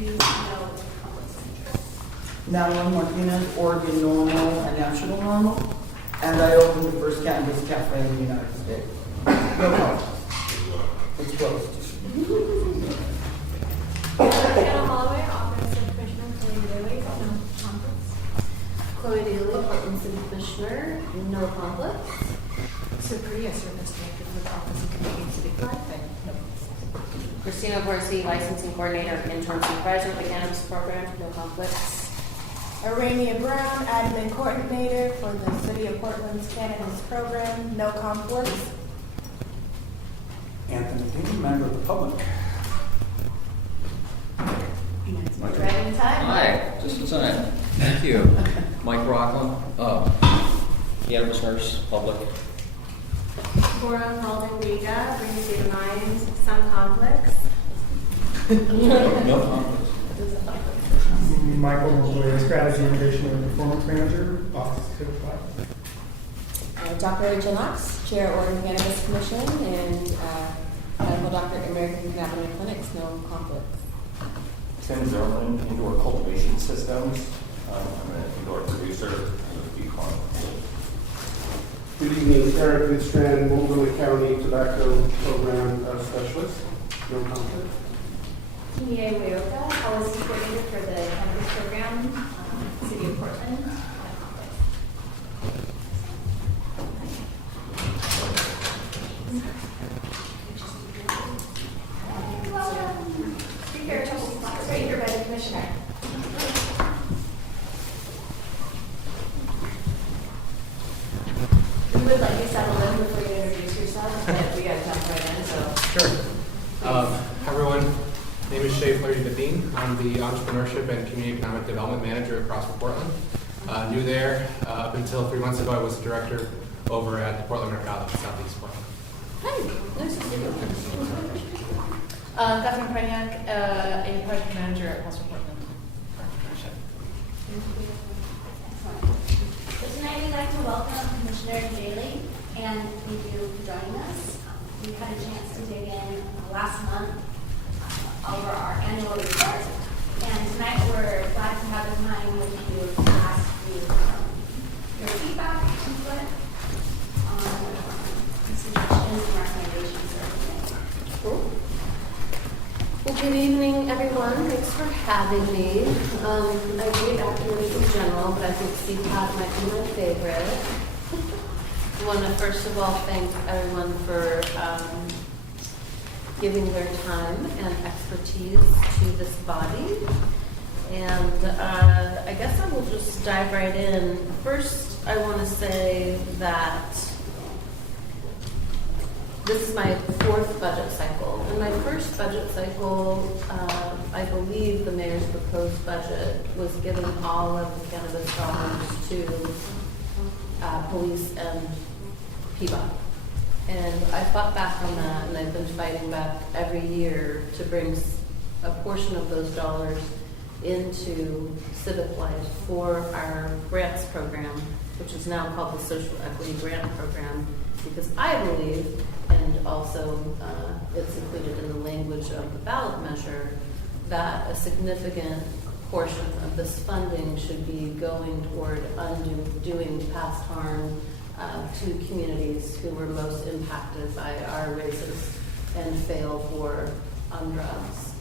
Industries, no conflicts of interest. Madeline Martinez, Oregon Normal and National Normal. And I opened the first cannabis cafe in the United States. No problem. It's closed. Anna Holloway, Office of Commissioner Chloe Daly, no conflicts. Chloe Daly, Portland City Commissioner, no conflicts. Supriya, Service Director for the Office of Canadian City Clerk, no. Christina Borsi, Licensing Coordinator, Interim Supervisor of the Cannabis Program, no conflicts. Arania Brown, Admin Coordinator for the City of Portland's Cannabis Program, no conflicts. Anthony Dean, member of the public. Right in time. Hi, just in time. Thank you. Mike Rockland, cannabis nurse, public. Goran Halden-Riga, Green State of Mind, some conflicts. No conflicts. Michael Mobley, Strategy, Innovation, and Performance Manager, Office of CPOT. Dr. Rachel Knox, Chair, Oregon Cannabis Commission, and Medical Doctor, American Cannabinoid Clinics, no conflicts. Tim Zerlin, Indoor Cultivation Systems. I'm an indoor producer with BCON. Good evening, Eric Lidstrand, Montgomery County Tobacco Program Specialist. No conflict. Tia Uyoka, Policy Coordinator for the Cannabis Program, City of Portland, no conflicts. Welcome. Speaker, Trustee Fox, right here by the Commissioner. We would like you to settle in before you introduce yourself, but we got to jump right in, so. Sure. Hi, everyone. My name is Shay Fleury-Bedeen. I'm the Entrepreneurship and Community Economic Development Manager at Prosper Portland. New there. Up until 3 months ago, I was the director over at the Portland Mercado in Southeast Portland. Hi, nice to see you. Catherine Preniak, a project manager at Prosper Portland. So tonight we'd like to welcome Commissioner Daly, and thank you for joining us. We had a chance to dig in last month over our annual report, and tonight we're glad to have the time with you to ask you your feedback, input on suggestions and recommendations for everything. Cool. Well, good evening, everyone. Thanks for having me. I read academics in general, but I think CPOT might be my favorite. I want to first of all thank everyone for giving their time and expertise to this body. And I guess I will just dive right in. First, I want to say that this is my fourth budget cycle. In my first budget cycle, I believe the mayor's proposed budget was giving all of the cannabis dollars to police and PBOT. And I fought back on that, and I've been fighting back every year to bring a portion of those dollars into civic life for our grants program, which is now called the Social Equity Grant Program, because I believe, and also it's included in the language of the ballot measure, that a significant portion of this funding should be going toward undoing past harm to communities who were most impacted by our raises and failed war on drugs.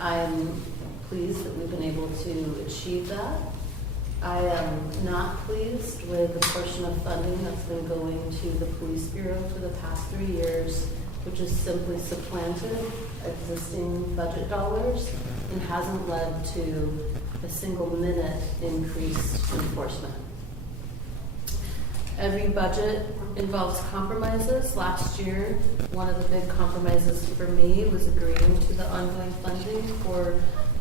I'm pleased that we've been able to achieve that. I am not pleased with the portion of funding that's been going to the Police Bureau for the past 3 years, which has simply supplanted existing budget dollars and hasn't led to a single minute increased enforcement. Every budget involves compromises. Last year, one of the big compromises for me was agreeing to the ongoing funding for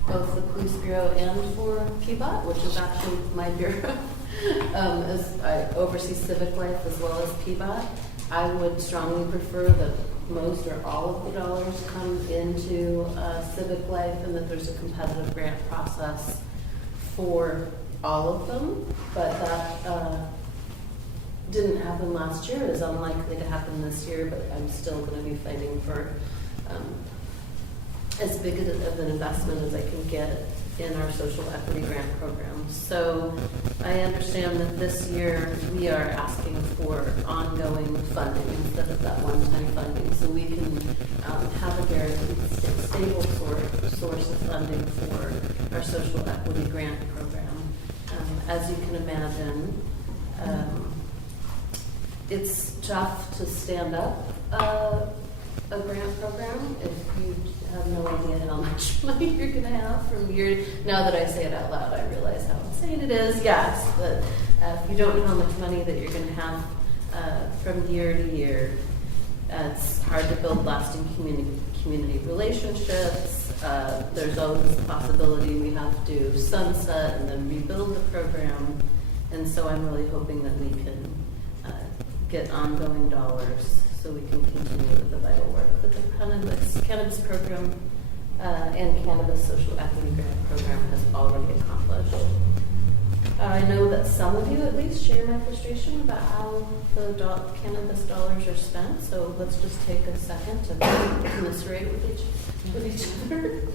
both the Police Bureau and for PBOT, which is actually my bureau, as I oversee civic life as well as PBOT. I would strongly prefer that most or all of the dollars come into civic life and that there's a competitive grant process for all of them, but that didn't happen last year. It is unlikely to happen this year, but I'm still going to be fighting for as big of an investment as I can get in our social equity grant program. So I understand that this year we are asking for ongoing funding instead of that one-time funding, so we can have a guaranteed stable source of funding for our social equity grant program. As you can imagine, it's tough to stand up a grant program if you have no idea how much money you're going to have from year. Now that I say it out loud, I realize how insane it is. Yes, but if you don't know how much money that you're going to have from year to year, it's hard to build lasting community relationships. There's always the possibility we have to sunset and then rebuild the program. And so I'm really hoping that we can get ongoing dollars so we can continue with the vital work that the cannabis program and cannabis social equity grant program has already accomplished. I know that some of you at least share my frustration about how the cannabis dollars are spent, so let's just take a second to commiserate with each other.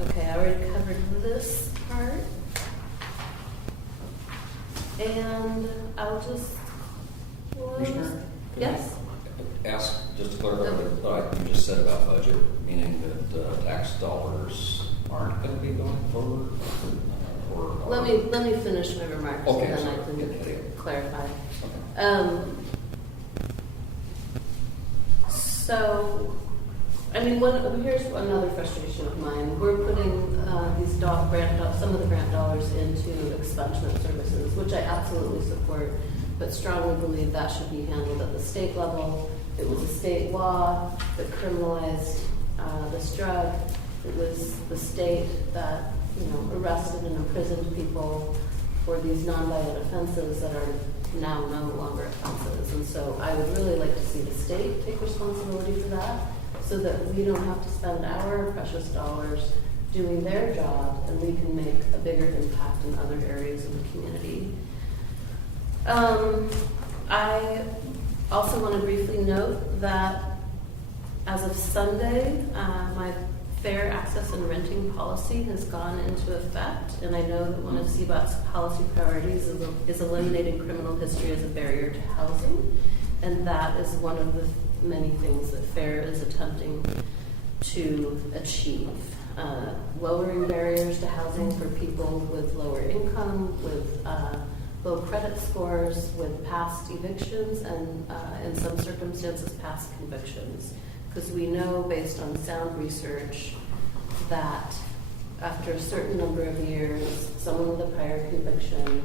Okay, I already covered this part. And I'll just close. Commissioner? Yes? Ask, just to clarify what you just said about budget, meaning that tax dollars aren't going to be going forward? Or Let me finish my remarks okay, and then I can clarify. So, I mean, here's another frustration of mine. We're putting these some of the grant dollars into expungement services, which I absolutely support, but strongly believe that should be handled at the state level. It was a state law that criminalized this drug. It was the state that arrested and imprisoned people for these non-violent offenses that are now no longer offenses. And so I would really like to see the state take responsibility for that, so that we don't have to spend our precious dollars doing their job and we can make a bigger impact in other areas of the community. I also want to briefly note that as of Sunday, my fair access and renting policy has gone into effect, and I know that one of CPOT's policy priorities is eliminating criminal history as a barrier to housing, and that is one of the many things that FAIR is attempting to achieve. Lowering barriers to housing for people with lower income, with low credit scores, with past evictions, and in some circumstances past convictions. Because we know based on sound research that after a certain number of years, someone with a prior conviction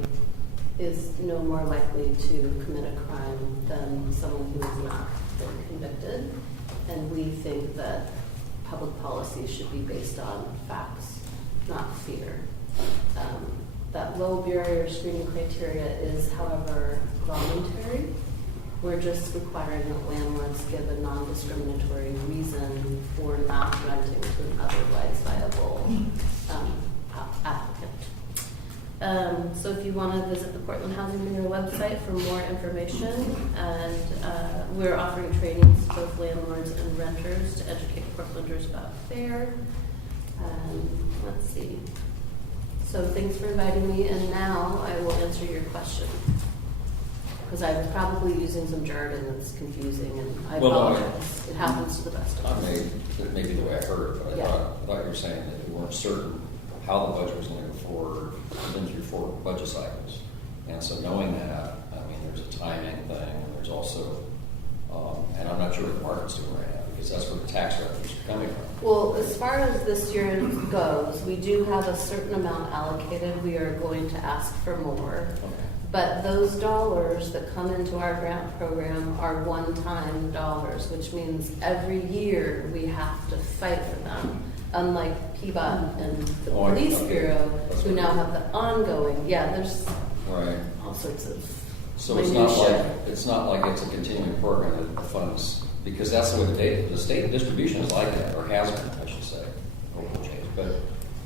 is no more likely to commit a crime than someone who has not been convicted. And we think that public policy should be based on facts, not fear. That low barrier screening criteria is, however, voluntary. We're just requiring that landlords give a non-discriminatory reason for not renting to an otherwise viable applicant. So if you want to visit the Portland Housing Bureau website for more information, and we're offering trainings to both landlords and renters to educate Portlanders about FAIR. Let's see. So thanks for inviting me, and now I will answer your question. Because I was probably using some jargon that's confusing, and I apologize. It happens to the best of us. That may be the way I heard it, but I thought you were saying that you weren't certain how the budget was going to go forward, even through 4 budget cycles. And so knowing that, I mean, there's a timing thing, and there's also, and I'm not sure what the market's doing right now, because that's where the tax revenues are coming from. Well, as far as this year goes, we do have a certain amount allocated. We are going to ask for more. Okay. But those dollars that come into our grant program are one-time dollars, which means every year we have to fight for them. Unlike PBOT and the Police Bureau, who now have the ongoing. Yeah, there's all sorts of. So it's not like it's a continuing program that funds, because that's the way the state distribution is like that, or has been, I should say. Hopefully change, but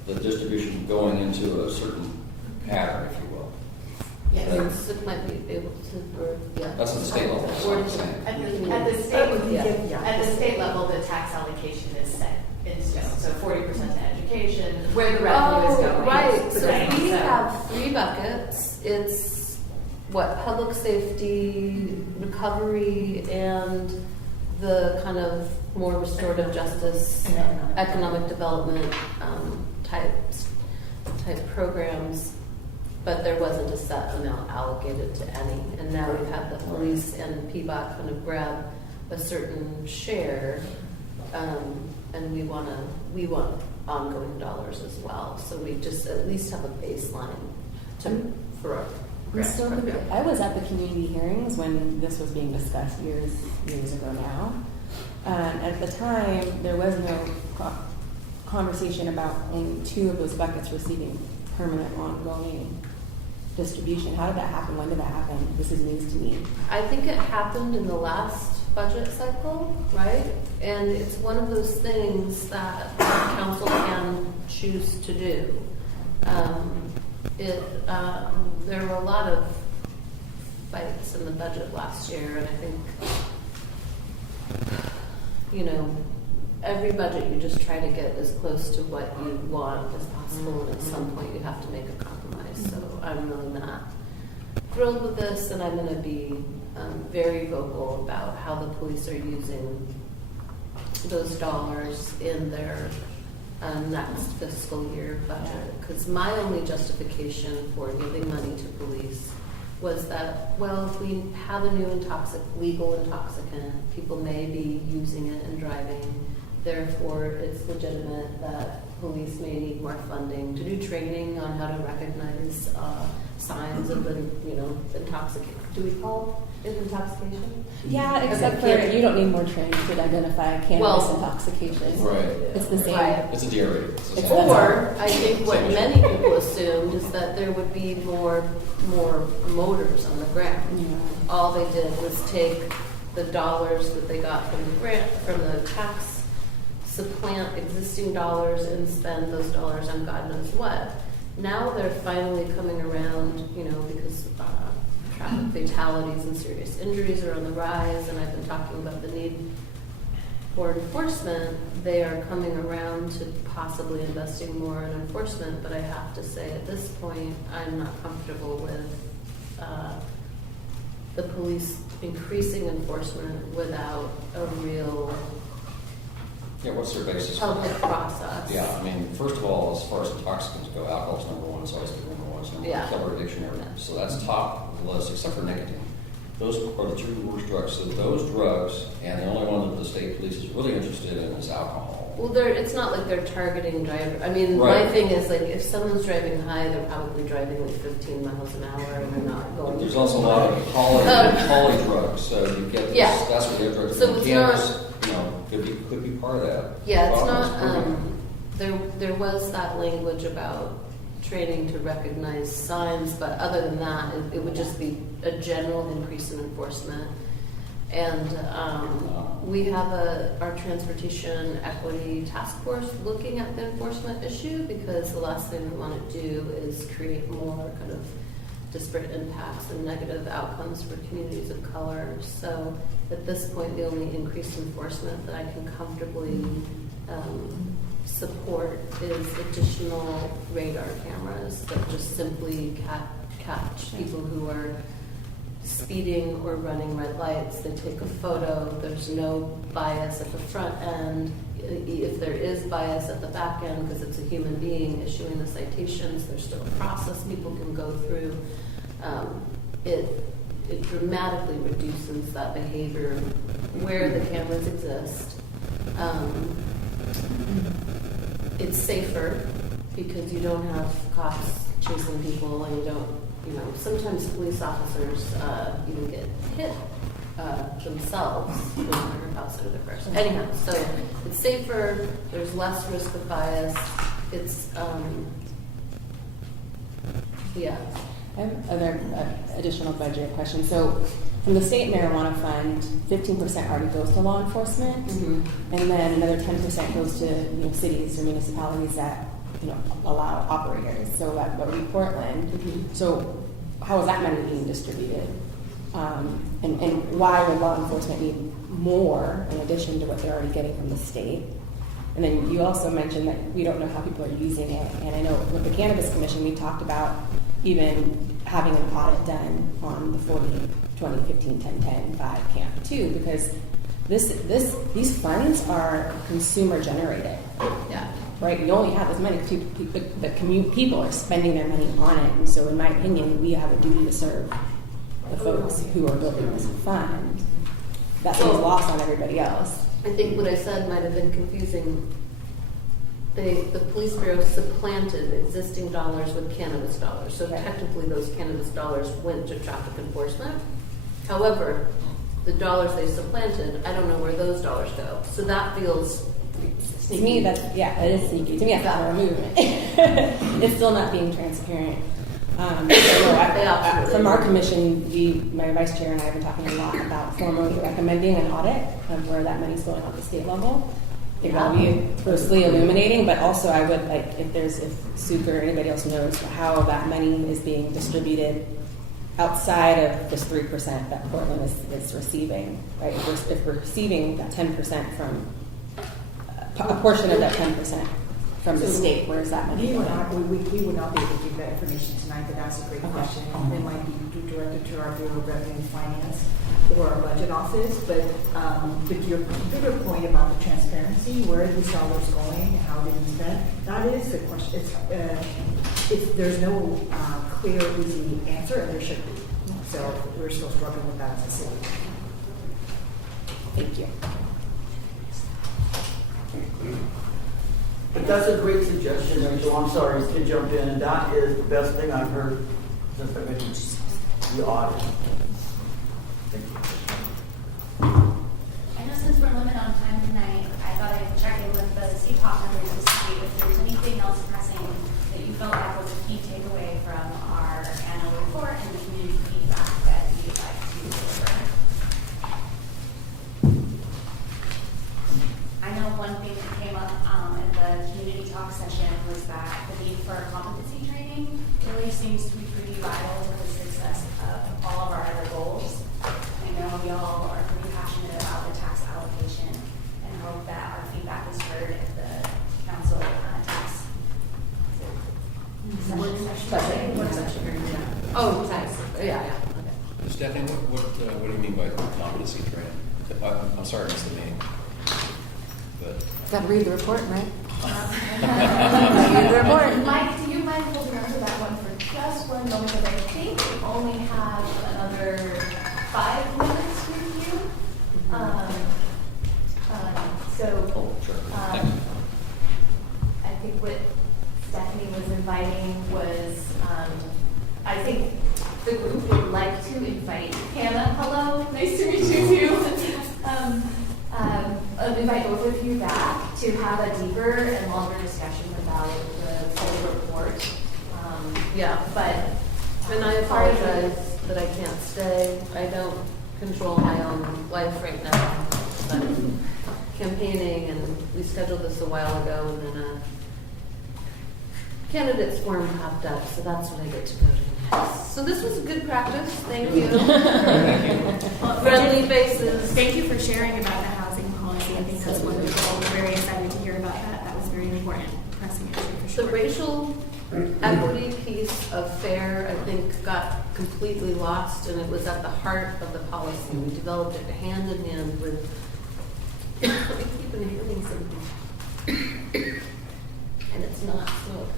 the distribution going into a certain pattern, if you will. Yes, it might be able to, or, yeah. That's at the state level, that's what I'm saying. At the state level, the tax allocation is set in stone, so 40% to education, where the revenue is going. Right, so Right, we have 3 buckets. It's public safety, recovery, and the kind of more restorative justice, And economic development type programs. But there wasn't a set amount allocated to any. And now we've had the police and PBOT kind of grab a certain share, and we want ongoing dollars as well. So we just at least have a baseline for our grant program. I was at the community hearings when this was being discussed years ago now. At the time, there was no conversation about only 2 of those buckets receiving permanent ongoing distribution. How did that happen? When did that happen? This is news to me. I think it happened in the last budget cycle, right? And it's one of those things that council can choose to do. There were a lot of fights in the budget last year, and I think, every budget you just try to get as close to what you want as possible, and at some point you have to make a compromise. So I'm really not thrilled with this, and I'm going to be very vocal about how the police are using those dollars in their next fiscal year budget. Because my only justification for giving money to police was that, well, if we have a new legal intoxicant, people may be using it and driving. Therefore, it's legitimate that police may need more funding to do training on how to recognize signs of intoxication. Do we call it intoxication? Yeah, except Okay. for you don't need more training to identify cannabis intoxication. Right. It's the same. Right. It's a DRE. Or I think what many people assumed is that there would be more motors on the ground. Yeah. All they did was take the dollars that they got from the tax, supplant existing dollars and spend those dollars on God knows what. Now they're finally coming around, because traffic fatalities and serious injuries are on the rise, and I've been talking about the need for enforcement. They are coming around to possibly investing more in enforcement, but I have to say at this point, I'm not comfortable with the police increasing enforcement without a real What's their basis for public that? process. Yeah, I mean, first of all, as far as intoxicants go, alcohol's number 1, it's always the number 1, it's number 1 killer dictionary. So that's top of the list, except for nicotine. Those are the 2 worst drugs. So those drugs, and the only one that the state police is really interested in is alcohol. Well, it's not like they're targeting drivers. I mean, Right. my thing is, if someone's driving high, they're probably driving 15 miles an hour and they're not going. There's also a lot of poly drugs, so you get this, Yeah. that's what their drugs So are. it's Cannabis, could be part of that. Yeah, it's Problem. not, there was that language about training to recognize signs, but other than that, it would just be a general increase in enforcement. And we have our transportation equity task force looking at the enforcement issue, because the last thing we want to do is create more kind of disparate impacts and negative outcomes for communities of color. So at this point, the only increased enforcement that I can comfortably support is additional radar cameras that just simply catch people who are speeding or running red lights. They take a photo. There's no bias at the front end. If there is bias at the back end, because it's a human being issuing the citations, there's still a process people can go through. It dramatically reduces that behavior where the cameras exist. It's safer because you don't have cops chasing people, and you don't, sometimes police officers even get hit themselves when they're outside of their person. Anyhow, so it's safer, there's less risk of bias, it's, yeah. I have other additional budget questions. So from the state marijuana fund, 15% already goes to law enforcement, and then another 10% goes to cities or municipalities that allow operators. So that would be Portland. So how is that money being distributed? And why would law enforcement need more in addition to what they're already getting from the state? And then you also mentioned that we don't know how people are using it. And I know with the Cannabis Commission, we talked about even having an audit done on the 2015-10-10 5 camp too, because these funds are consumer generated. Yeah. Right? We only have as many people are spending their money on it. And so in my opinion, we have a duty to serve the folks who are building this fund. That seems lost on everybody else. I think what I said might have been confusing. The police bureau supplanted existing dollars with cannabis dollars. So Right. technically those cannabis dollars went to traffic enforcement. However, the dollars they supplanted, I don't know where those dollars go. So that feels To me, it is sneaky. To me, that's not a movement. It's still not being transparent. From our commission, my vice chair and I have been talking a lot about formally recommending an audit of where that money's going at the state level. I think that'll be grossly illuminating, but also I would like if Suk or anybody else knows how that money is being distributed outside of this 3% that Portland is receiving, right? If we're receiving that 10% from a portion of that 10% from the state, where is that money We would going? not be able to give that information tonight, but that's a great question. It might be directed to our Bureau of Revenue and Finance or our budget office, but your bigger point about the transparency, where are these dollars going, how they be spent, that is the question. There's no clear, easy answer, and there should be. So we're still struggling with that as a city. Thank you. But that's a great suggestion, Rachel. I'm sorry to jump in, and that is the best thing I've heard since I've been the audit. Thank you. I know since we're limited on time tonight, I thought I'd check in with the CPOT members to see if there's anything else pressing that you felt like was a key takeaway from our annual report and the community feedback that you'd like to deliver. I know one thing that came up in the community talk session was that the need for competency training really seems to be pretty vital to the success of all of our other goals. I know we all are pretty passionate about the tax allocation and hope that our feedback is heard at the council tax session. Oh, tax. Yeah. Okay. Stephanie, what do you mean by competency training? I'm sorry, I missed the name. But Got to read the report, right? Read the report. Mike, do you mind holding on to that one for just one moment? Because I think we only have another 5 minutes with you. I think what Stephanie was inviting was, I think the group would like to invite Hannah. Hello, nice to meet you too. Invite both of you back to have a deeper and longer discussion about the full report. And I apologize that I can't stay. I don't control my own life right now. I'm campaigning, and we scheduled this a while ago, and then a candidates forum popped up, so that's what I get to go to next. So this was a good practice. Thank you. Friendly faces. Thank you for sharing about the housing policy. I think that's wonderful. We're very excited to hear about that. That was very important, pressing issue for sure. The racial equity piece of FAIR, I think, got completely lost, and it was at the heart of the policy. We developed it hand in hand with. I keep inhaling something, and it's not smoke.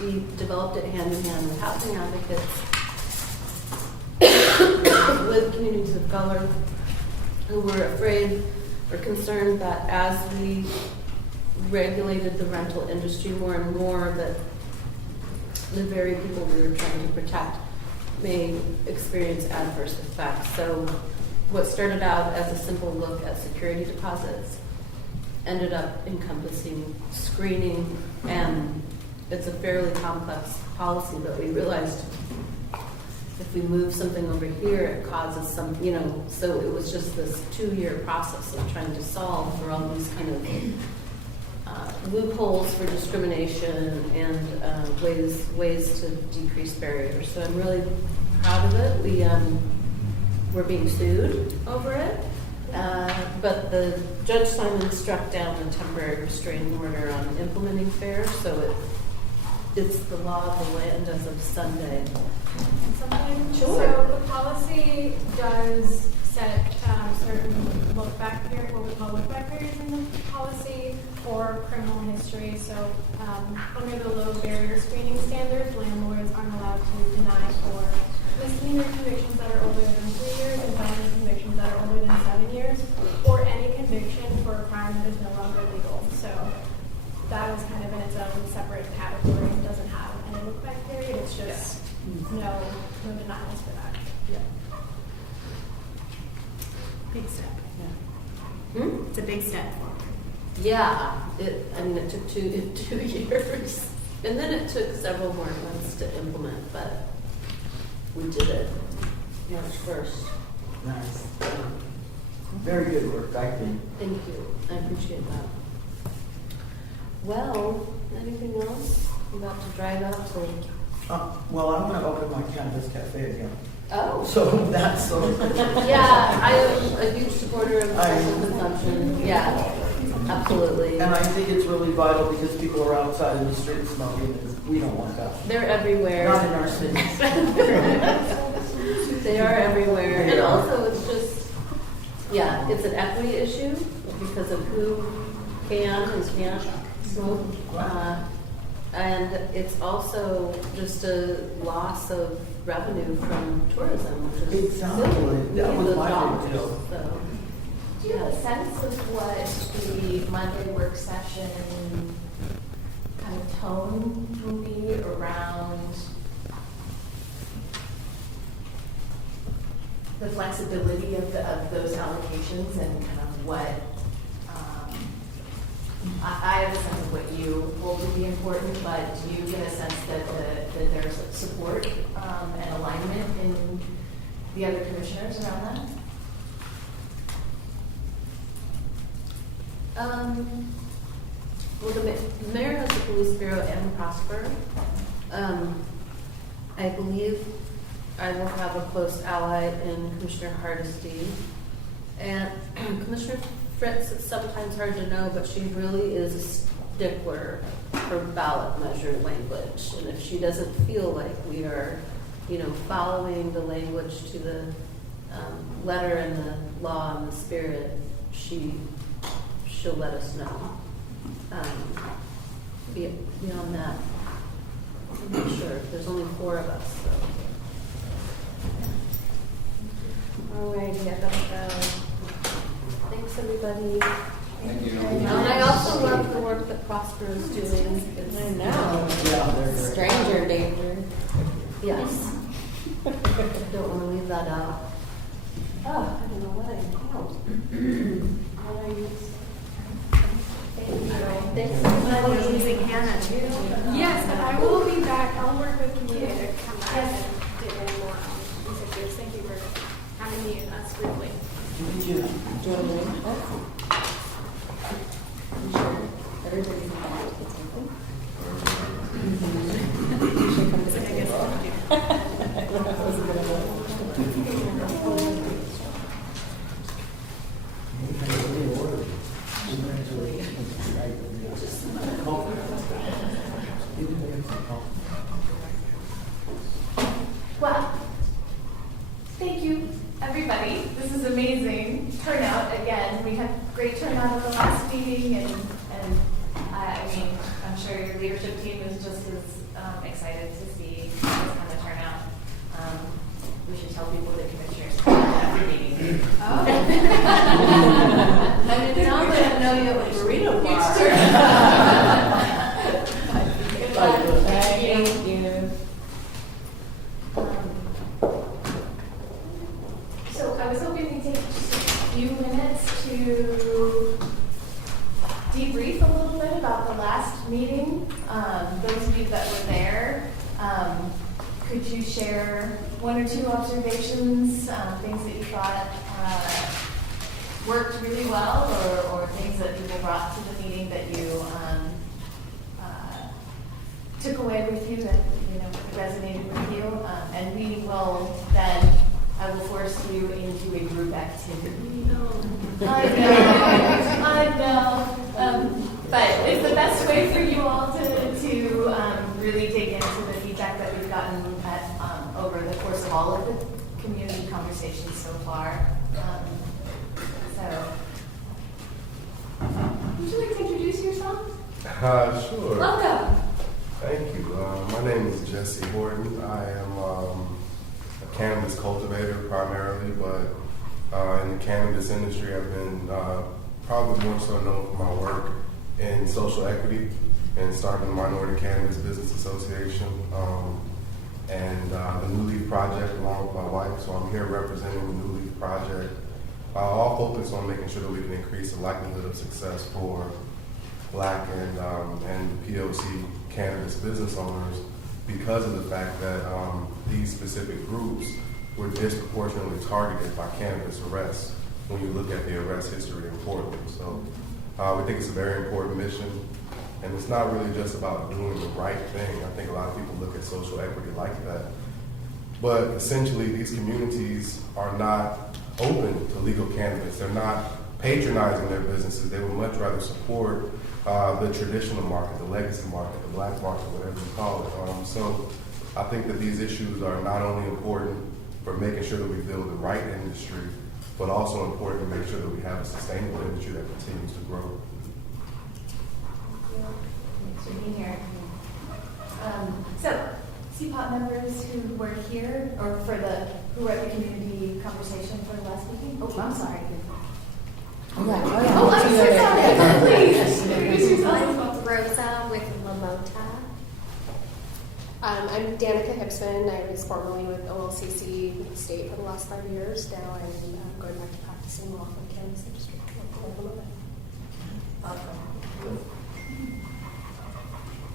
We developed it hand in hand with housing advocates, with communities of color who were afraid or concerned that as we regulated the rental industry more and more, that the very people we were trying to protect may experience adverse effects. So what started out as a simple look at security deposits ended up encompassing screening, and it's a fairly complex policy, but we realized if we move something over here, it causes some, so it was just this 2-year process of trying to solve for all these kind of loopholes for discrimination and ways to decrease barriers. So I'm really proud of it. We're being sued over it, but the Judge Simon struck down a temporary restraining order on implementing FAIR, so it's the law of the land as of Sunday. Something. Sure. So the policy does set certain look-back periods, what we call look-back periods in the policy for criminal history. So under the low barrier screening standards, landlords aren't allowed to deny for misdemeanor convictions that are older than 3 years and felony convictions that are older than 7 years, or any conviction for a crime that is no longer legal. So that was kind of in its own separate category. It doesn't have any look-back period. It's just no denials for that. Yeah. Big step. Hmm? It's a big step forward. Yeah, it took two years, and then it took several more months to implement, but we did it March 1st. Nice. Very good work, thank you. Thank you, I appreciate that. Well, anything else? You about to drive out to? Well, I want to open my cannabis cafe again. Oh. So that's so. Yeah, I am a huge supporter of personal consumption. Yeah, absolutely. And I think it's really vital because people are outside in the street smoking, and we don't want that. They're everywhere. Not in our cities. They are everywhere. They And are. also it's just, yeah, it's an equity issue because of who can and can't smoke. And it's also just a loss of revenue from tourism, which is Exactly. silly. We That need was those my big dollars, deal. so. Do you have a sense of what the Monday work session kind of tone will be around the flexibility of those allocations and kind of what, I have a sense of what you hold to be important, but do you get a sense that there's support and alignment in the other commissioners around that? Well, the mayor has the police bureau and Prosper. I believe I will have a close ally in Commissioner Hardesty. And Commissioner Fritz, it's sometimes hard to know, but she really is a stickler for ballot measure language. And if she doesn't feel like we are, following the language to the letter and the law and the spirit, she'll let us know. Beyond that, I'm not sure. There's only 4 of us, so. All right, I gotta go. Thanks, everybody. Thank you. And I also love the work that Prosper is doing. I know. Yeah, they're great. Stranger danger. Yes. Don't want to leave that out. Oh, I don't know what I called. What are you? Thanks, everybody. Using Hannah too. Yes, and I will be back. I'll work with Community to come back and dig in more researchers. Thank you for having me us briefly. Did you? Do you want to do it? I'm sure everybody's invited to something. You should come to the table. I don't know if it was a good idea. Well, thank you, everybody. This is amazing turnout again. We had great turnout at the last meeting, and I'm sure your leadership team is just as excited to see this kind of turnout. We should tell people that commissioners come to every meeting. Oh. I mean, now that I know you have a burrito bar. Thank you. So I was hoping we could take just a few minutes to debrief a little bit about the last meeting. Those of you that were there, could you share 1 or 2 observations, things that you thought worked really well, or things that people brought to the meeting that you took away with you that resonated with you, and we will then. I will force you into a group activity. I know. But it's the best way for you all to really dig into the feedback that we've gotten over the course of all of the community conversations so far. So, would you like to introduce yourself? Sure. Welcome. Thank you. My name is Jesse Horton. I am a cannabis cultivator primarily, but in the cannabis industry, I've been probably more so known for my work in social equity and starting the Minority Cannabis Business Association and the New Leaf Project along with my wife. So I'm here representing the New Leaf Project, all focused on making sure that we can increase the likelihood of success for Black and POC cannabis business owners because of the fact that these specific groups were disproportionately targeted by cannabis arrests when you look at the arrest history in Portland. So we think it's a very important mission, and it's not really just about doing the right thing. I think a lot of people look at social equity like that. But essentially, these communities are not open to legal cannabis. They're not patronizing their businesses. They would much rather support the traditional market, the legacy market, the Black market, whatever you call it. So I think that these issues are not only important for making sure that we build the right industry, but also important to make sure that we have a sustainable industry that continues to grow. Thanks for being here. So, CPOT members who were here, or who were at the community conversation for the last meeting? Oh, I'm sorry. Oh, yeah. Oh, I'm so sorry. Please, introduce yourself. I'm Rosa with Lamota. I'm Danica Hipson. I was formerly with OLCC with the state for the last 5 years. Now I'm going back to practicing law for the cannabis industry.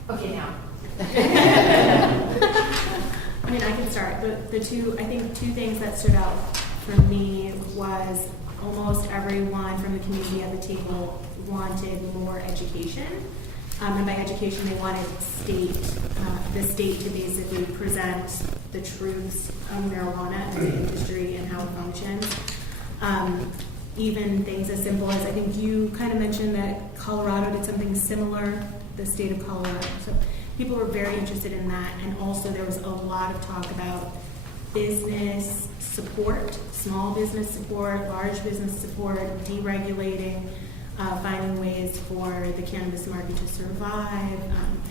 Okay, now. I mean, I can start. I think two things that stood out for me was almost everyone from the community at the table wanted more education. And by education, they wanted the state to basically present the truths of marijuana as an industry and how it functions. Even things as simple as, I think you kind of mentioned that Colorado did something similar, the state of Colorado. So people were very interested in that. And also there was a lot of talk about business support, small business support, large business support, deregulating, finding ways for the cannabis market to survive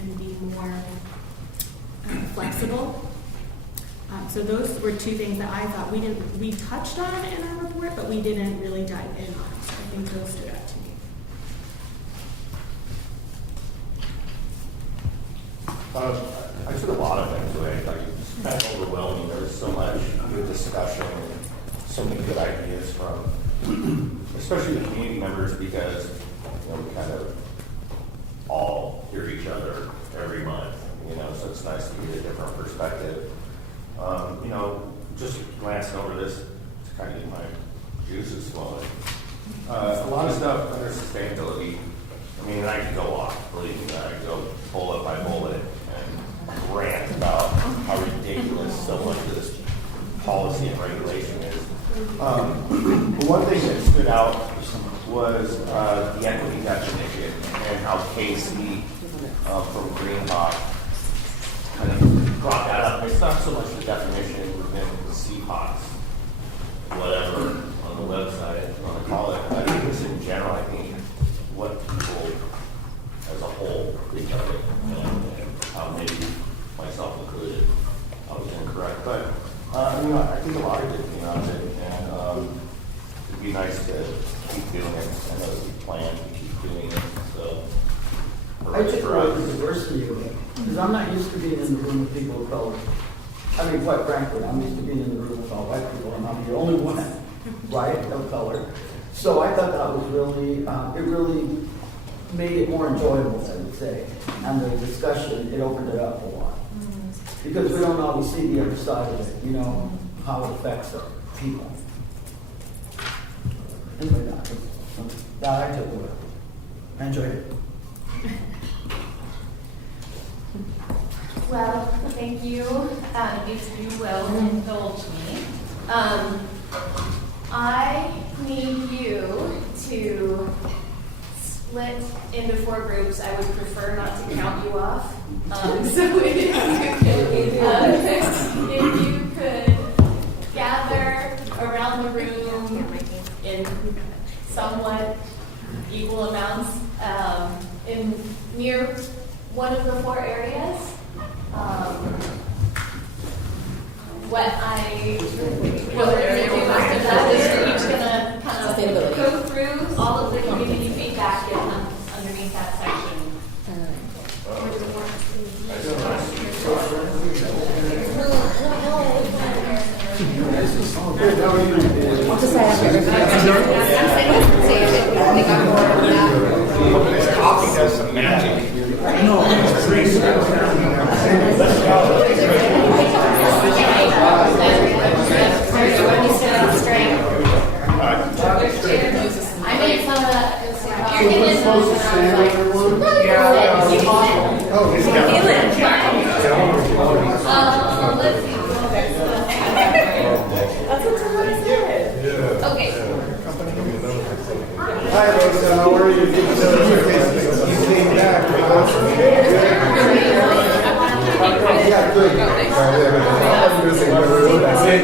and be more flexible. So those were two things that I thought we touched on in our report, but we didn't really dive in on. So I think those stood out to me. I took a lot of things away. Like, it's kind of overwhelming. There was so much good discussion and so many good ideas from, especially the community members, because we kind of all hear each other every month. So it's nice to get a different perspective. Just glancing over this to kind of get my juices flowing. A lot of stuff under sustainability. I mean, I could go off, believe me, I could go bullet by bullet and rant about how ridiculous so much of this policy and regulation is. But one thing that stood out was the equity definition and how Casey from Greenhawk kind of brought that up. It's not so much the definition within the CPOT, whatever, on the website, if you want to call it. I think it's in general, I think, what people as a whole think of it, and how maybe myself included, I was incorrect. But, I think a lot of good came out of it, and it'd be nice to keep doing it. I know that we plan to keep doing it, so. I took away the diversity of it, because I'm not used to being in the room with people of color. I mean, quite frankly, I'm used to being in the room with all white people, and I'm the only one, right, of color. So I thought that was really, it really made it more enjoyable, I would say. And the discussion, it opened it up a lot. Because we don't always see the other side of it, how it affects people. Anyway, that I took away. I enjoyed it. Well, thank you. If you will indulge me. I need you to split into 4 groups. I would prefer not to count you off. So if you could gather around the room in somewhat equal amounts in near one of the 4 areas. What I will do after that is we're each gonna kind of go through all of the community feedback and underneath that section. I'll decide after Coffee does some magic. I made some of that. We're supposed to stand, everyone? Oh, he's got Let's see. That's what someone said. Okay. Hi, Lisa, how are you? You came back. Yeah, good. That's it.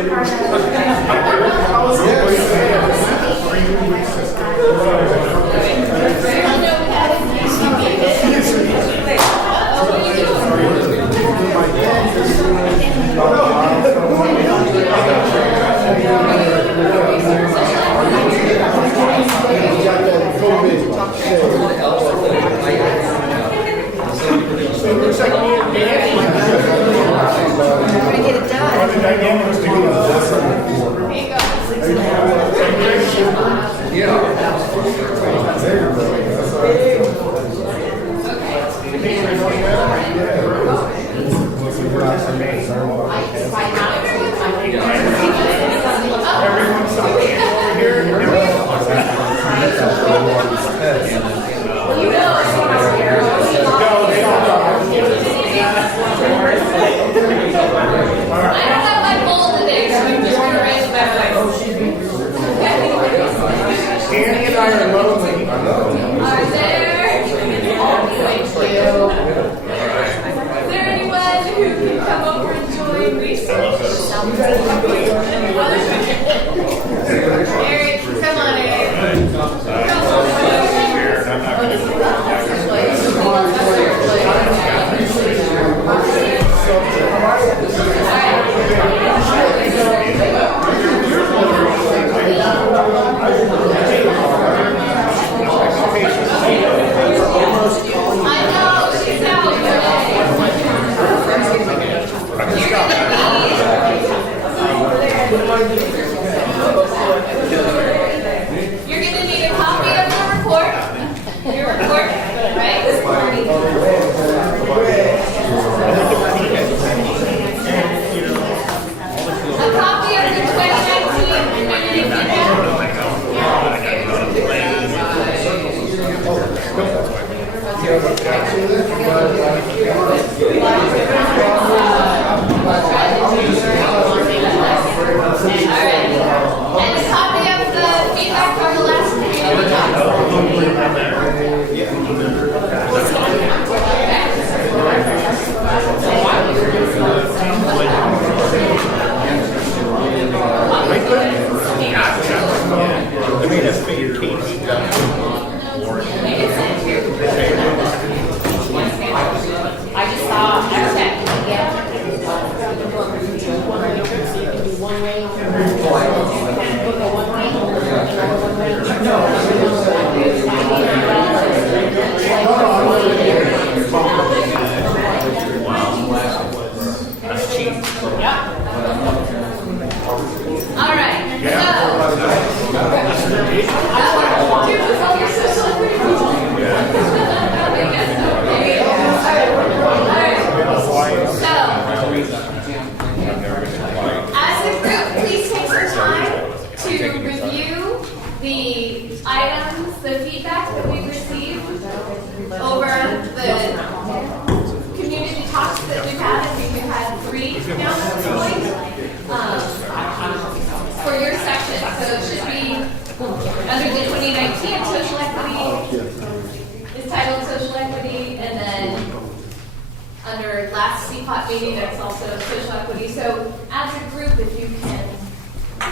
items, the feedback that we received over the community talks that we've had. I think we've had 3 now at this point, for your section. So it should be under the 2019 social equity. It's titled social equity, and then under last CPOT meeting, there's also social equity. So as a group, if you can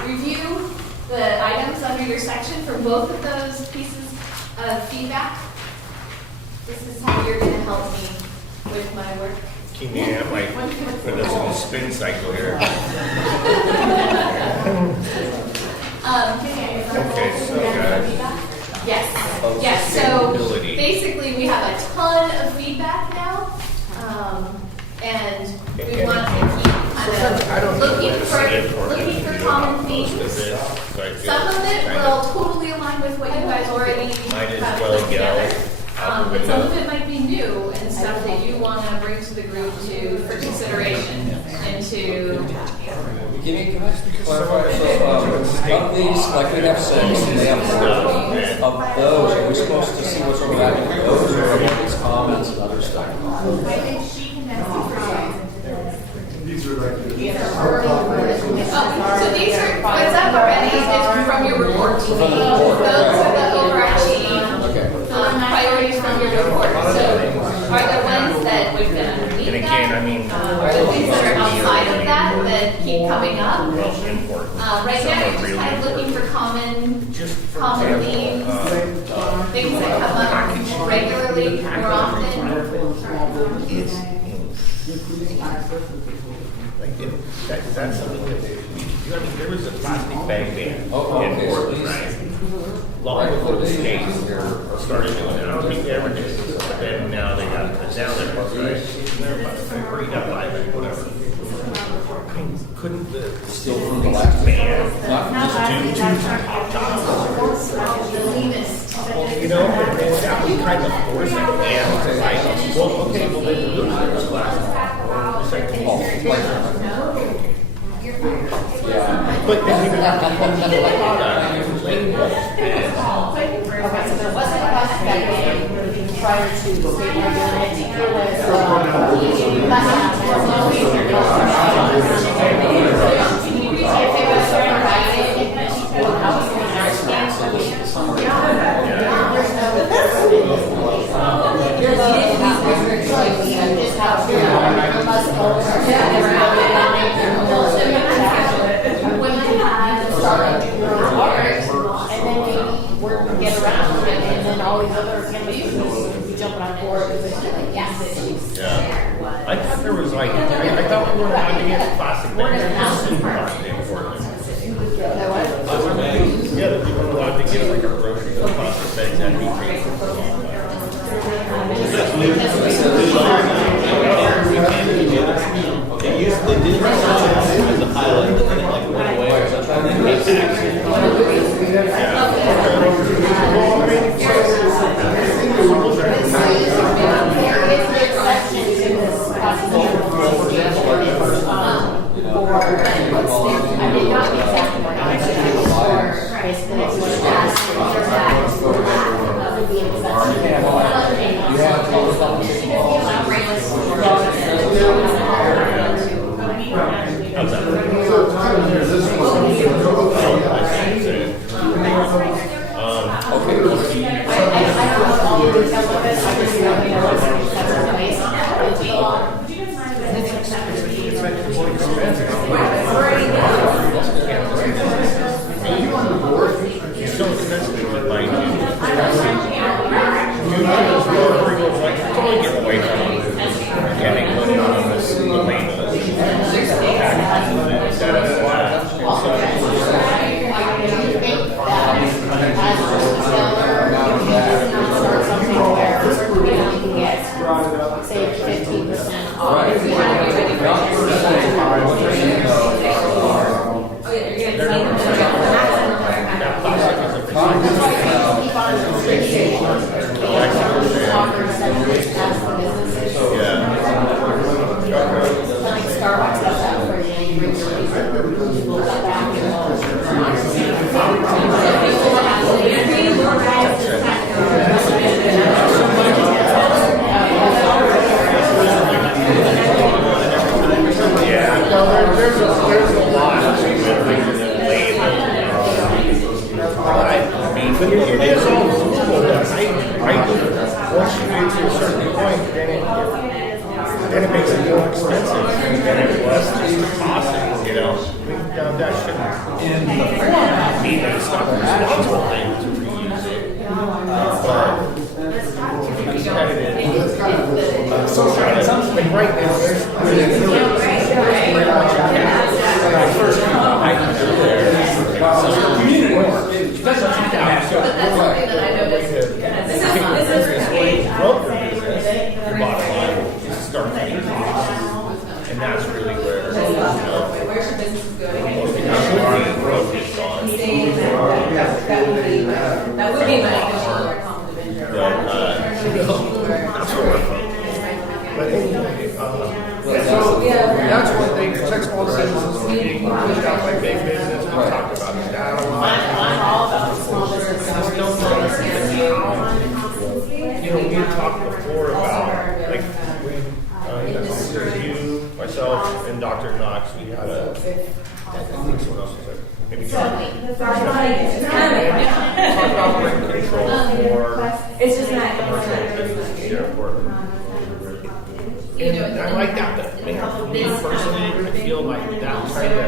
review the items under your section for both of those pieces of feedback, this is how you're going to help me with my work. Yeah, I might put us in a spin cycle here. Okay, so yes. So basically, we have a ton of feedback now, and we want to keep kind of looking for common themes. Some of it will totally align with what you guys already have put together. But some of it might be new and stuff that you want to bring to the group for consideration and to. Can I clarify? So, of these, like we have 6, and they have 4. Of those, are we supposed to see what's overlapping with those, or are these comments and other stuff? I think she can These are like. So these are, what's up already is from your report. Those are the overarching priorities from your report. So are the ones that would fit underneath And again, that? I mean, Are the things that are outside of that keep coming up? most important. Right now, you're just kind of looking for common themes, things that come up regularly, more often. That's something that there was a plastic bag ban in Portland, right? Long before the state started doing it. I don't think they ever did it, but then now they got it down there, right? They're pretty up by that, whatever. Couldn't the Still from the last ban not just you know, and then that was kind of forcing it, and like, well, okay, well, then you lose those classes. It's like, yeah. but then you have to Okay, so there wasn't a plastic bag ban prior to the state regulation. It was, and then we work to get around it, and then all these other cannabis businesses be jumping on board with it. yeah. I thought there was like, I thought we were allowed to get plastic bags in Portland. Yeah, that we weren't allowed to get like our groceries in plastic bags and meat trays. They did it as a pilot, and then it like went away. So I'm trying to make I do. Once you get to a certain point, then it makes it more expensive than it was just tossing, you know? That shouldn't In the mean that it's not responsible thing to reuse it. But to be competitive, so like right now, there's very much when I first came out, I didn't do there. Community work. That's what you have to. But that's something that I noticed. This is Your bottom line is to start paying costs. And that's really where, you know, where's your business going? most of the growth is gone. That would be my conflict of interest. That's what we're focused. But anyway, So, that's one thing, protects all citizens from being pushed out by big business, we talked about that a lot. I'm all about the small business. Just don't you know, we had talked before about, like, when you, myself, and Dr. Knox, we had I think someone else was there. Maybe talk about rent control for It's just not. commercial business here in Portland. And I like that, but man, for me personally, I feel like that kind of,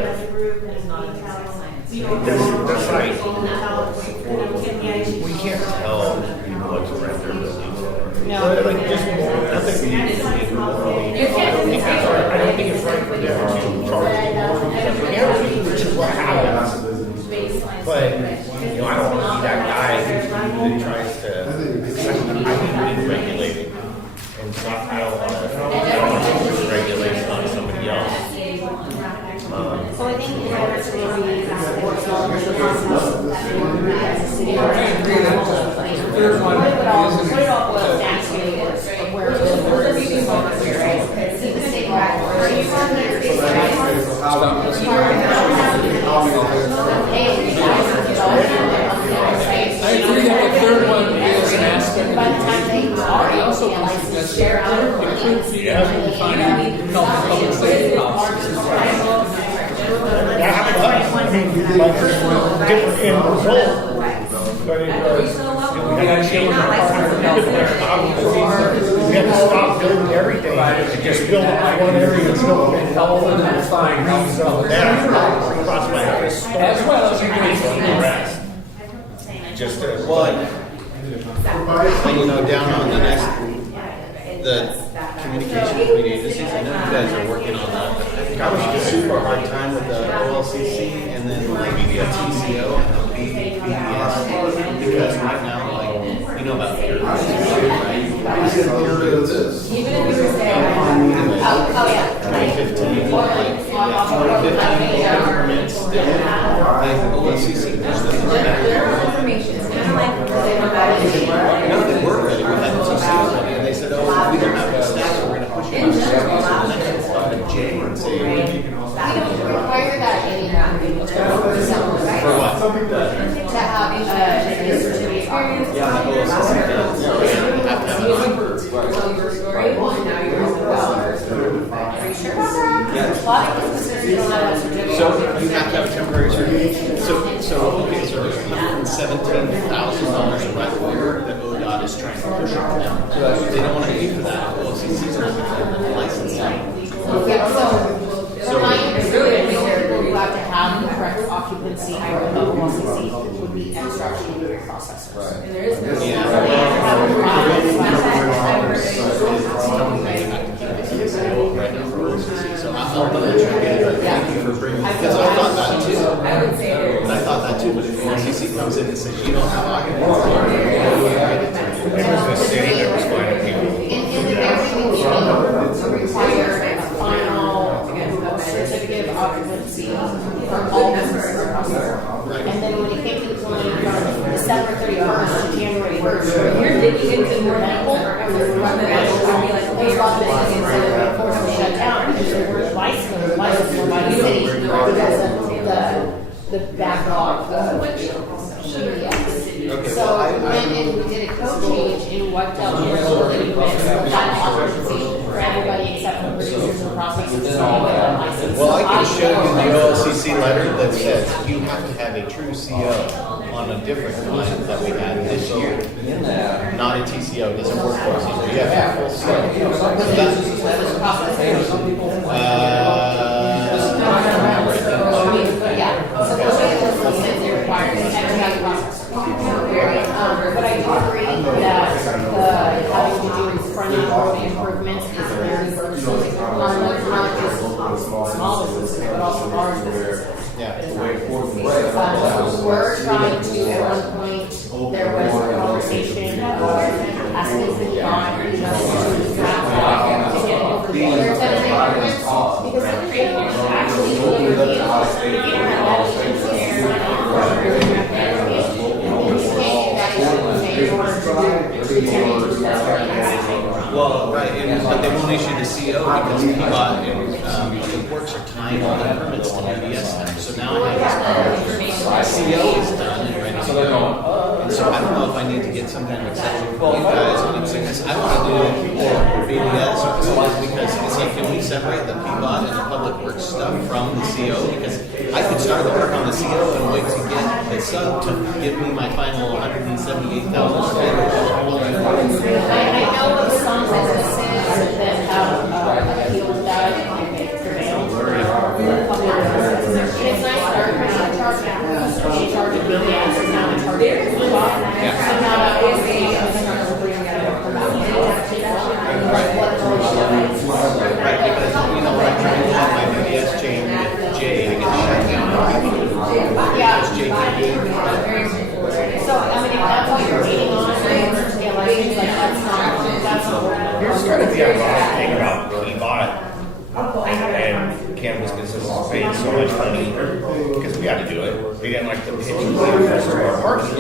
that's right. We can't tell people what to rent their buildings for. No. Like, just more, I think we need to be morally. I don't think it's right for them to charge people more because of guarantee, which is what happens. But, you know, I don't want to be that guy that tries to, I think we need regulating. And so I don't want to put regulation on somebody else. So I think in order to really Third one what it all is boils down to is where we're using focus here, right? See the state back, are you on there? I agree that the third one is an aspect of the I also think that's include people defining health and public safety policies. That happened. I mean, different end result. But it was, we had to change our we had to stop building everything and just build one area and build it. Health and define health and public safety. Across my house. As well as the rest. Just as And you know, down on the the communication between agencies, I know you guys are working on that. I think I was having a super hard time with the OLCC and then like the TCO and the BBS because right now, like, you know about peer review, right? Even if you were saying, oh yeah. 2015, like, 2015 permits still, like OLCC. Their information is kind of like they were about it. No, they were ready. We had the TCO ready, and they said, "Oh, we don't have the staff, so we're going to push you on to J and say, We don't require that anymore. for what?" To have experience. Yeah, the OLCC does. You have to have it. Tell your story, and now you're going to go. Are you sure about that? Yeah. A lot of businesses don't have a certificate. So you have to have a temporary certificate. So there's $117,000 right there that ODOT is trying to push on them. They don't want to pay for that. OLCC's not going to license them. So my understanding who have to have the correct occupancy for the OLCC would be construction processors. Right. And there is no. Right now for OLCC. So I'll let you get it. Thank you for bringing it. Because I thought that too. I would say there's. I thought that too, but if OLCC comes in and says you don't have occupancy, It was the city that was finding people. In the very beginning, require a final certificate of occupancy for all businesses across the board. And then when it came to from December 31st to January 1st, you're digging into more medical, and there's one that would be like, okay, you're businesses instead of forced to shut down because they weren't licensed by the city because of the backlog of PBS. So when we did a code change in what dealt with that occupancy for everybody except for producers and processors. well, I can show you the OLCC letter that says you have to have a true CO on a different line that we had this year. In that, Not not a TCO, doesn't work for us either. Yeah, full scope. So those are the licenses they require, but I do agree that the having to do front-end road improvements is very burdensome on not just small businesses, but also large businesses. We're trying to, at one point, there was a conversation of asking the bond, to get over the other set of improvements, because actually, if you don't have that agency Well, right, but they won't issue the CO because PBOT and Public Works are tying all the permits to UBS now. So now I have this CO is done and ready to go. And so I don't know if I need to get some kind of exception from you guys on saying this. I want to do BBS because it's like, can we separate the PBOT and the Public Works stuff from the CO? Because I could start the work on the CO and wait to get the sub to give me my final $178,000. I know of some businesses that have appealed that and they prevailed. It's nice that our company charge a billion, so now we charge a billion. So now obviously, Right, because you know when I'm trying to have my BBS chain with J, I get shut down. So, I mean, if that's what you're waiting on, to get license, like, that's not. Here's kind of the ironic thing about PBOT and cannabis businesses paying so much money, because we had to do it. They didn't like the pitch of our parking.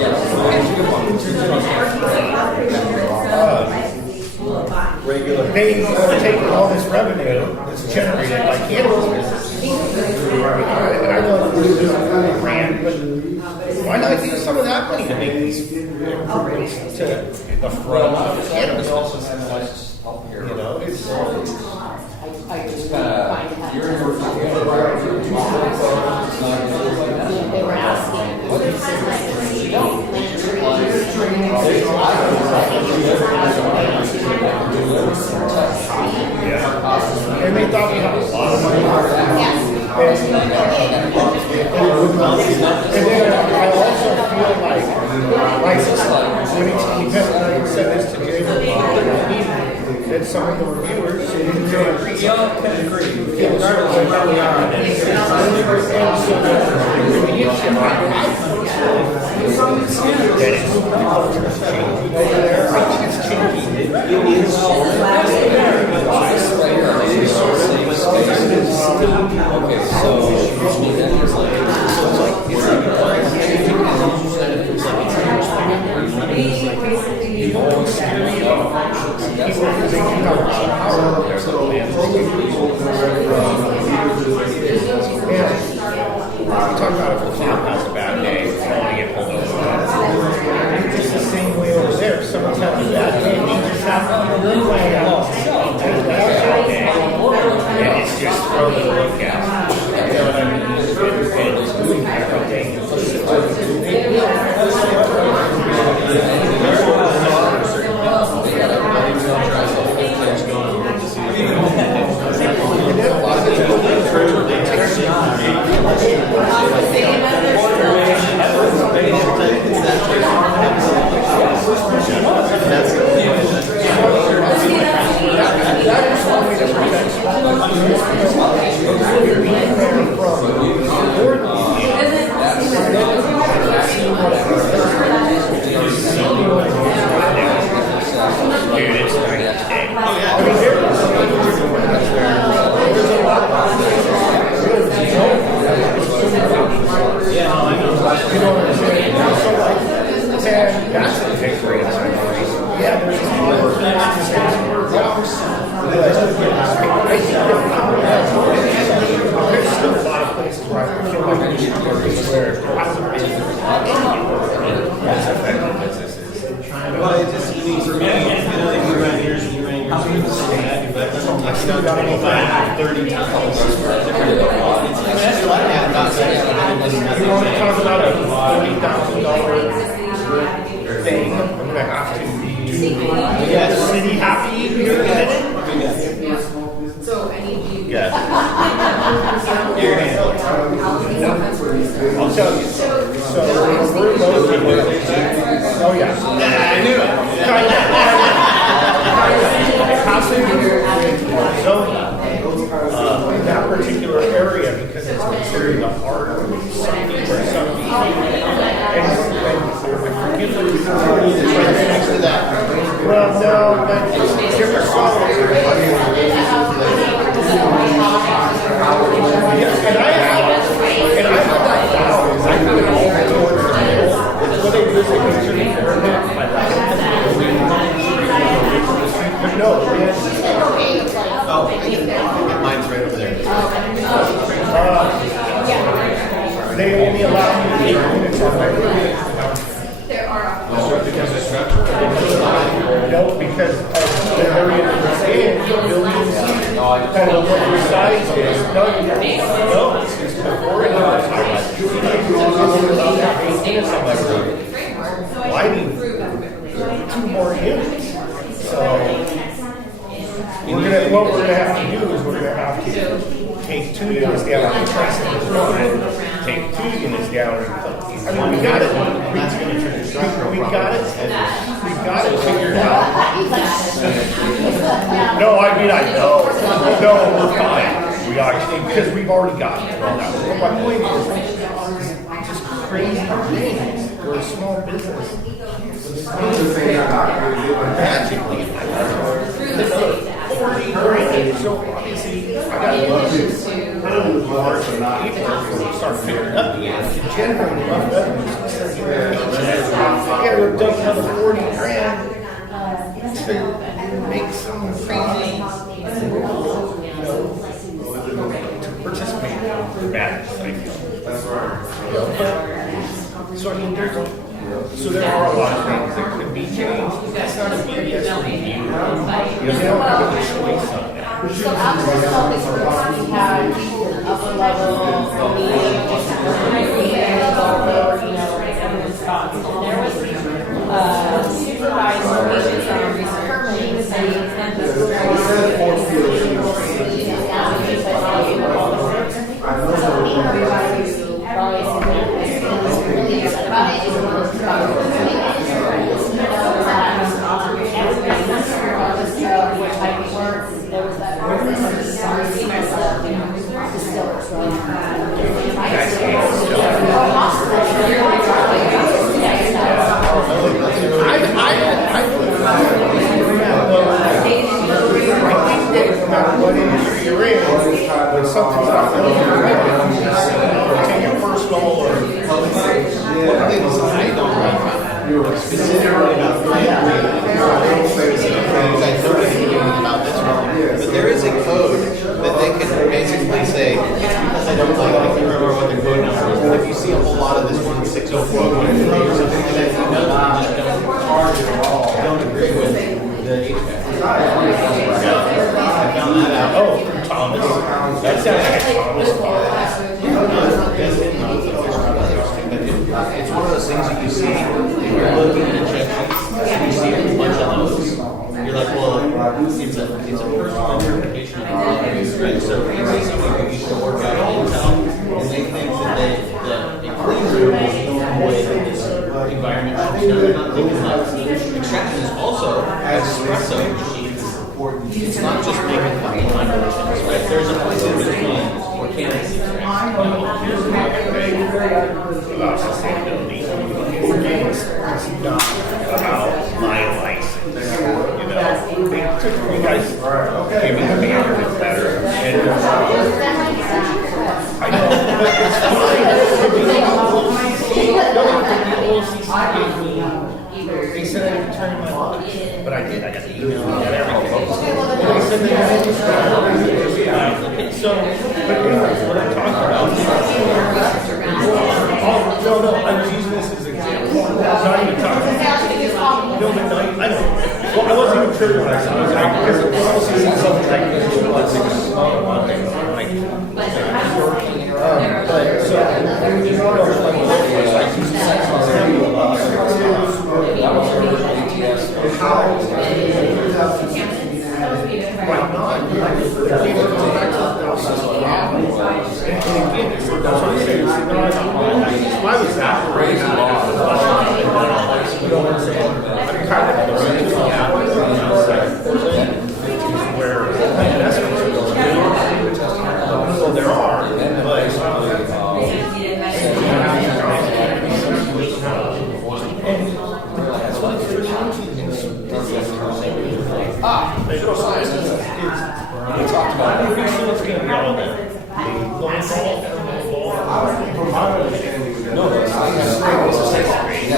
Regular. They are taking all this revenue that's generated by cannabis businesses. And I know this is a brand, but why not use some of that money to make these improvements to the front of cannabis businesses? You know, it's They were asking. And they thought we had a lot of money. And then I also feel like when he said this to Jay, that some of the reviewers didn't agree. Can agree. And so the issue over there, I think it's changing. Okay, so Talk about if a cop has a bad day, they don't want to get pulled over. It's the same way over there. If someone's having a bad day, they just have to play along. And it's just thrown in the look at. You know what I mean? And it's doing everything. different songs. Yeah, and I have that down. I kind of all towards the middle. What they do is they consider it by that. But no, Mine's right over there. they only allow me to take units on my roof. No, because of the area that it's in, the buildings, kind of what your size is. No, it's before it was. Well, I need 2 more units. So, what we're gonna have to do is we're gonna have to take 2 units down and replace it with 1, take 2 units down and replace. I mean, we got it figured out. No, I mean, I know. No, we're fine. We actually, because we've already got it. But my point is, just crazy things. We're a small business. Magically, 40 grand. So obviously, I got to love it. March and April, we start figuring up again. To generate enough revenue. Yeah, we've done another 40 grand to make some crazy, to participate in the madness, I feel. That's right. So I mean, so there are a lot of things that could be changed. That's not a BS review. They don't have a choice on that. So after the focus groups, we had people upper level, medium, everyone's thoughts. And there was supervisor patients from permitting studies and the No matter what industry you're in, when something's not going right, take it personal or One thing is I don't like specifically about but there is a code that they can basically say, it's because I don't like, I can't remember what the code number is, but if you see a whole lot of this 1604 or something like that, you know that you just don't agree with the HVAC. I found that out. Oh, Thomas. That sounds like Thomas. It's one of those things that you see, if you're looking at a check sheet, and you see a bunch of those, you're like, well, it's a personal interpretation of the right? So you see somebody who used to work out in Intel, and they think that a clean room is the normal way that this environment should be done. They're not thinking that extraction is also espresso machines. It's not just making fucking conversations, right? There's a place in between where cannabis is Here's my thing about sustainability. It's not about my license. You guys gave me the banner, it's better. And I know, but it's fine. They said I would turn my luck, but I did. I got the email, I got everything. They said they had so, but anyways, what I'm talking about is, no, I was using this as an example. I was not even talking about no, but no, I know. Well, I wasn't even sure when I saw it. Because it was also something like this. But so, why not? Why was that crazy? Where investments are going. So there are, but digital science is, we talked about it. Pretty soon it's gonna be all that. From my understanding, No, it's not. It's a sixth grade.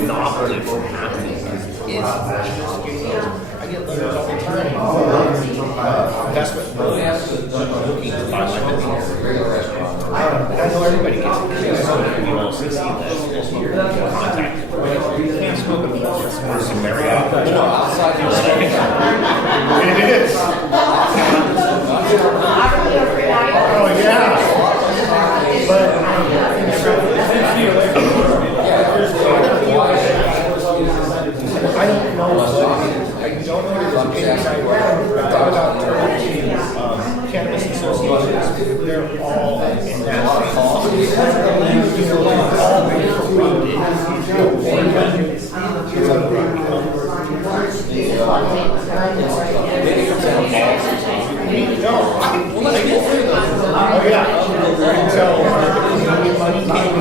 Monopoly from happening is I get letters all the time. Investment looking to buy my business. I know everybody gets it. You know, see this year, contact. You can't smoke in the office. There's some Marriott. No, outside the It is. Oh, yeah. But I don't know. I don't know if it's about cannabis associations. They're all in that all oh yeah. So money came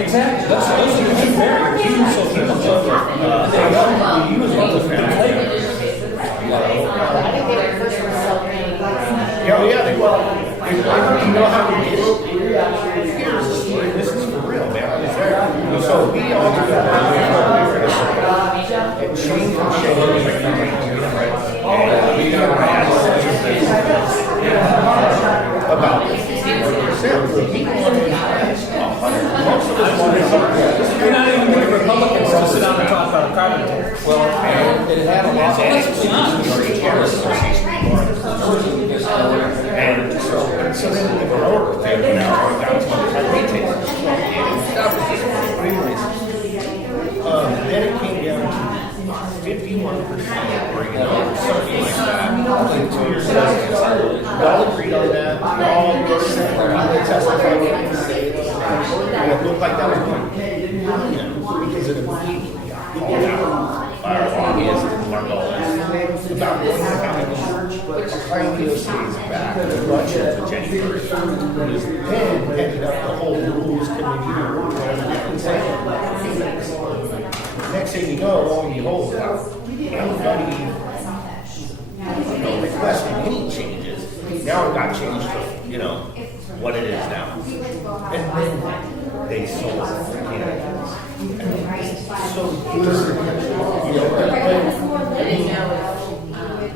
exactly. Those are the two very huge social he was one of the families. I think they were first were celebrating. Yeah, they will. You know how we did it? Here's the story. This is for real, man. So we all do and change and about 51%. You're not even getting Republicans to sit down and talk about a carbon tax. Well, it had a lot And so then the grower thing now down to the retail. Then it came down to 51% bringing it over, something like that. 2 years ago, we all agreed on that. We all testified in the state. And it looked like that was going to because it immediately got called out by our lobbyists, our lawyers, about going to the trying to is back in the budget for January. Is then headed up the whole rules committee. Next thing you know, lo and behold, everybody requesting any changes. Now it got changed to, you know, what it is now. And then they sold it. So,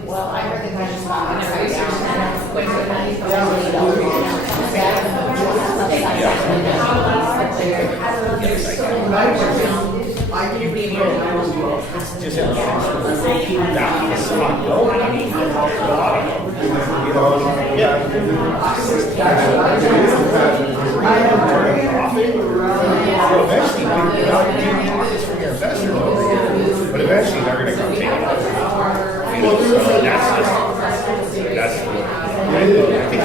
Well, I heard the question about it's just that facade. No, I mean, a lot of them. You know, yeah. Profit. Eventually, you're not getting pockets from your investors, but eventually they're going to come take it over. You know, so that's I think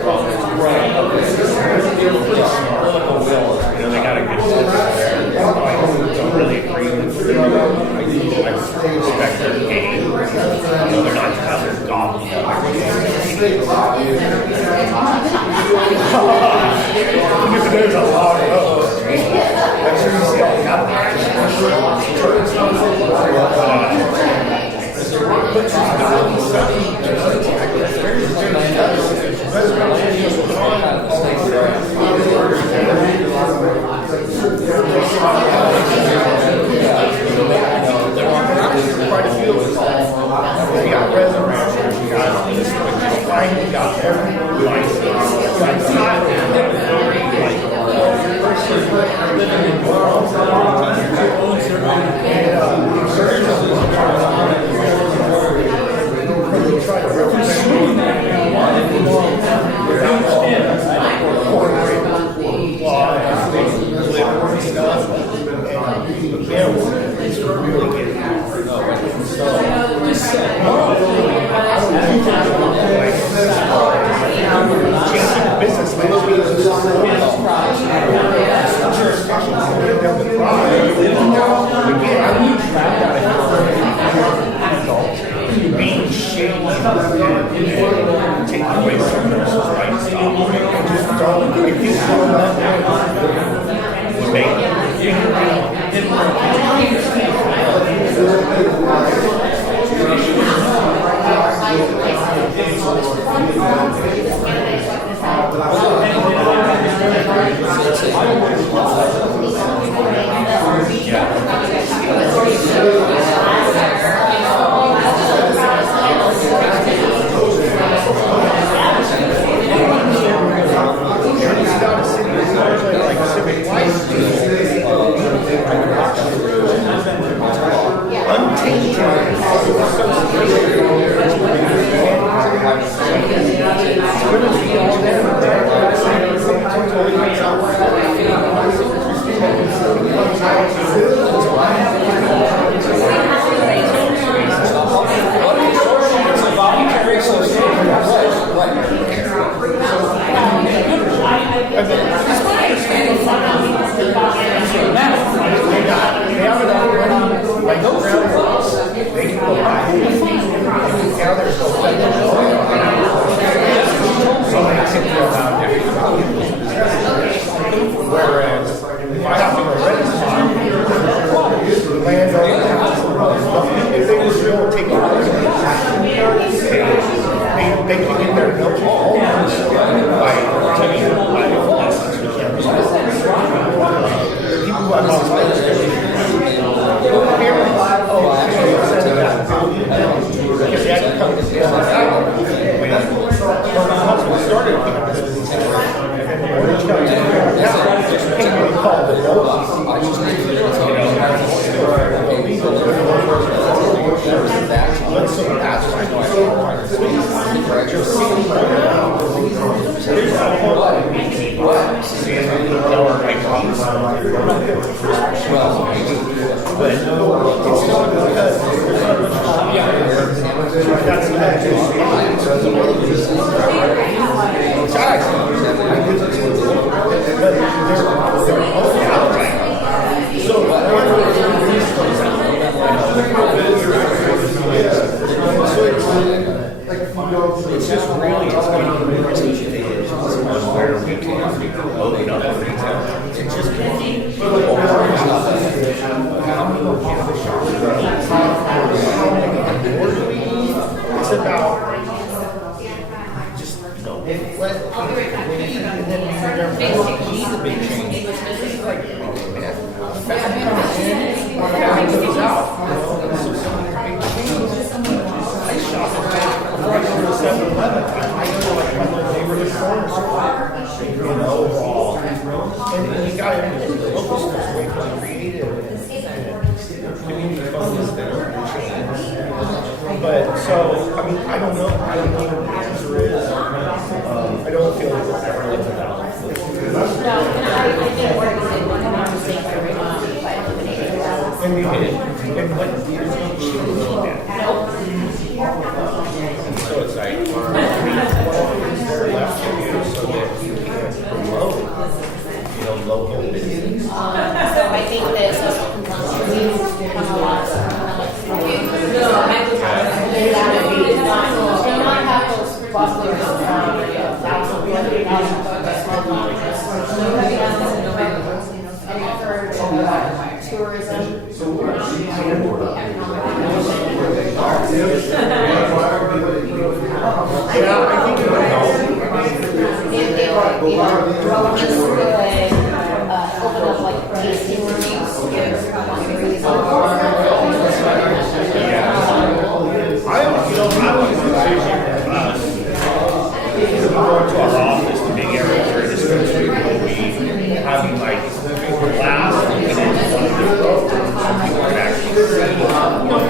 talking about you know, they got a good system there. I don't really agree with them. I respect their game. You know, they're not out there gobbling up there's a lot of those. I'm sure you see all the quite a few of us. We got resurrections, we got every license. Living in it's really getting hard. So, changing the business landscape. Again, I'm trapped out of being shady and taking away someone else's rights. I just don't, if you show that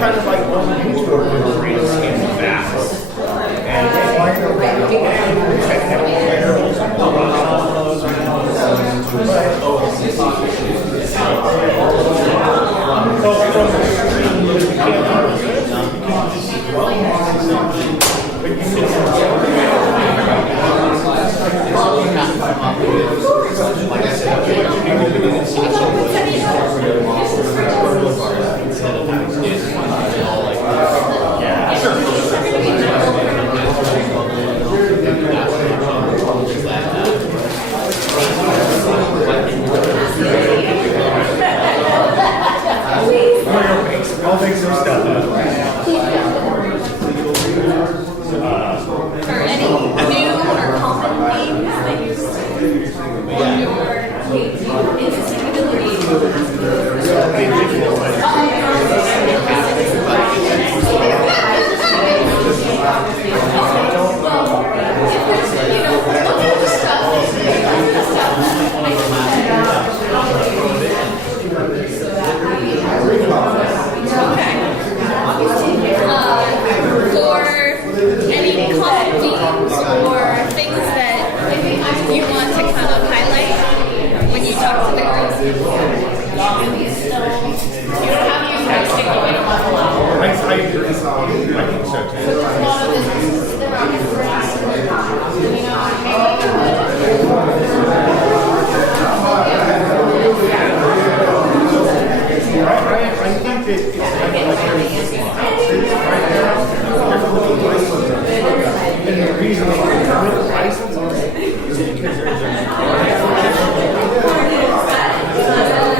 kind of like one news report reading back. And I'll make some stuff up. For any new or common themes that you see in your sustainability. For any common themes or things that you want to kind of highlight when you talk to the group? You don't have to use my stick away to level up. I agree. I think so too. I think that it's kind of like everything right now. And the reason they with licenses is because there's a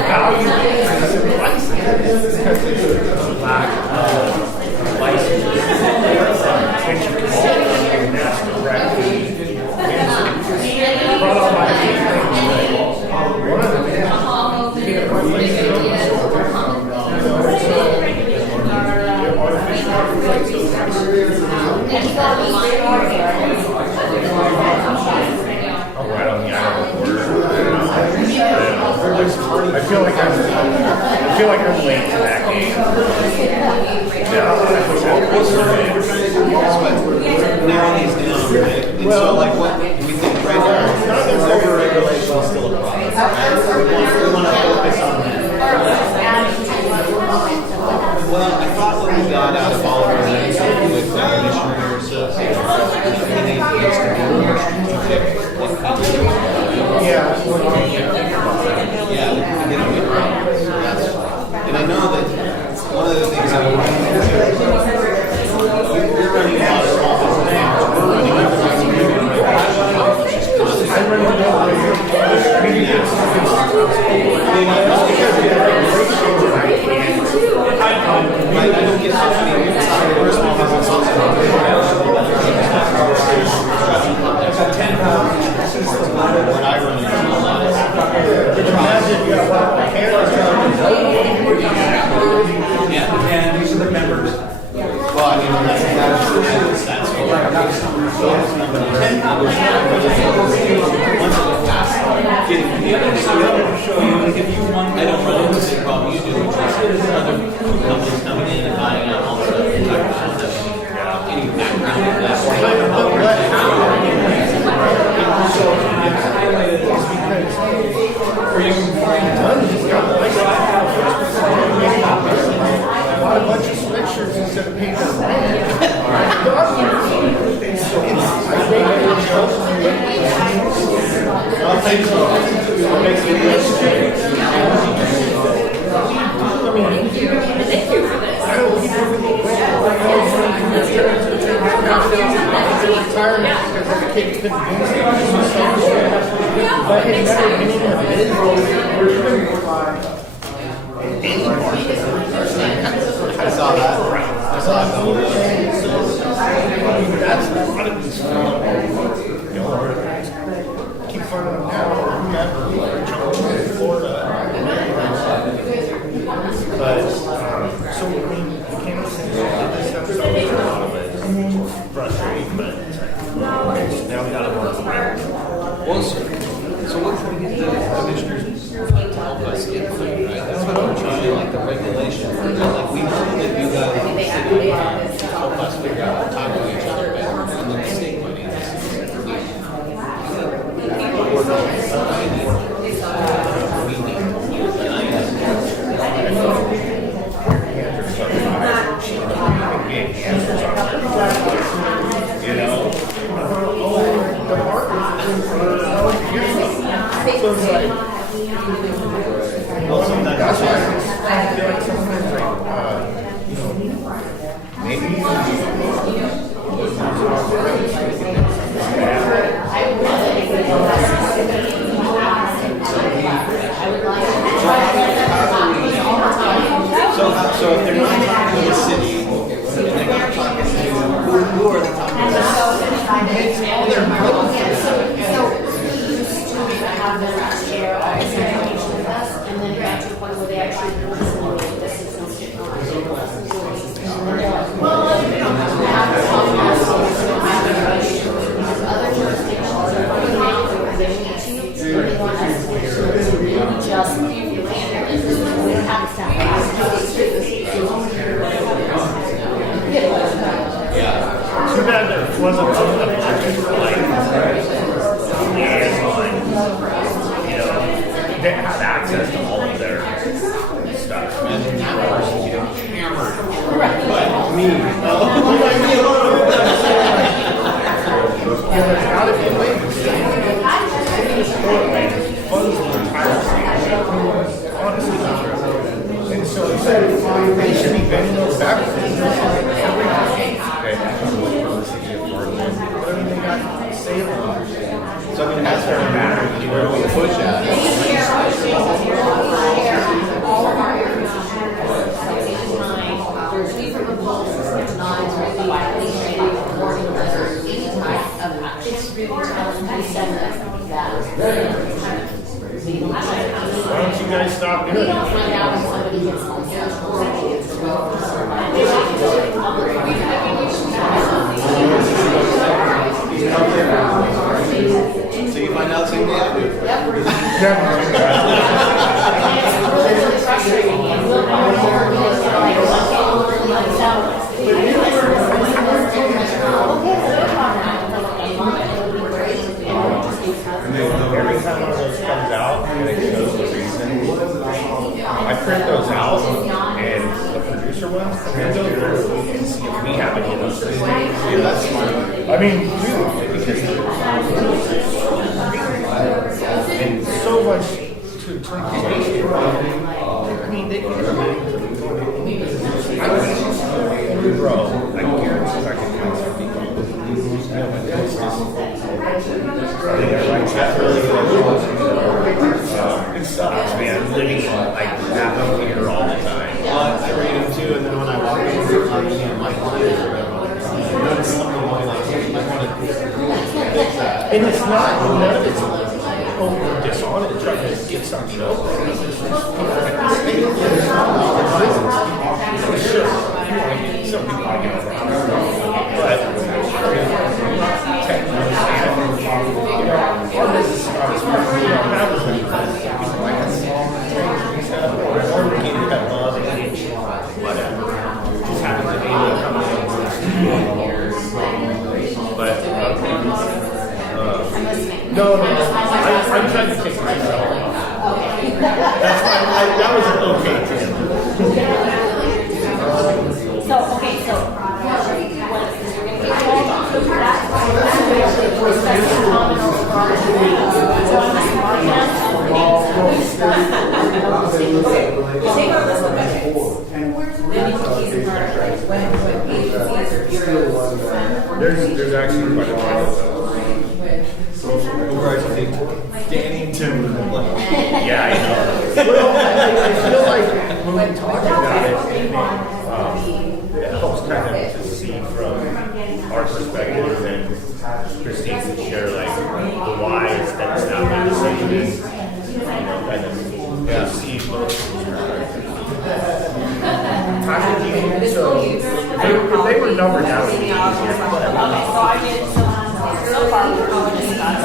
value in licenses because there's a lack of licenses. And you can see and that's directly brought up by one of the things right on the outer border. I feel like I'm late to that game. Narrow these down, right? And so, like, what do we think right now? Over-regulation is still a problem. We want to focus on that. Well, I thought what we got out of all of our meetings with commissioners, they used to be more strategic. Yeah, and I know that one of the things that we're running a lot of small business. We're running a I don't get so many. We're a small business also. When I run into a lot of imagine you have a yeah, and these are the members. Well, I mean, that's I don't run into the same problem you do, which is other companies coming in and buying out all the stuff and talking about any background of that. Bought a bunch of sweatshirts instead of paper. Thank you for this. I saw that. Keep finding them now, or whomever, like Florida. But, so, I mean, the cannabis industry did this stuff, so a lot of it frustrating, but now we gotta work around. Well, so what can we get the commissioners to help us get through, right? That's what I'm trying, like the regulation, like we know that you guys help us figure out, talk to each other better, and then the state money. So if they're not talking to the city, and they're not talking to, who are they talking to? It's all their problems. So we used to have them share all this information with us, and then it got to the point where they actually were listening to the systems technology. And then they're like, well, we don't have to have this on us, so we don't have information. Because other jurisdictions are putting out where they need to, and they want us to just we don't have to Too bad there wasn't a budget for like liaison. You know, they have access to all of their stuff. And that person getting hammered. But me, there's got to be a way to say this Portland funds the entire city. Honestly, not true. And so they should be bending those backwards. Every whatever they got sailing. So I mean, that's very matter. Where do we push at? all of our areas of there's different proposals, it's not really violating warning letters, any type of action. It's really telling they send us that. Why don't you guys stop doing it? We don't find out when somebody gets home, or somebody gets So you find out the same day I do. It's really frustrating. And we'll go there and it's like, Every time one of those comes out and it shows the reason, I print those out and the producer ones, and then go through and see if we have any of those. Yeah, that's smart. I mean, really, because and so much to interpretation. I mean, they can bro, I guarantee I can count some people. It sucks, man. Living in like half of here all the time. I read them too, and then when I walk in, my clients are notice something going on. I want to fix that. And it's not, none of it's dishonest, trying to get something over. Sure, some people I get over, but technically, our business is not as much. We don't have as many plans. Or we're getting that love and whatever. Just happens to be coming in. But no, I'm trying to take myself off. That's why that was an okay tip. So, okay, so There's actually quite a lot of Danny and Tim would have like, yeah, I know. Well, I feel like when we talk about it, it helps kind of to see from our perspective, and Christine can share like the whys that it's not been the same, and kind of see so if they were numbered down, it'd be easier. so I did so far we're going to discuss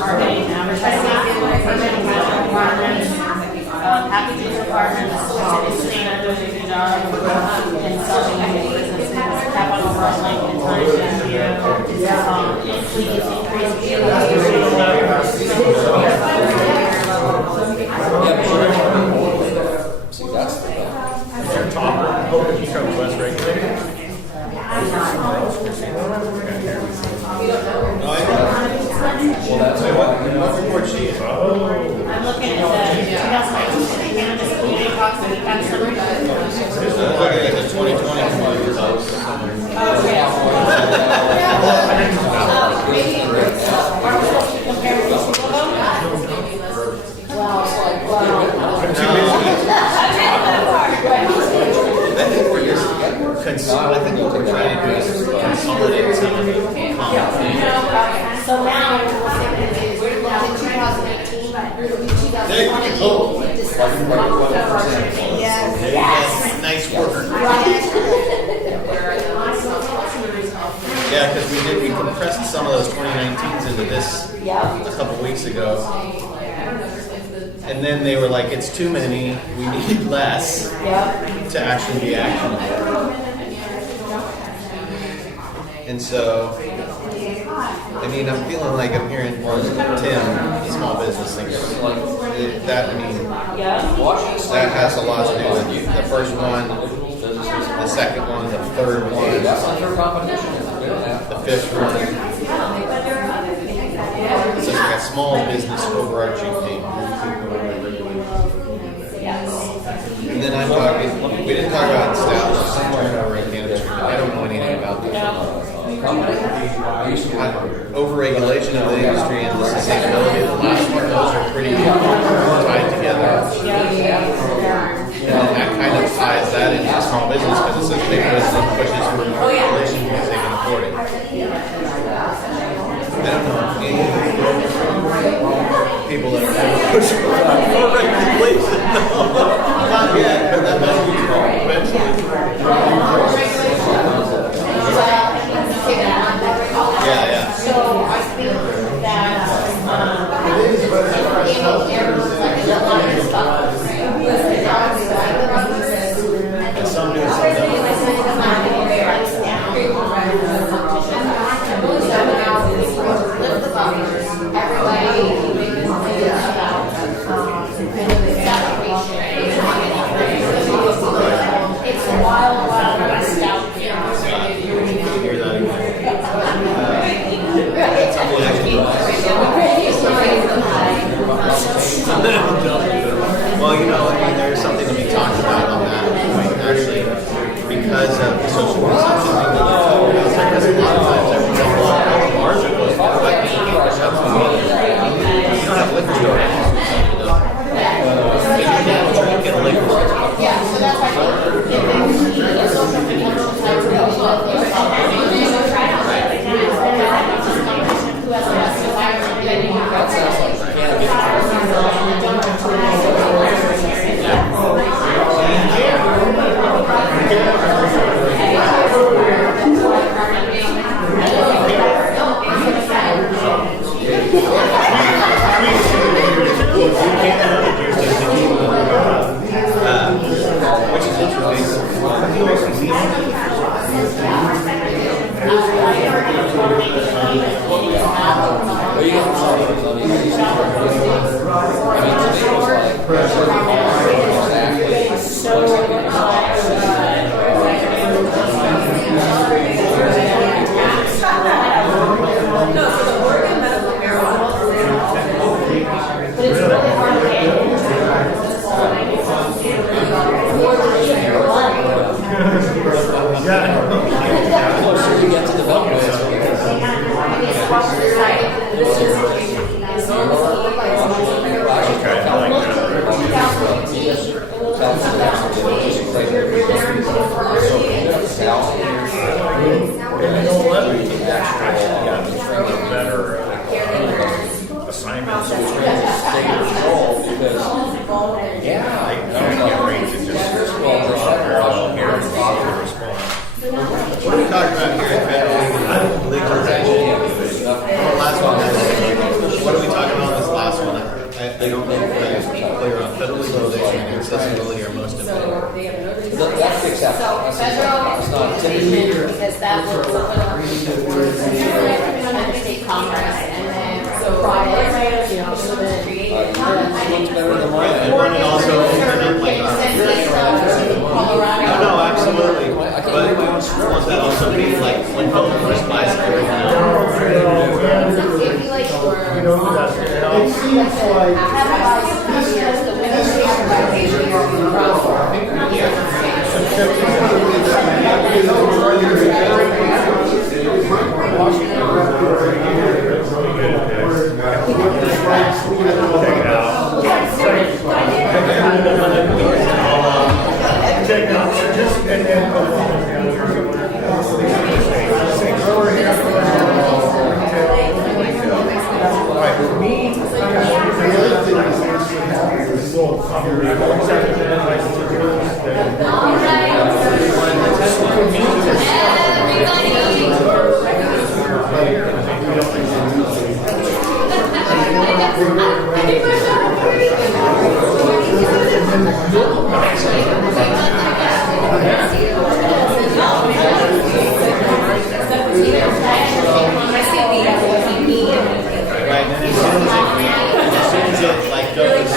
marketing, advertising, requirements, packaging requirements, saying I'm doing a good job, and selling businesses, have an overall length and time to please increase See, that's the thing. Their topper, hope it becomes less regulated. well, that's what report she is. I'm looking at the 2019 Cannabis Community Talks that we got summary. This is like the 2020 results. Okay. Maybe, are we supposed to compare with these people though? Well, I'm too busy. I think what we're trying to do is consolidate some of the So now, we're looking at 2018, but 2020. Yes. Nice work. Yeah, because we compressed some of those 2019s into this a couple weeks ago. And then they were like, it's too many, we need less to actually be actionable. And so, I mean, I'm feeling like I'm hearing Tim, small business thinker. That has a lot to do with the first one, the second one, the third one, the fifth one. So it's like a small business overarching thing. And then I'm talking, we didn't talk about establishing somewhere over in Cannabis. I don't know anything about this. Overregulation of the industry and the sustainability of the last one, those are pretty tied together. And that kind of ties that into small business because it says big business pushes for more regulation because they can afford it. I don't know any people that are pushing for more regulation. Not yet, but that might be eventually. Yeah. So I think that and some do it, some don't. It's a wild west out here. Hear that again. Well, you know, I mean, there's something to be talked about on that point, actually, because of the social consumption thing that you talked about. Because a lot of times everyone knows how bars are closed, but you don't have liquor stores. You can't get a liquor store. Yeah, so that's why Which is interesting. What are we talking about here at federal legalization? What are we talking about in this last one? I don't know if I'm clear on federal legalization and accessibility are most important. That's the exception. That's not typically. Because that was under state Congress and then so private, you know, so then created. And one also opened up like no, absolutely. But won't that also be like when home first buys everything else? Check out, just and Right, and as soon as it like goes,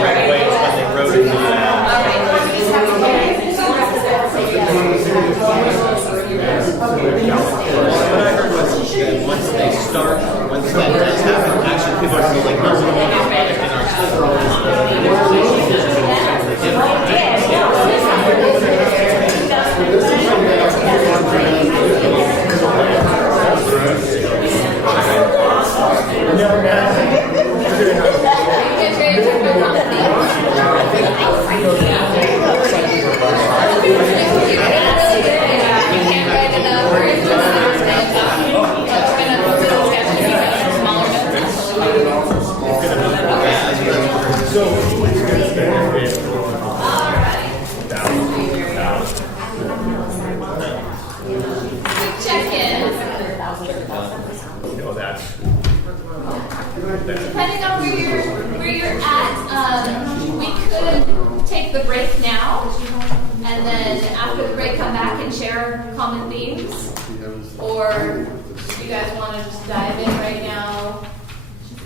right away, it's when they wrote it. What I heard was that once they start, once that does happen, actually people are going to like, there's a whole product in our Depending on where you're at, we could take the break now, and then after the break come back and share common themes. Or if you guys want to just dive in right now,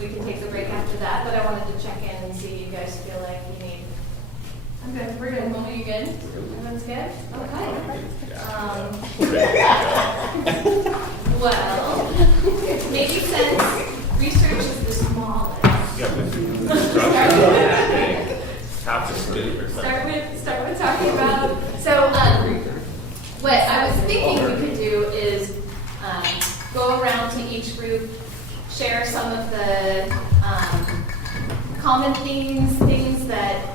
we can take the break after that. But I wanted to check in and see if you guys feel like you need. I'm good. We're good. Mom, are you good? Everyone's good? Okay. Well, maybe since research is the smallest. Start with talking about. So, what I was thinking we could do is go around to each group, share some of the common themes, things that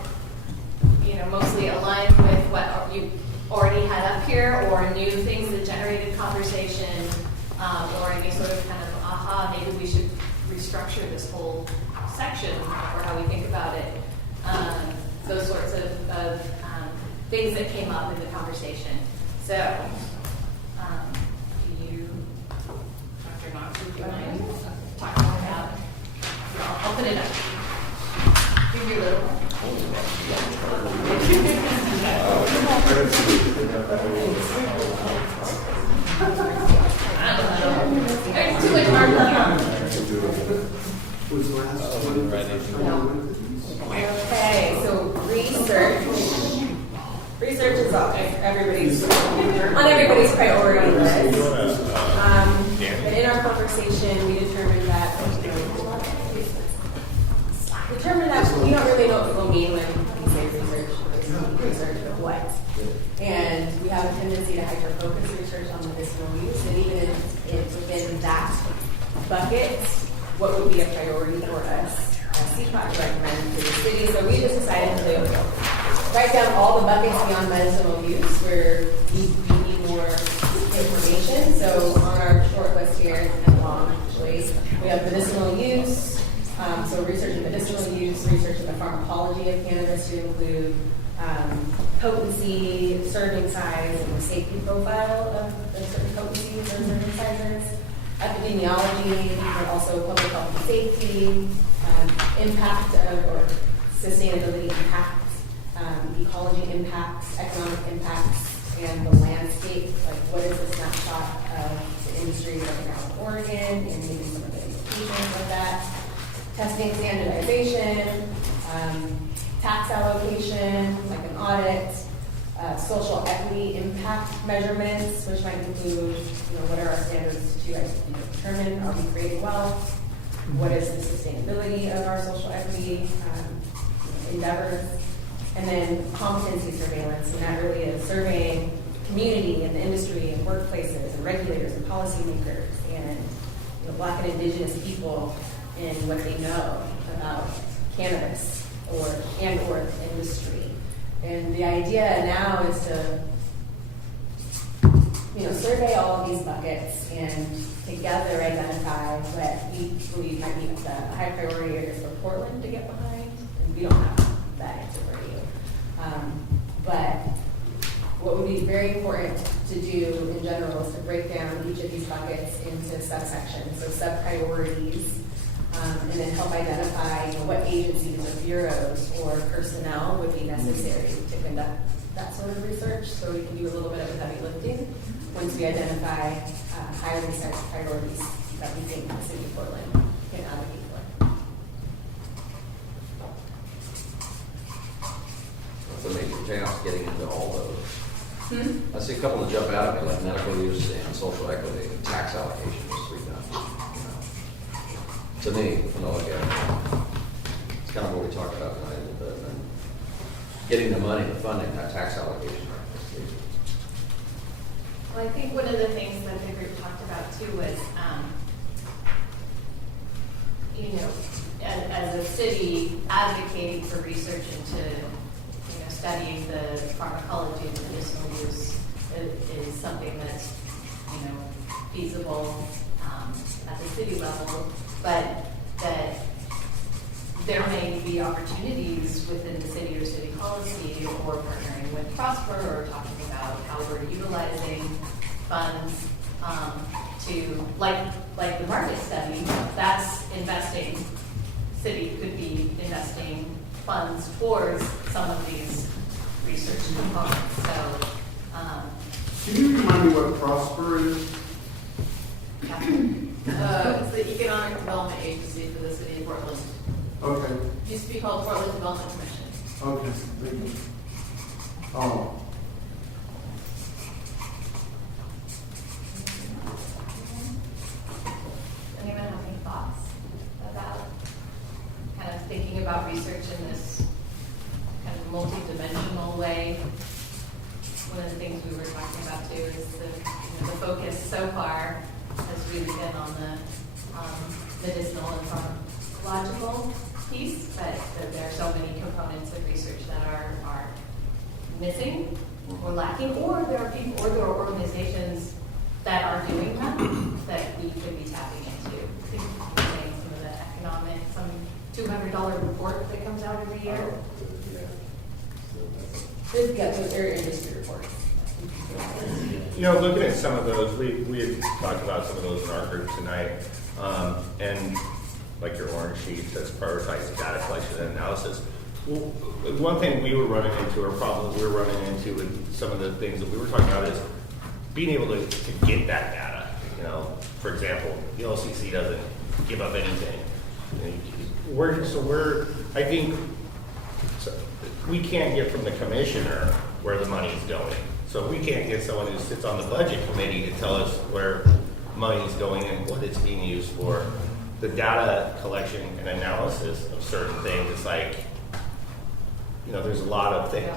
mostly align with what you already had up here, or new things that generated conversation, or any sort of kind of aha, maybe we should restructure this whole section or how we think about it. Those sorts of things that came up in the conversation. So, do you, Dr. Knox, would you mind talking about? I'll put it up. Give you a little. There's too much marketing. Okay, so research is on everybody's priority list. And in our conversation, we determined that we don't really know what people mean when we say research, but what? And we have a tendency to hyper-focus research on medicinal use, and even if within that bucket, what would be a priority for us? CPOT recommend to the city, so we just decided to write down all the buckets beyond medicinal use where we need more information. So on our short list here, it's kind of long actually, we have medicinal use, so researching medicinal use, researching the pharmacology of cannabis to include potency, serving size, and the safety profile of the certain potencies or serving sizes. Epidemiology, but also public health and safety, impact or sustainability impact, ecology impacts, economic impacts, and the landscape. Like, what is the snapshot of the industry right now in Oregon, and maybe some of the implications of that. Testing standardization, tax allocation, like an audit, social equity impact measurements, which might include, what are our standards to determine are we creating wealth? What is the sustainability of our social equity endeavors? And then competency surveillance, and that really is surveying community and the industry and workplaces and regulators and policymakers and Black and Indigenous people in what they know about cannabis or the industry. And the idea now is to survey all of these buckets and together identify what we believe might be the high priority areas for Portland to get behind. And we don't have that answer for you. But what would be very important to do in general is to break down each of these buckets into subsections, so sub-priorities. and then help identify what agencies or bureaus or personnel would be necessary to conduct that sort of research. So we can do a little bit of heavy lifting once we identify high research priorities that we think the city of Portland can advocate for. So maybe Jan's getting into all those. I see a couple that jump out at me, like medical use and social equity, and tax allocation, those three things. To me, when I look at it, it's kind of what we talked about tonight a little bit, and getting the money, the funding, that tax allocation. Well, I think one of the things that the group talked about too was, as a city advocating for research into, studying the pharmacology of medicinal use is something that's, feasible at the city level, but that there may be opportunities within the city or city policy or partnering with Prosper or talking about how we're utilizing funds to, like the market study, that's investing, city could be investing funds towards some of these research components. So, can you remind me what Prosper is? It's the Economic Development Agency for the city of Portland. Okay. It used to be called Portland Development Commission. Okay. Thank you. anyone have any thoughts about kind of thinking about research in this kind of multi-dimensional way? One of the things we were talking about too is the focus so far has really been on the medicinal and pharmacological piece, but there are so many components of research that are missing or lacking, or there are people or there are organizations that are doing that we could be tapping into. I think some of the economic, some $200 report that comes out every year. They've got their industry reports. Looking at some of those, we had talked about some of those in our group tonight, and like your orange sheet says prioritize data collection and analysis. Well, one thing we were running into, or problem we were running into with some of the things that we were talking about is being able to get that data. For example, the LCC doesn't give up anything. I think we can't get from the commissioner where the money's going. So we can't get someone who sits on the budget committee to tell us where money's going and what it's being used for. The data collection and analysis of certain things, it's like, there's a lot of things,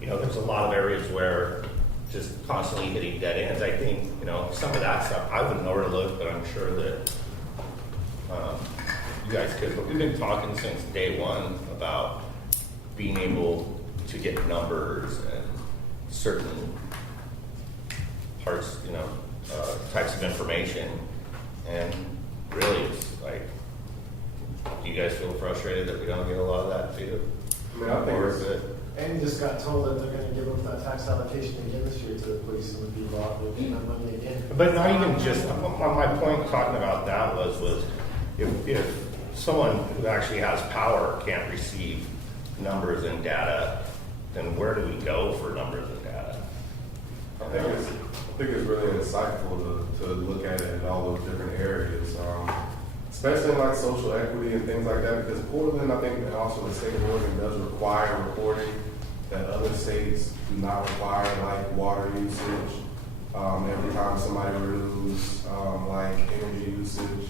there's a lot of areas where just constantly hitting dead ends. I think, some of that stuff, I wouldn't know where to look, but I'm sure that you guys could. But we've been talking since day one about being able to get numbers and certain parts, types of information. And really, it's like, do you guys feel frustrated that we don't get a lot of that too? I mean, I think or is it? And just got told that they're going to give up that tax allocation again this year to the police and the people out there getting that money again. But not even just, my point talking about that was if someone who actually has power can't receive numbers and data, then where do we go for numbers and data? I think it's really insightful to look at it in all those different areas, especially like social equity and things like that, because Portland, I think, and also the state of Oregon does require reporting that other states do not require, like water usage, every time somebody renews, like energy usage,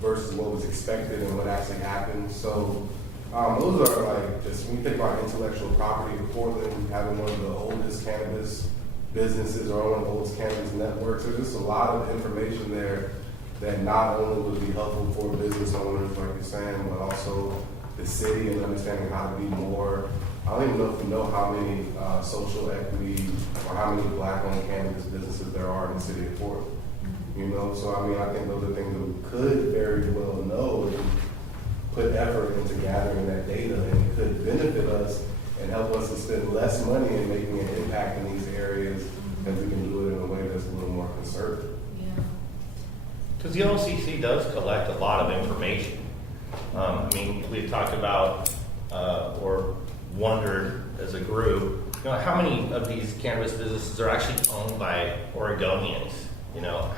versus what was expected and what actually happened. So those are like, just when you think about intellectual property in Portland, having one of the oldest cannabis businesses or one of the oldest cannabis networks, there's just a lot of information there that not only would be helpful for business owners, like you're saying, but also the city and understanding how to be more. I don't even know if we know how many social equity or how many black-owned cannabis businesses there are in the city of Portland. So I mean, I think those are things that we could very well know if we put effort into gathering that data, and it could benefit us and help us to spend less money in making an impact in these areas, and we can do it in a way that's a little more conservative. Because the OLCC does collect a lot of information. I mean, we've talked about or wondered as a group, how many of these cannabis businesses are actually owned by Oregonians?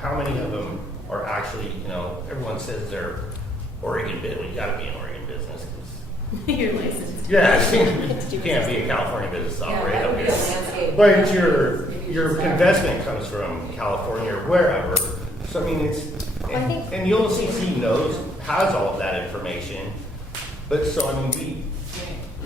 How many of them are actually, everyone says they're Oregon business. Well, you got to be an Oregon business. You're licensed. Yeah, you can't be a California business operator up here. But your investment comes from California or wherever. So I mean, and the OLCC has all of that information. But so I mean,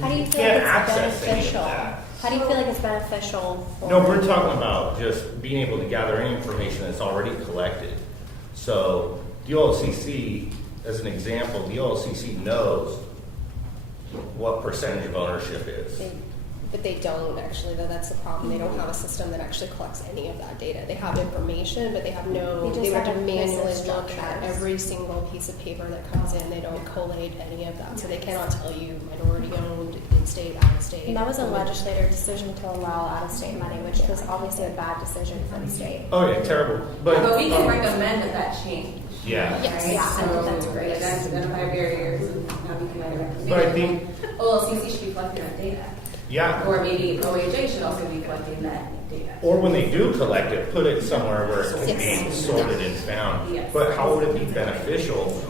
How do you we feel can't like it's access any of beneficial? that. How do you feel like it's beneficial for? No, we're talking about just being able to gather any information that's already collected. So the OLCC, as an example, the OLCC knows what percentage of ownership is. But they don't actually, though. That's the problem. They don't have a system that actually collects any of that data. They have information, but they have no. They They just have to have manually business look at structures. every single piece of paper that comes in. They don't collate any of that, so they cannot tell you minority owned, in state, out of state. And that was a legislative decision to allow out-of-state money, which was obviously a bad decision for the state. Oh yeah, terrible. But we can recommend that change. Yeah. Yes, Right? yeah, I think So that's great. identify barriers and how we can recommend. But I think OLCC should be collecting that data. yeah. Or maybe OHA should also be collecting that data. Or when they do collect it, put it somewhere where it can be sorted and found. Yes. But how would it be beneficial?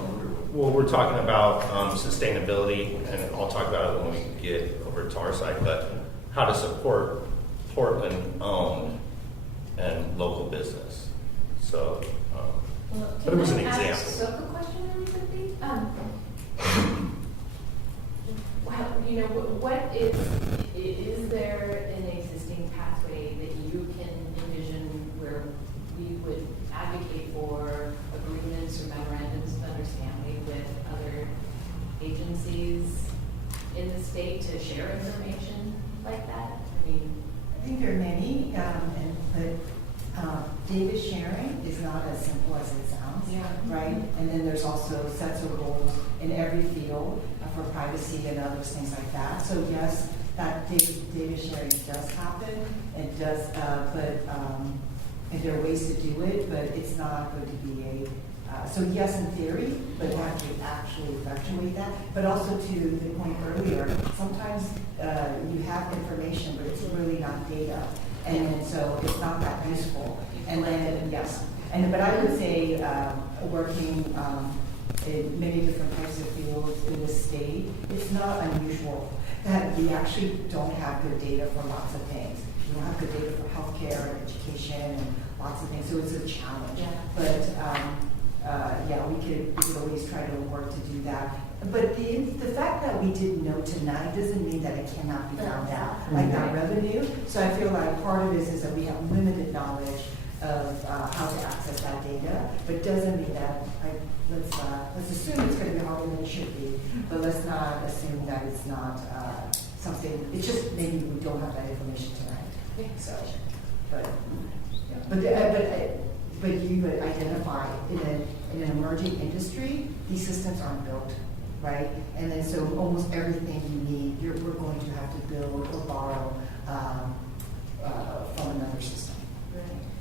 Well, we're talking about sustainability, and I'll talk about it when we get over to our side, but how to support Portland-owned and local business. So, but it was an example. So a question really quickly. Wow, what is there an existing pathway that you can envision where we would advocate for agreements or memorandums of understanding with other agencies in the state to share information like that? I think there are many, but data sharing is not as simple as it sounds, right? And then there's also sets of rules in every field for privacy and other things like that. So yes, that data sharing does happen. It does, and there are ways to do it, but it's not going to be so yes, in theory, but you have to actually effectuate that. But also to the point earlier, sometimes you have information, but it's really not data. And so it's not that useful. And then, yes. But I would say working in many different types of fields in the state, it's not unusual that we actually don't have good data for lots of things. We don't have good data for healthcare and education and lots of things, so it's a challenge. But we could always try to work to do that. But the fact that we didn't know tonight doesn't mean that it cannot be found out, like that revenue. So I feel like part of it is that we have limited knowledge of how to access that data, but doesn't mean that, let's assume it's going to be harder than it should be, but let's not assume that it's not something, it's just maybe we don't have that information tonight. So, but you would identify in an emerging industry, these systems aren't built, right? And then so almost everything you need, we're going to have to build or borrow from another system.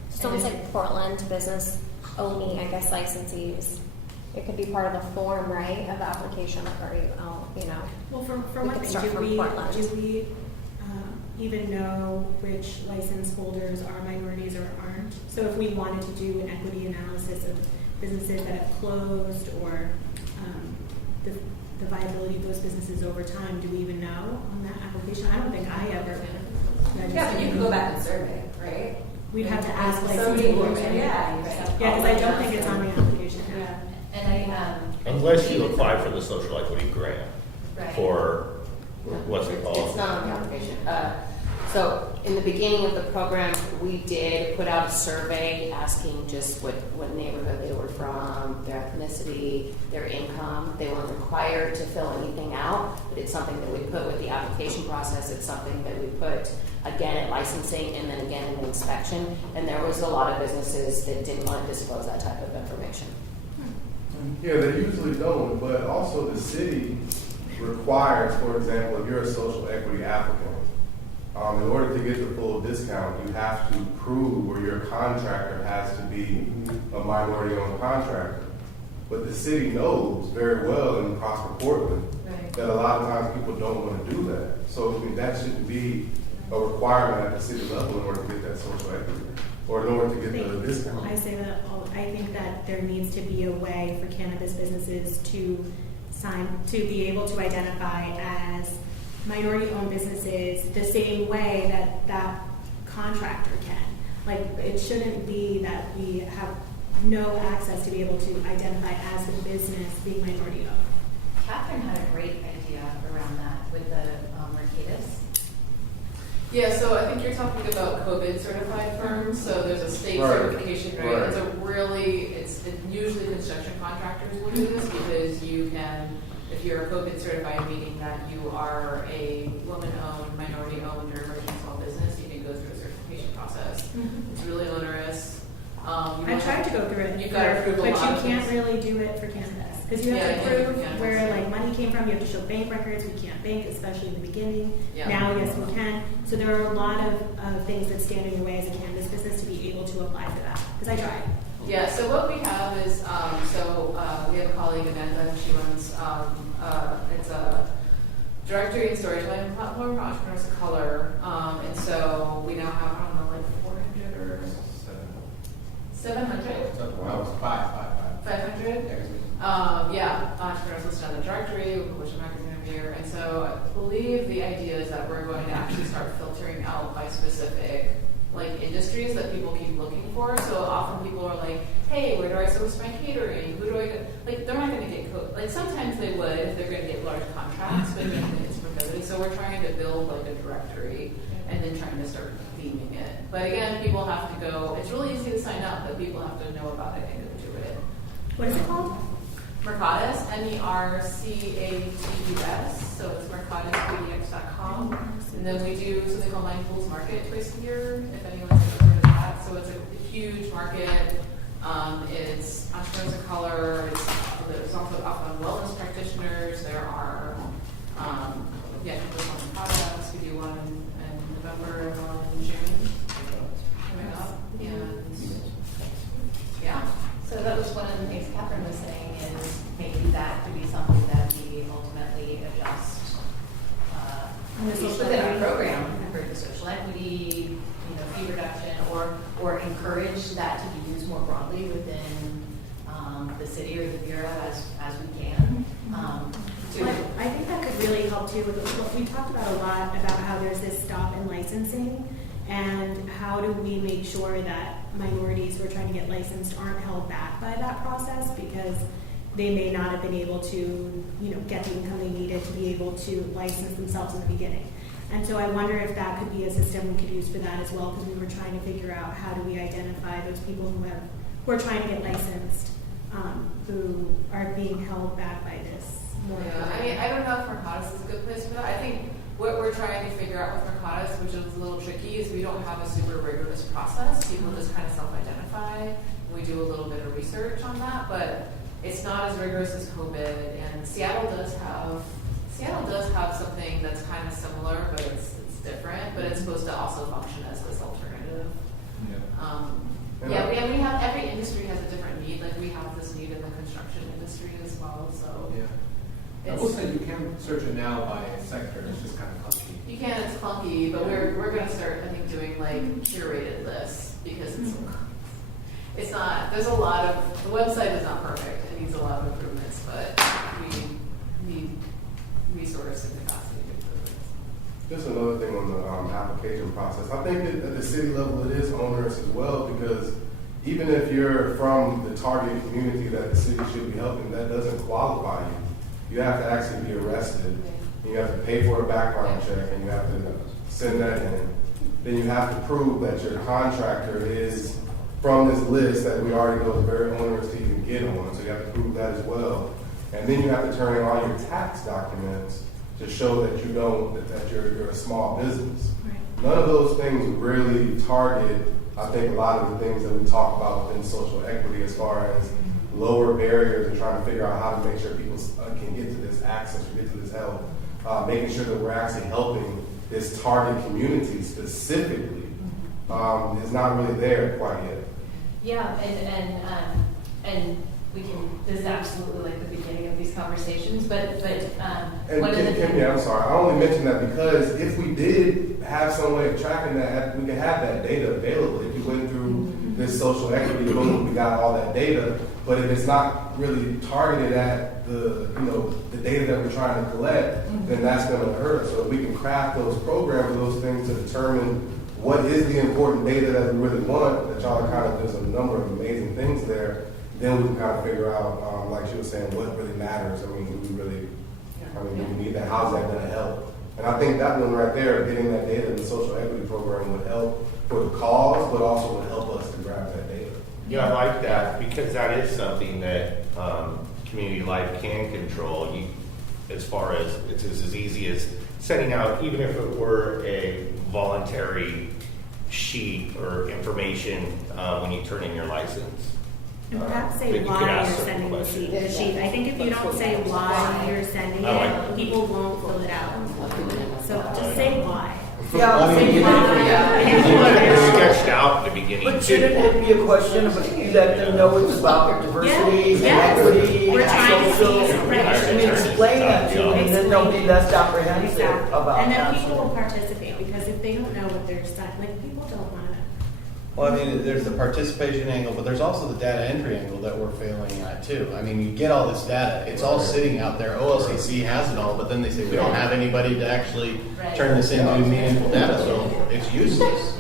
So it's like Portland business only, I guess, licensees. It could be part of the form, right, of the application, or Well, for we one could thing, start from Portland. do we even know which license holders are minorities or aren't? So if we wanted to do an equity analysis of businesses that have closed or the viability of those businesses over time, do we even know on that application? I don't think I ever. Yeah, but you can go back and survey, right? We'd have to ask Somebody licensing boards. would, Yeah, because I don't think it's on the application. Yeah, and Unless you apply for the social equity grant for, what's it called? It's not on the application. So in the beginning of the program, we did put out a survey asking just what neighborhood they were from, their ethnicity, their income. They weren't required to fill anything out, but it's something that we put with the application process. It's something that we put again at licensing and then again in the inspection. And there was a lot of businesses that didn't want to disclose that type of information. Yeah, they usually don't, but also the city requires, for example, if you're a social equity applicant, In order to get the full discount, you have to prove, or your contractor has to be a minority-owned contractor. But the city knows very well in Prosper Portland that a lot of times people don't want to do that. So I mean, that shouldn't be a requirement at the city level in order to get that social equity, or in order to get the discount. I say that I think that there needs to be a way for cannabis businesses to be able to identify as minority-owned businesses the same way that contractor can. Like, it shouldn't be that we have no access to be able to identify as the business being minority-owned. Catherine had a great idea around that with the Mercatus. Yeah, so I think you're talking about COVID certified firms. So there's a state certification, right? It's a really, it's usually construction contractors will do this because you can, if you're a COVID certified, meaning that you are a woman-owned, minority-owned, or emerging small business, you can go through a certification process. It's really onerous. I tried to go through it, You've got to prove but you a lot of can't things. really do it for cannabis. Because you have to prove where like money came from. You have to show bank records. We can't bank, especially in the beginning. Yeah. Now, yes, we can. So there are a lot of things that stand in your way as a cannabis business to be able to apply for that. Because I tried. Yeah, so what we have is, we have a colleague, Amanda, she runs, it's a directory and storage management platform for entrepreneurs of color. And so we now have, I don't know, like 400 or 700? Wow, 500? Entrepreneurs listed on the directory, we publish a magazine every year. And so I believe the idea is that we're going to actually start filtering out by specific like industries that people keep looking for. So often people are like, hey, where do I source my catering? Who do I get? Like, they're not going to get like sometimes they would if they're going to get large contracts, but it's prohibited. So we're trying to build like a directory and then trying to start theming it. But again, people have to go. It's really easy to sign up, but people have to know about it and go do it. What is it called? Mercatus, MERCATUS, so it's mercatuspdx.com. And then we do something called Mind Pools Market twice a year, if anyone's ever heard of that. So it's a huge market. It's entrepreneurs of color. There's also often wellness practitioners. There are, people selling products. We do one in November and one in June coming up. And yeah. So that was one of the things Catherine was saying is maybe that could be something that we ultimately adjust within our program for the social equity, fee reduction, or encourage that to be used more broadly within the city or the bureau as we can. I think that could really help too. We talked about a lot about how there's this stop in licensing, and how do we make sure that minorities who are trying to get licensed aren't held back by that process because they may not have been able to, get the income they needed to be able to license themselves in the beginning. And so I wonder if that could be a system we could use for that as well, because we were trying to figure out how do we identify those people who are trying to get licensed, who are being held back by this. I don't know if Mercatus is a good place for that. I think what we're trying to figure out with Mercatus, which is a little tricky, is we don't have a super rigorous process. People just kind of self-identify. We do a little bit of research on that, but it's not as rigorous as COVID. And Seattle does have something that's kind of similar, but it's different. But it's supposed to also function as this alternative. We have every industry has a different need. Like we have this need in the construction industry as well. So I will say you can search it now by sector. It's just kind of clunky. You can. It's clunky, but we're going to start, I think, doing like curated lists because it's not. There's a lot of the website is not perfect. It needs a lot of improvements, but we need resource and capacity to improve it. Just another thing on the application process. I think that at the city level it is onerous as well because even if you're from the target community that the city should be helping, that doesn't qualify you. You have to actually be arrested. You have to pay for a background check and you have to send that in. Then you have to prove that your contractor is from this list that we already know is very onerous to even get on. So you have to prove that as well. And then you have to turn in all your tax documents to show that you know that you're a small business. None of those things really target, I think, a lot of the things that we talk about within social equity as far as lower barriers and trying to figure out how to make sure people can get to this access or get to this help. Making sure that we're actually helping this target community specifically is not really there quite yet. Yeah, and we can, this is absolutely like the beginning of these conversations, but And one of the Kimmy, I'm sorry, I only mentioned that because if we did have some way of tracking that, we could have that data available. If you went through this social equity boom, we got all that data, but if it's not really targeted at the data that we're trying to collect, then that's going to hurt us. So if we can craft those programs, those things to determine what is the important data that we really want, that y'all are kind of, there's a number of amazing things there, then we can kind of figure out, like she was saying, what really matters. I mean, do we need that? How's that going to help? And I think that one right there, getting that data in the social equity program would help for the cause, but also would help us to grab that data. Yeah, I like that because that is something that community life can control. As far as it's as easy as sending out, even if it were a voluntary sheet or information when you turn in your license. And perhaps say But you could why ask you're certain sending the questions. sheet. I think if you don't say why you're sending it, people won't fill it out. So just say why. Yeah, I mean, Say why. It's sketched out in the beginning. but shouldn't it be a question of you let them know it's about diversity, Yeah. equity, We're trying to social? see- I mean, explain that to them, and then they'll be less apprehensive Exactly. about And then answering. people will participate because if they don't know what they're studying, like people don't want to. Well, I mean, there's the participation angle, but there's also the data entry angle that we're failing at too. I mean, you get all this data, it's all sitting out there. OLCC has it all, but then they say we don't have anybody to actually turn this into meaningful data, so it's useless.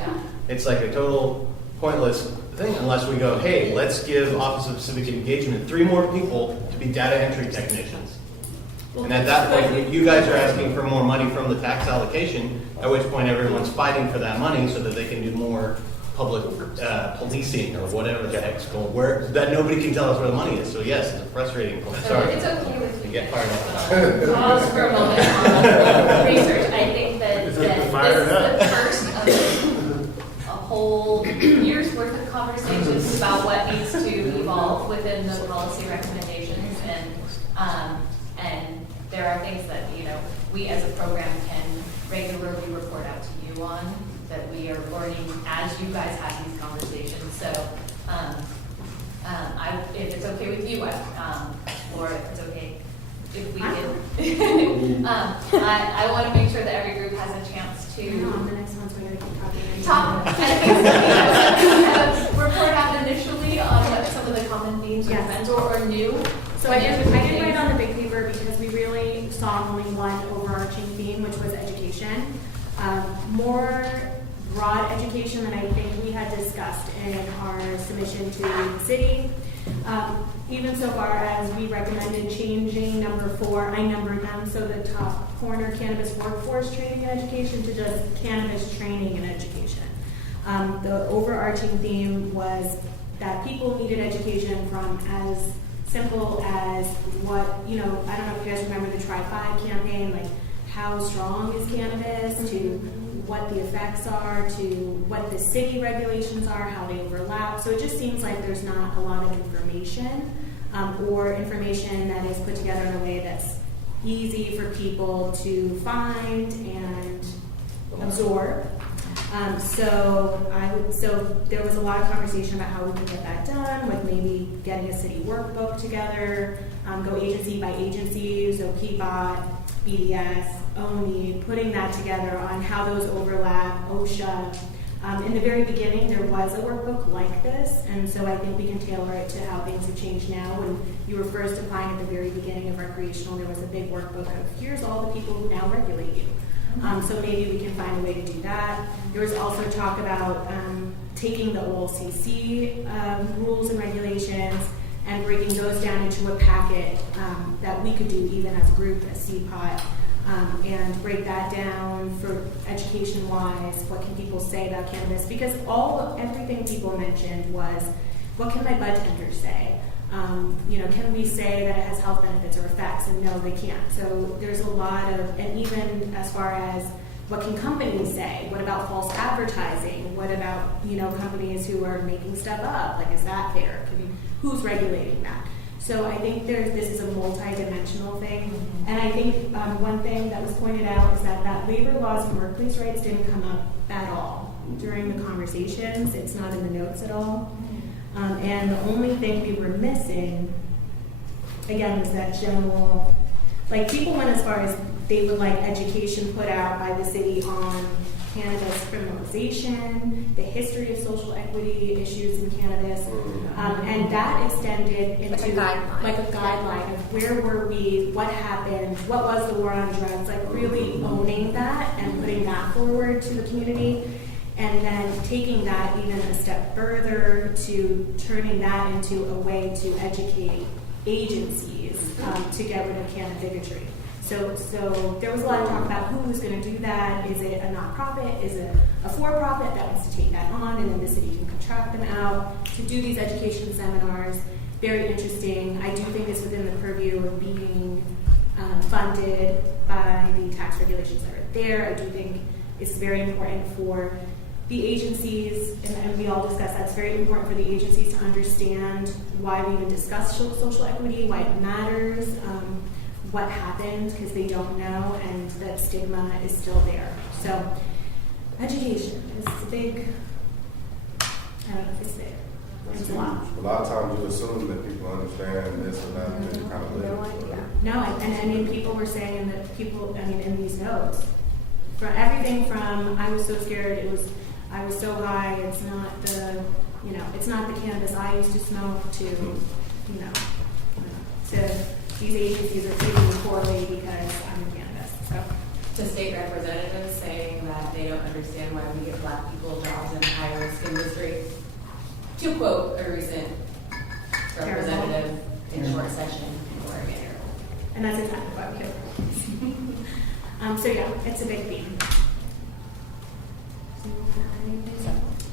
It's like a total pointless thing unless we go, hey, let's give Office of Civic Engagement 3 more people to be data entry technicians. And at that point, you guys are asking for more money from the tax allocation, at which point everyone's fighting for that money so that they can do more public policing or whatever the heck's going, where that nobody can tell us where the money is. So yes, it's a frustrating point. Sorry. It's okay with you. Get fired up. Pause for a moment on research. I think that this is the first of a whole year's worth of conversations about what needs to evolve within the policy recommendations, and there are things that we as a program can regularly report out to you on, that we are learning as you guys have these conversations. So, if it's okay with you, or if it's okay if we can, I want to make sure that every group has a chance to. The next one's we're going to keep talking. Report out initially on what some of the common themes or trends or new. So I did write on the big paper because we really saw only one overarching theme, which was education. More broad education than I think we had discussed in our submission to the city. Even so far as we recommended changing number 4, I numbered them, so the top corner, cannabis workforce training and education, to just cannabis training and education. The overarching theme was that people needed education from as simple as what, I don't know if you guys remember the Try 5 campaign, like how strong is cannabis, to what the effects are, to what the city regulations are, how they overlap. So it just seems like there's not a lot of information or information that is put together in a way that's easy for people to find and absorb. So there was a lot of conversation about how we could get that done, with maybe getting a city workbook together, go agency by agency, so CPOT, BDS, ONI, putting that together on how those overlap, OSHA. In the very beginning, there was a workbook like this, and so I think we can tailor it to how things have changed now. When you were first applying at the very beginning of recreational, there was a big workbook of here's all the people who now regulate you. So maybe we can find a way to do that. There was also talk about taking the OLCC rules and regulations and breaking those down into a packet that we could do even as a group, as CPOT, and break that down for education-wise. What can people say about cannabis? Because everything people mentioned was, what can my bud tender say? Can we say that it has health benefits or effects? And no, they can't. So there's a lot of, and even as far as what can companies say? What about false advertising? What about, companies who are making stuff up? Like, is that fair? Who's regulating that? So I think this is a multi-dimensional thing. And I think one thing that was pointed out is that labor laws and workplace rights didn't come up at all during the conversations. It's not in the notes at all. And the only thing we were missing, again, was that general, like people went as far as they would like education put out by the city on cannabis criminalization, the history of social equity issues in cannabis, and that extended into like a guideline of where were we, what happened, what was the war on drugs, like really owning that and putting that forward to the community, and then taking that even a step further to turning that into a way to educate agencies to get rid of cannabis bigotry. So there was a lot of talk about who's going to do that. Is it a nonprofit? Is it a for-profit that wants to take that on, and then the city can contract them out to do these education seminars? Very interesting. I do think it's within the purview of being funded by the tax regulations that are there. I do think it's very important for the agencies, and we all discuss that's very important for the agencies to understand why we even discuss social equity, why it matters, what happened, because they don't know, and that stigma is still there. So education is a big, I don't know if it's big. It's a lot. A lot of times you assume that people understand this or that, and you kind of live. No idea. No, and I mean, people were saying that people, I mean, in these notes, for everything from I was so scared, I was so high, it's not the, it's not the cannabis I used to smoke, to, to these agencies are treating me poorly because I'm in cannabis. So, to state representatives saying that they don't understand why we give Black people jobs in high-risk industry. To quote a recent representative in short session in Oregon. And that's exactly why we do. So yeah, it's a big theme.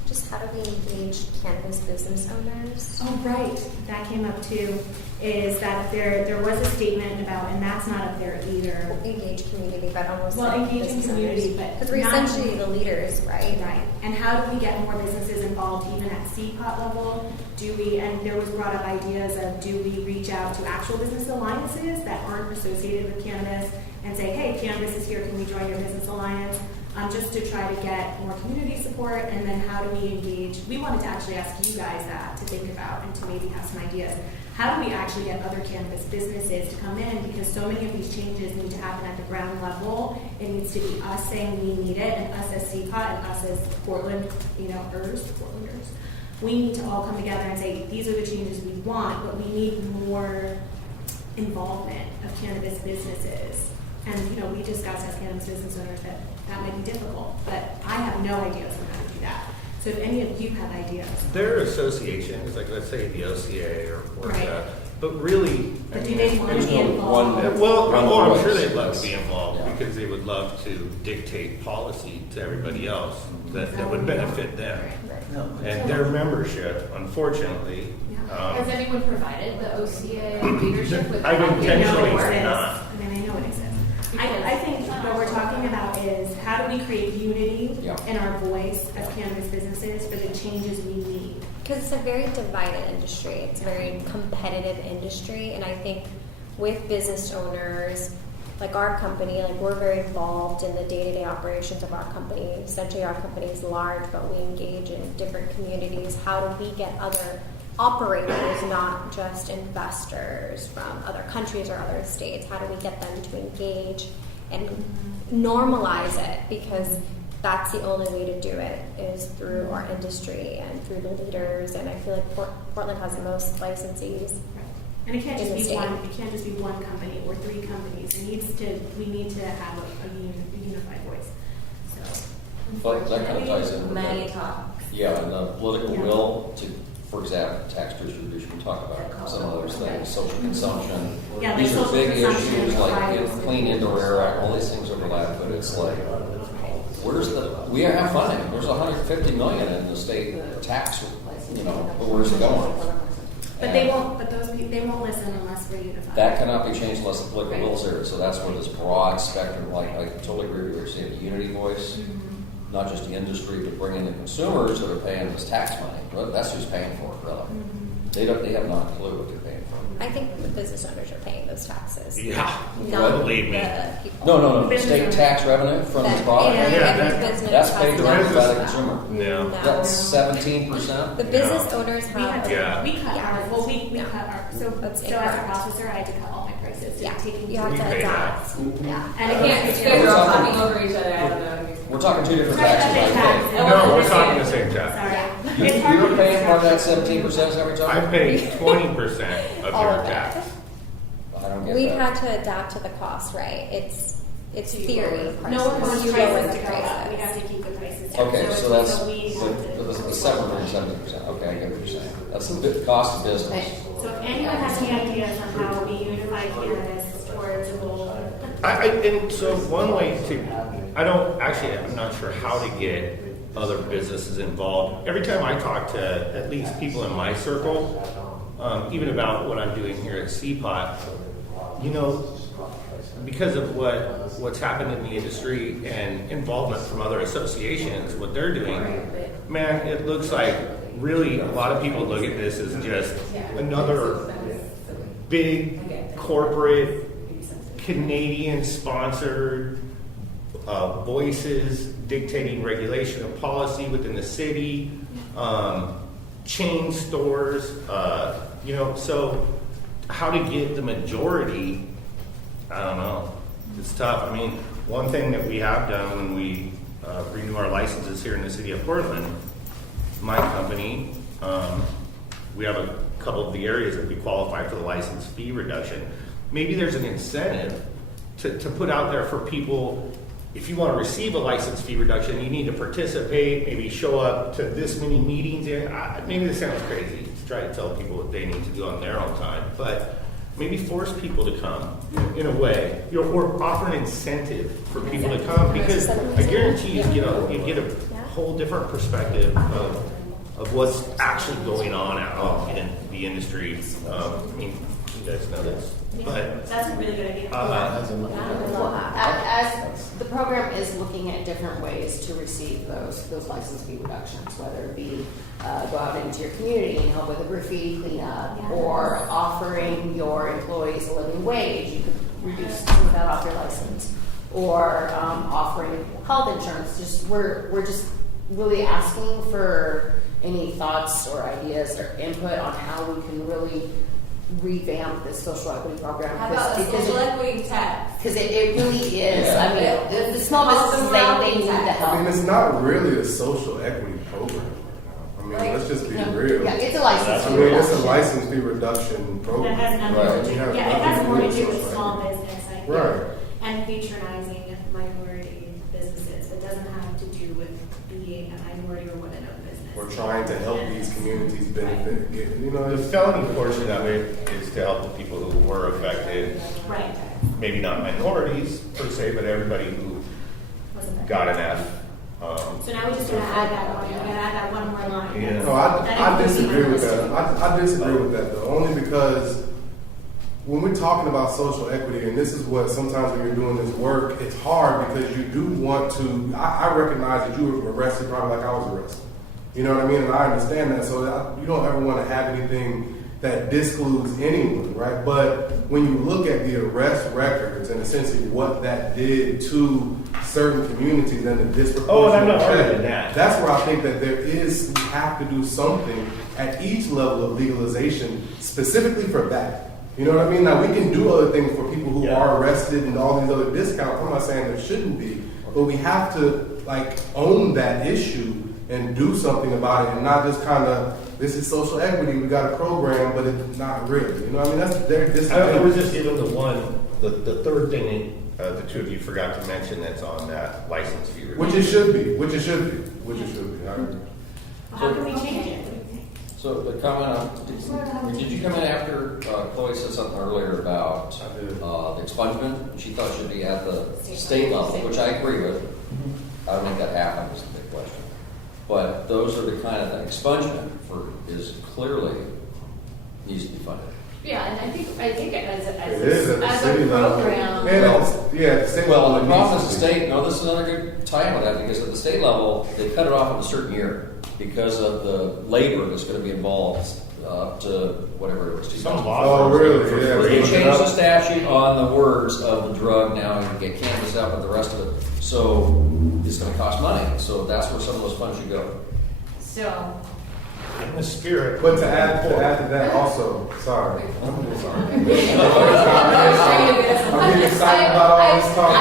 Just how do we engage cannabis business owners? Oh, right. That came up too, is that there was a statement about, and that's not up there either. Engage community, but almost well, like engaging community, but because we're essentially the leaders, right? Right. And how do we get more businesses involved, even at CPOT level? Do we? And there was brought up ideas of, do we reach out to actual business alliances that aren't associated with cannabis and say, hey, cannabis is here, can we join your business alliance? Just to try to get more community support, and then how do we engage? We wanted to actually ask you guys that to think about and to maybe have some ideas. How do we actually get other cannabis businesses to come in? Because so many of these changes need to happen at the ground level. It needs to be us saying we need it, and us as CPOT and us as Portlanders. We need to all come together and say, these are the changes we want, but we need more involvement of cannabis businesses. And we discussed as cannabis business owners that might be difficult, but I have no ideas on how to do that. So if any of you have ideas. There are associations, like let's say the OCA or right. that, but really, but do they want to be involved? Well, I'm sure they'd love to be involved because they would love to dictate policy to everybody else that would benefit them. And their membership, unfortunately. Has anyone provided the OCA leadership with I would intentionally not. I mean, I know it exists. I think what we're talking about is how do we create unity in our voice as cannabis businesses for the changes we need? Because it's a very divided industry. It's a very competitive industry, and I think with business owners, like our company, like we're very involved in the day-to-day operations of our company. Essentially, our company is large, but we engage in different communities. How do we get other operators, not just investors from other countries or other states? How do we get them to engage and normalize it? Because that's the only way to do it is through our industry and through the leaders. And I feel like Portland has the most licensees. And it can't just be one. It can't just be one company or three companies. We need to have a unified voice. So, but that kind of ties in. Many talks. Yeah, and the political will to. For example, tax distribution, we talk about some of those things, social consumption. Yeah, these are big issues like privacy. Clean Indoor Air Act, all these things overlap, but it's like, we have funding. There's $150 million in the state tax, but where's it going? But they won't listen unless we're unified. That cannot be changed unless the political will is there. So that's where this broad spectrum, like I totally agree with what you're saying, the unity voice. Not just the industry, but bring in the consumers that are paying this tax money. Well, that's who's paying for it, really. They have not a clue what they're paying for. I think the business owners are paying those taxes. Yeah, Not believe me. the people. No, state tax revenue from this product? Every business That's has paid to directly by the do that. consumer. Yeah. That's 17%? The business owners We had have. Yeah. we cut Yeah. ours, well, we cut our, so That's as a incorrect. processor, I had to cut all my prices. Yeah, taking you have We to pay adapt. Yeah. And I can't, it's again, good, we're all We're talking over each other, I don't know. We're talking two different Sorry, taxes, that's I think. tax. No, we're talking the same tax. Sorry. You- It's hard You're to paying part of that describe. 17% every time? I pay 20% of All your of it. tax. I don't get We've that. had to adapt to the cost, right? It's theory. No one wants You lower prices the to go up, we prices. have to keep the prices down. Okay, so that's we have to. the separate from 70%. Okay, I get what you're saying. That's the cost of business. So if anyone has any ideas on how we unify cannabis towards a goal. And so one way I'm not sure how to get other businesses involved. Every time I talk to at least people in my circle, even about what I'm doing here at CPOT, because of what's happened in the industry and involvement from other associations, what they're doing, man, it looks like really a lot of people look at this as just another big corporate Canadian-sponsored voices dictating regulation and policy within the city, chain stores, so how to get the majority, I don't know. It's tough. I mean, one thing that we have done when we renew our licenses here in the city of Portland, my company, we have a couple of the areas that we qualify for the license fee reduction. Maybe there's an incentive to put out there for people, if you want to receive a license fee reduction, you need to participate, maybe show up to this many meetings. Maybe this sounds crazy to try to tell people what they need to do on their own time, but maybe force people to come in a way, or offer an incentive for people to come, because I guarantee you get a whole different perspective of what's actually going on out in the industry. I mean, you guys know this, but That's a really good idea. As the program is looking at different ways to receive those license fee reductions, whether it be go out into your community and help with a graffiti cleanup, or offering your employees a living wage, you could reduce some of that off your license, or offering health insurance. We're just really asking for any thoughts or ideas or input on how we can really revamp this social equity program. How about a social equity tax? Because it really is. I mean, the small businesses, they need the help. I mean, it's not really a social equity program right now. I mean, let's just be real. Yeah, it's a license fee I mean, it's reduction. a license fee reduction program. That has nothing to do, Right. yeah, it has more to do with small business, I think. Right. And patronizing minority businesses. It doesn't have to do with being a minority or women-owned business. We're trying to help these communities benefit. the felony portion of it is to help the people who were affected. Right. Maybe not minorities per se, but everybody who got an F. So now we just gotta add that one, we gotta add that one more line. Yeah. No, I disagree with that. I disagree with that though, only because when we're talking about social equity, and this is what sometimes when you're doing this work, it's hard because you do want to. I recognize that you were arrested probably like I was arrested. You know what I mean? And I understand that. So you don't ever want to have anything that discludes anyone, right? But when you look at the arrest records and essentially what that did to certain communities and the disproportionate Oh, and I'm not effect, arguing that. that's where I think that we have to do something at each level of legalization specifically for that. You know what I mean? Now, we can do other things for people who are arrested and all these other discounts. I'm not saying there shouldn't be, but we have to own that issue and do something about it, and not just kind of, this is social equity, we got a program, but it's not really. You know what I mean? That's their discount. I was just giving the third thing the two of you forgot to mention that's on that license fee. Which it should be. I agree. How can we change it? So the comment on, did you come in after Chloe said something earlier about the expungement? She thought it should be at the state level, which I agree with. I don't think that happened is the big question. But those are the kind of things. Expungement is clearly needs to be funded. Yeah, and I think as city a level. program. The state Well, level the problem is needs the to be. state, this is another good tie-in with that, because at the state level, they cut it off in a certain year because of the labor that's going to be involved up to whatever it was. Some 2000. law firms really? do it for Yeah. free. They changed the statute on the words of the drug. Now you can get cannabis out, but the rest of it. So it's going to cost money. So that's where some of those funds should go. So, In the spirit. But to add to that also, sorry. I'm getting excited about all this talk.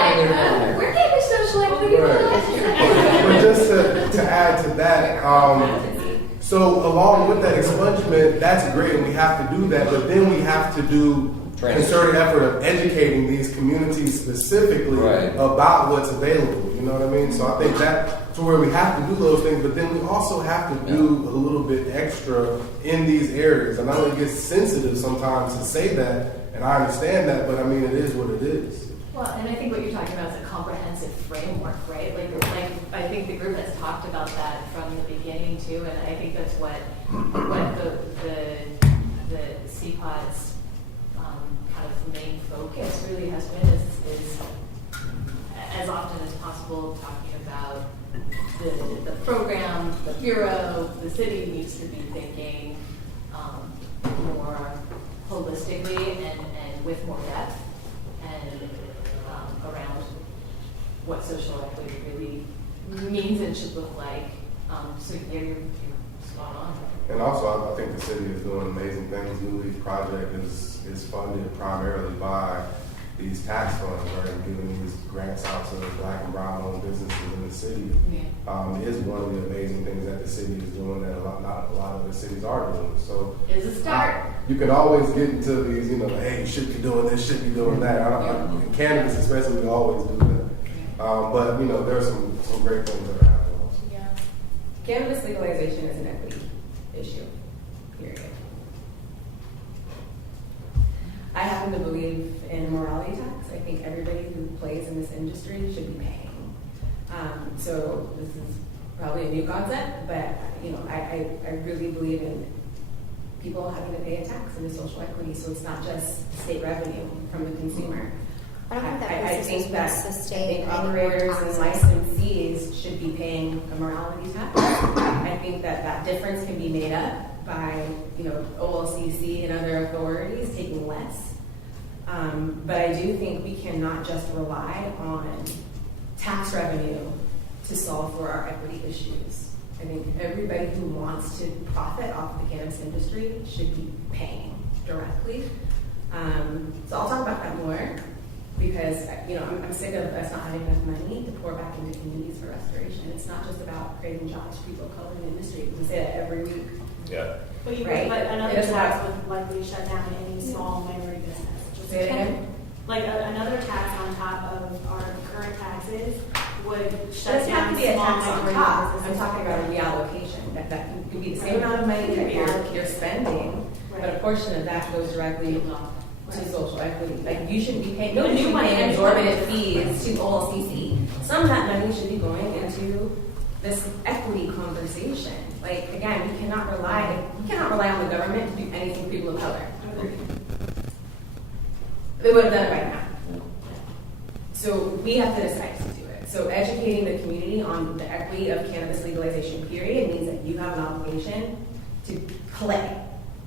we're getting social equity. But just to add to that, so along with that expungement, that's great, and we have to do that. But then we have to do concerted effort of educating these communities specifically about what's available. You know what I mean? So I think that's where we have to do those things. But then we also have to do a little bit extra in these areas. And I know it gets sensitive sometimes to say that, and I understand that. But I mean, it is what it is. Well, and I think what you're talking about is a comprehensive framework, right? Like I think the group has talked about that from the beginning too, and I think that's what the CPOT's kind of main focus really has been is as often as possible talking about the program, the bureau, the city needs to be thinking more holistically and with more depth and around what social equity really means and should look like. So yeah, you're spot on. And also, I think the city is doing amazing things. New Leaf Project is funded primarily by these tax funds, right? And giving these grants out to Black and brown owned businesses in the city. It is one of the amazing things that the city is doing that not a lot of the cities are doing. So it's a start. You can always get into these, hey, you should be doing this, should be doing that. In cannabis especially, we always do that. But there are some great things that are happening also. Yeah. Cannabis legalization is an equity issue, period. I happen to believe in morality tax. I think everybody who plays in this industry should be paying. So this is probably a new concept, but I really believe in people having to pay a tax into social equity, so it's not just state revenue from the consumer. I don't think that I businesses think that will sustain operators and taxes. licensees should be paying a morality tax. I think that difference can be made up by OLCC and other authorities taking less. But I do think we cannot just rely on tax revenue to solve for our equity issues. I think everybody who wants to profit off the cannabis industry should be paying directly. So I'll talk about that more because I'm sick of us not having enough money to pour back into communities for restoration. It's not just about creating jobs for people of color in the industry. We say that every week. Yeah. But Right. but another It is tax about- would likely shut down any small minority business. Just Say it again? Like another tax on top of our current taxes would It shut doesn't have down to be a small tax on minority top. businesses. I'm talking about a reallocation. That could be the same amount of money that you're spending, but a portion of that goes directly to social equity. Like you shouldn't be paying, nobody should be paying exorbitant fees to OLCC. Some of that money should be going into this equity conversation. Like again, we cannot rely on the government to do anything for people of color. They would have done it by now. So we have to decide to do it. So educating the community on the equity of cannabis legalization period means that you have an obligation to play.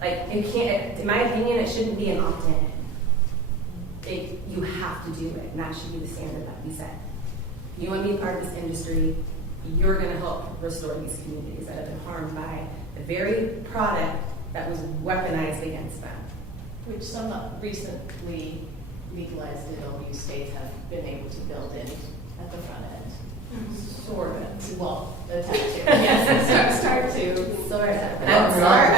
Like it can't, in my opinion, it shouldn't be an opt-in. You have to do it, and that should be the standard that we set. If you want to be part of this industry, you're going to help restore these communities that have been harmed by the very product that was weaponized against them. Which some recently legalized adult use states have been able to build in at the front end. Sort of. Well, attempt to. Yes, start to. Sort of. And I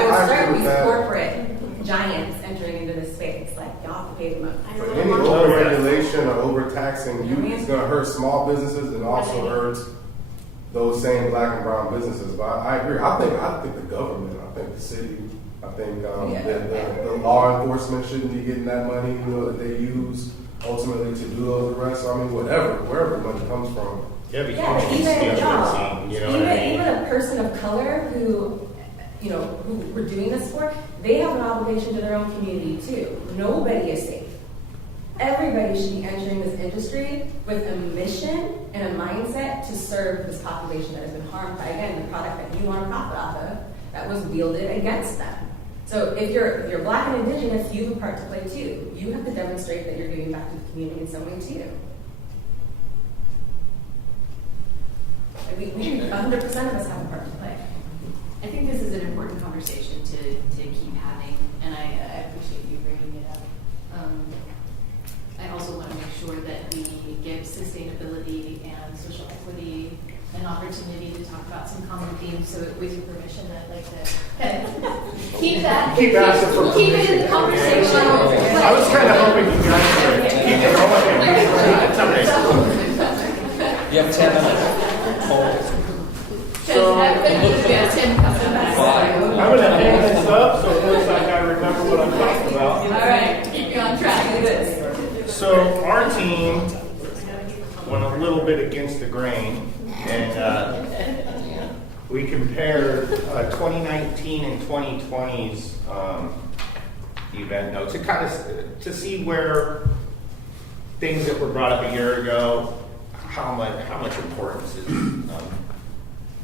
would start with these corporate giants entering into this space. Like, y'all have to pay them up. But any overregulation or overtaxing, it's going to hurt small businesses and also hurts those same Black and brown businesses. But I agree. I think the government, I think the city, I think the law enforcement shouldn't be getting that money, that they use ultimately to do those arrests. I mean, wherever the money comes from. Yeah, but even a person of color who we're doing this for, they have an obligation to their own community too. Nobody is safe. Everybody should be entering this industry with a mission and a mindset to serve this population that has been harmed by, again, the product that you want to profit off of that was wielded against them. So if you're Black and Indigenous, you have a part to play too. You have to demonstrate that you're giving back to the community in some way too. We 100% of us have a part to play. I think this is an important conversation to keep having, and I appreciate you bringing it up. I also want to make sure that we give sustainability and social equity an opportunity to talk about some common themes. So with your permission, I'd like to kind of keep asking for keep it in the conversation. I was kind of hoping you guys would keep it going. You have 10 minutes. So, I'm going to hang this up so it looks like I remember what I'm talking about. All right, keep you on track with this. So our team went a little bit against the grain, and we compared 2019 and 2020's event notes to kind of to see where things that were brought up a year ago, how much importance is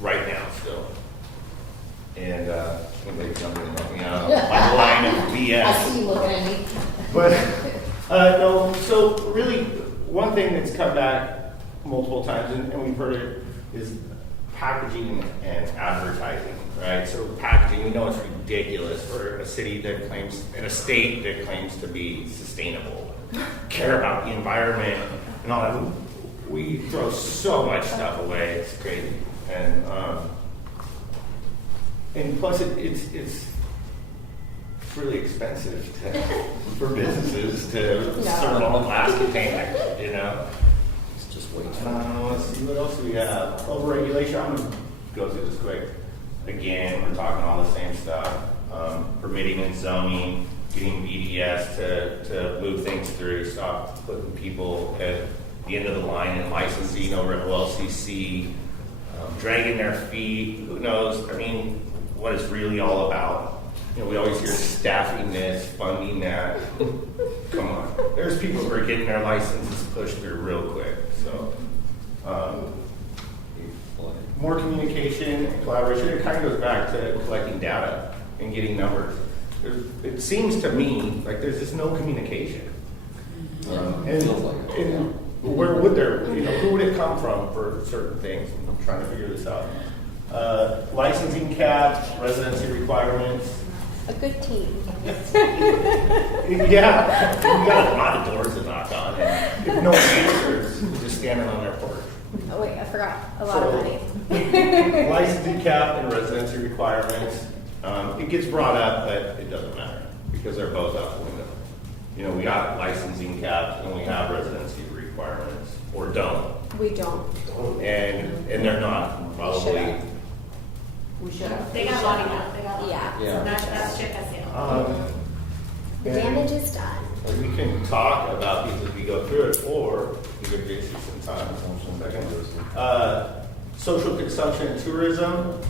right now still. And anybody jumping and helping out on my line of BS. I see you looking at me. But no, so really one thing that's come back multiple times, and we've heard it, is packaging and advertising, right? So packaging, we know it's ridiculous for a city that claims, in a state that claims to be sustainable, care about the environment and all that. We throw so much stuff away, it's crazy. And plus it's really expensive for businesses to serve all glass containers, you know? It's just way too Let's see, what else do we have? Overregulation, I'm going to go through this quick. Again, we're talking all the same stuff. Permitting and zoning, getting BDS to move things through, stop putting people at the end of the line in licensing over at OLCC, dragging their feet, who knows? I mean, what it's really all about. You know, we always hear staffing this, funding that. Come on. There's people who are getting their licenses pushed through real quick. So, more communication and collaboration. It kind of goes back to collecting data and getting numbers. It seems to me like there's just no communication. And where would there, who would it come from for certain things? I'm trying to figure this out. Licensing caps, residency requirements. A good team. Yeah, you got a lot of doors to knock on, and if no one answers, you're just standing on their porch. Oh wait, I forgot. A lot of money. Licensing cap and residency requirements. It gets brought up, but it doesn't matter because they're both out the window. We got licensing caps and we have residency requirements, or don't. We don't. And they're not probably. We should have. They got locked out. They got locked Yeah. out. So that ship has sailed. The damage is done. We can talk about these as we go through it, or we could get some time. Social consumption and tourism.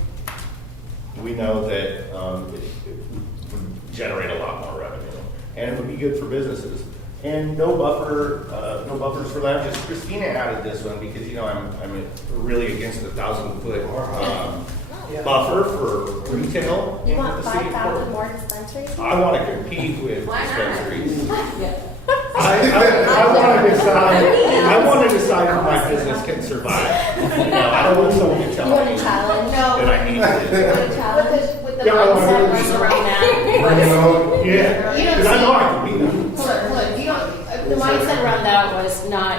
We know that it would generate a lot more revenue, and it would be good for businesses. And no buffers for lounges. Christina added this one because I'm really against the 1,000-foot buffer for retail. You want in the city of 5,000 Portland. more dispensaries? I want to compete with dispensaries. Yeah. I want to decide if my business can survive. I don't want someone to tell You want me a challenge? that I need to. You want a challenge? With the Yeah, I want mindset to- runs around that. Yeah, You don't because I know I see- can beat them. Look, you don't, the mindset around that was not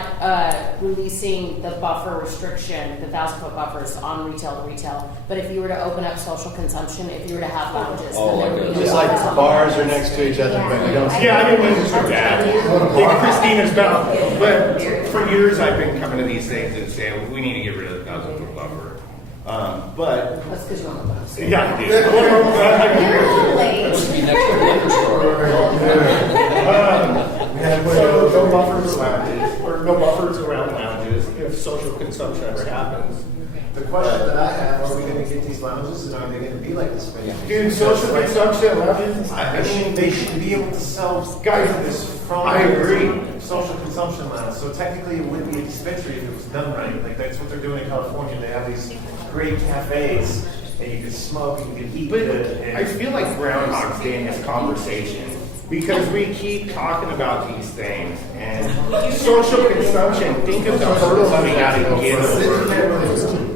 releasing the buffer restriction, the 1,000-foot buffers on retail to retail. But if you were to open up social consumption, if you were to have lounges, then there would be. Just like bars are next to each other, but you don't see. Yeah, I didn't mean to say that. Take Christina's mouth. But for years, I've been coming to these things and saying, we need to get rid of the 1,000-foot buffer. But That's because you want to bust. yeah, I do. Be next to the liquor store. So no buffers lounges, or no buffers around lounges if social consumption ever happens. The question that I have, are we going to get these lounges and are they going to be like this? Dude, social consumption lounges, I mean, they should be able to sell guys, this from I agree. social consumption lounge. So technically it would be a dispensary if it was done right. Like that's what they're doing in California. They have these great cafes and you can smoke and you can eat good. And I feel like Groundhog's Day in this conversation because we keep talking about these things and social consumption. Think of the hurdles we got to get over.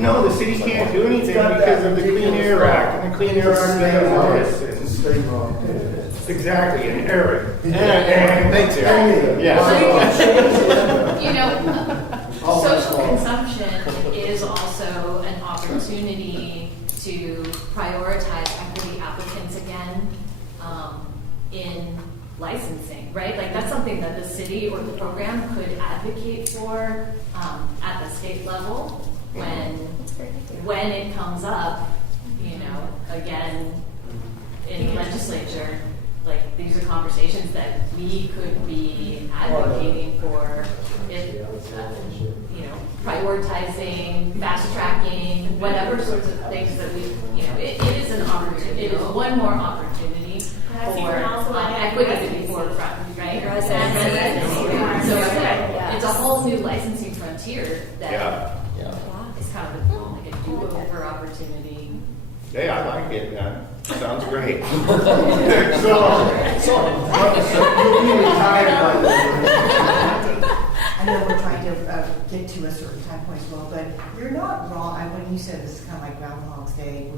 No, the city can't do anything because of the Clean Air Act, and the Clean Air Act does this. Exactly, and Eric. And thanks, Eric. Yeah. You know, social consumption is also an opportunity to prioritize equity applicants again in licensing, right? Like that's something that the city or the program could advocate for at the state level when it comes up, you know, again in the legislature. Like these are conversations that we could be advocating for, if, you know, prioritizing, fast tracking, whatever sorts of things that we, you know, it is an opportunity. It is one more opportunity for equity to be forefront, right? So it's a whole new licensing frontier that is kind of like a do-over opportunity. Hey, I like it, man. Sounds great. So you'll be retired by then. I know we're trying to get to a certain time point as well, but you're not wrong. When you said this is kind of like Groundhog's Day,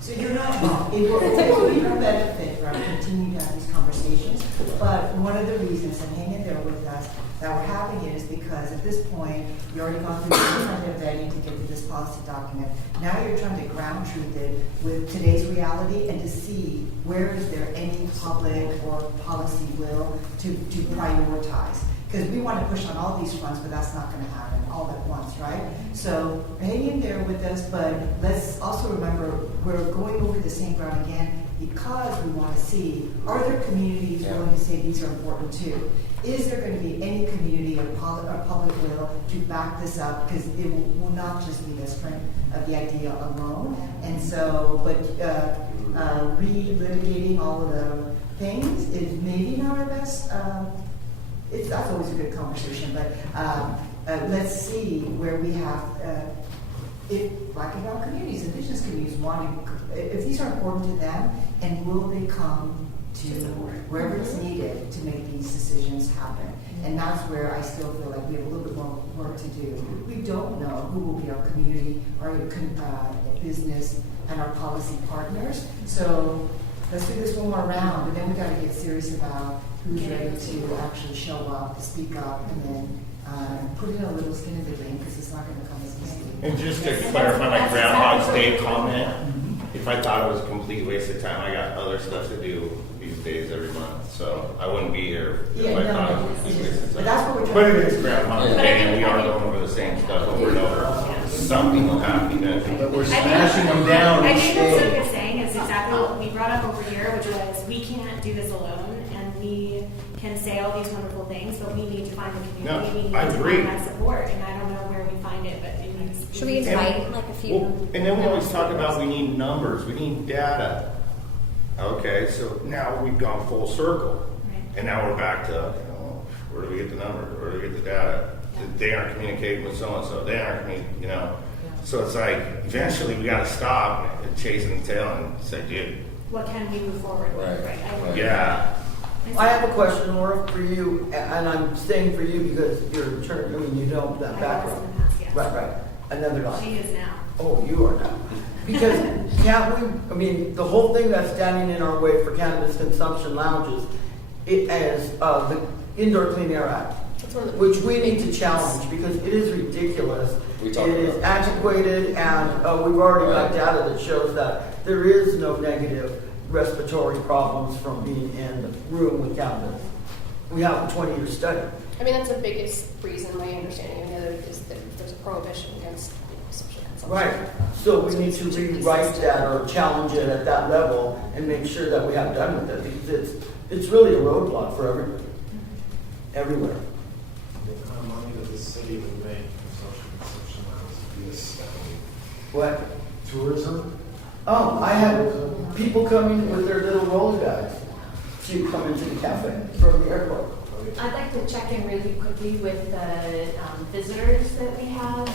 so you're not wrong. It will be a benefit for us to continue to have these conversations. But one of the reasons, and hang in there with us, that we're having it is because at this point, you already gone through the kind of vetting to get to this policy document. Now you're trying to ground truth it with today's reality and to see where is there any public or policy will to prioritize. Because we want to push on all these fronts, but that's not going to happen all at once, right? So hang in there with us, but let's also remember we're going over the same ground again because we want to see, are there communities willing to say these are important too? Is there going to be any community or public will to back this up? Because it will not just be the strength of the idea alone. And so, but re-litigating all of the things is maybe not our best. That's always a good conversation, but let's see where we have, if Black and Brown communities, Indigenous communities wanting, if these are important to them, and will they come to wherever it's needed to make these decisions happen. And that's where I still feel like we have a little bit more work to do. We don't know who will be our community, our business, and our policy partners. So let's do this one more round, and then we got to get serious about who's ready to actually show up, to speak up, and then put in a little skin in the game because it's not going to come as easily. And just to clarify my Groundhog's Day comment, if I thought it was a complete waste of time, I got other stuff to do these days every month, so I wouldn't be here if I thought it was a complete waste of time. But that's what we're trying But to it do. is Groundhog's Day, and we are going over the same stuff over and over. Something will happen eventually. But we're smashing them down. I think what Sophie is saying is exactly what we brought up over here, which was we can't do this alone, and we can say all these wonderful things, but we need to find the community. No, we need I to agree. find that support, and I don't know where we find it, but it needs. Should we invite like a few? Well, and then we always talk about we need numbers, we need data. Okay, so now we've gone full circle. Right. And now we're back to, where do we get the numbers? Where do we get the data? They aren't communicating with so-and-so. They aren't communicating, So it's like, eventually we got to stop chasing the tail and say, dude. What can we move forward with? Right. Yeah. I have a question, Laura, for you, and I'm saying for you because you're attorney, you know that background. Right. Another line. She is now. Oh, you are now. Because the whole thing that's standing in our way for cannabis consumption lounges is the Indoor Clean Air Act, which we need to challenge because it is ridiculous. It is antiquated, and we've already got data that shows that there is no negative respiratory problems from being in the room with cannabis. We have a 20-year study. I mean, that's the biggest reason my understanding of it is that there's a prohibition against social consumption. Right. So we need to rewrite that or challenge it at that level and make sure that we have done with it because it's really a roadblock for everybody, everywhere. What kind of money does the city would make from social consumption lounges? What? Tourism? Oh, I had people coming with their little roller bags to come into the cafe from the airport. I'd like to check in really quickly with the visitors that we have.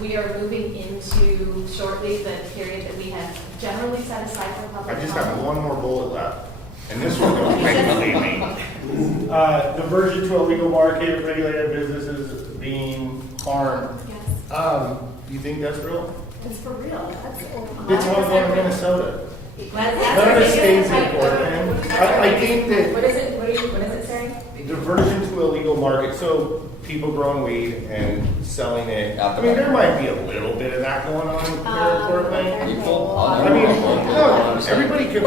We are moving into shortly the period that we have generally set aside for public I just comment. have one more bullet left, and this one will make me. Diversion to a legal market, regulated businesses being harmed. Yes. You think that's real? It's for real. It's all going to Minnesota. That's None of the the states biggest- in Portland. I think that What is it, what is it saying? diversion to a legal market, so people growing weed and selling it. I mean, there might be a little bit of that going on here in Portland. People, I mean, no, everybody can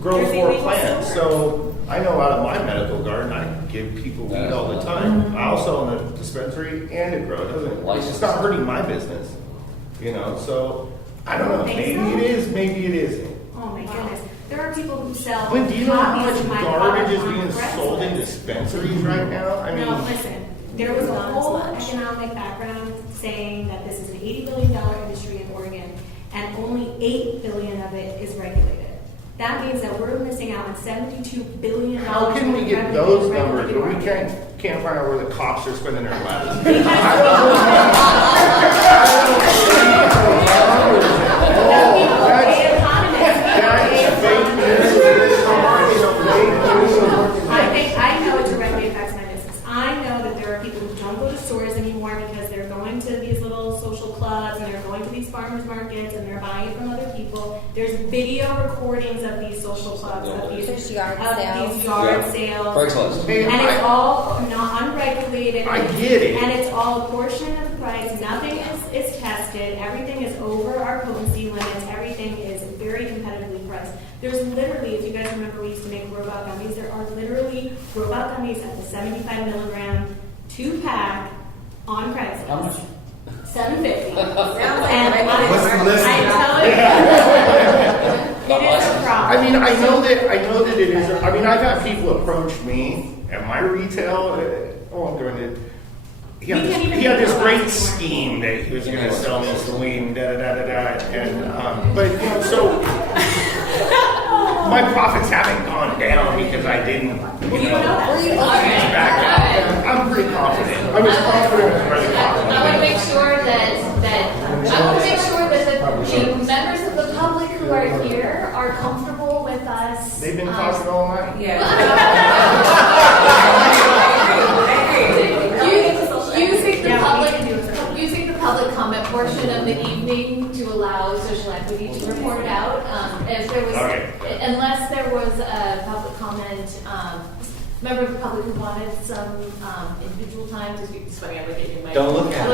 grow four plants. So I know out of my medical garden, I give people weed all the time. I also own a dispensary and a grow. It's not hurting my business, you know. So I don't know. Maybe it is. Maybe it isn't. Oh my goodness. There are people who sell. But do you know how copies much of my garbage is product on being Craigslist. sold in dispensaries right now? I mean, No, listen, there was a Not as whole much. economic background saying that this is an $80 billion industry in Oregon, and only $8 billion of it is regulated. That means that we're missing out on $72 billion. how can we get in those regulated numbers, but we market. can't find out where the cops are spending their money? I know it directly affects my business. I know that there are people who don't go to stores anymore because they're going to these little social clubs and they're going to these farmers markets and they're buying it from other people. There's video recordings of these social clubs, of these There's yard of sales. these yard Yeah. sales. Craigslist. And it's all not unregulated. I get it. And it's all a portion of the price. Nothing is tested. Everything is over our potency limits. Everything is very competitively priced. There's literally, if you guys remember, we used to make robot gummies. There are literally robot gummies at the 75 milligram 2-pack on Craigslist. How much? $7.50. And What's the list? I'm telling you, it is a problem. I mean, I know that it is. I mean, I've had people approach me at my retail. I'm going to. He had this great scheme that he was going to sell me some weed and da da da da da. And but you know, so my profits haven't gone down because I didn't. You know, back out. I'm pretty confident. I was confident. I want to make sure that the members of the public who are here are comfortable with us. They've been talking all night. Using the public comment portion of the evening to allow social equity to report out. If there was, unless there was a public comment, member of the public who wanted some individual time to speak. It's funny, I'm looking at my. Don't look at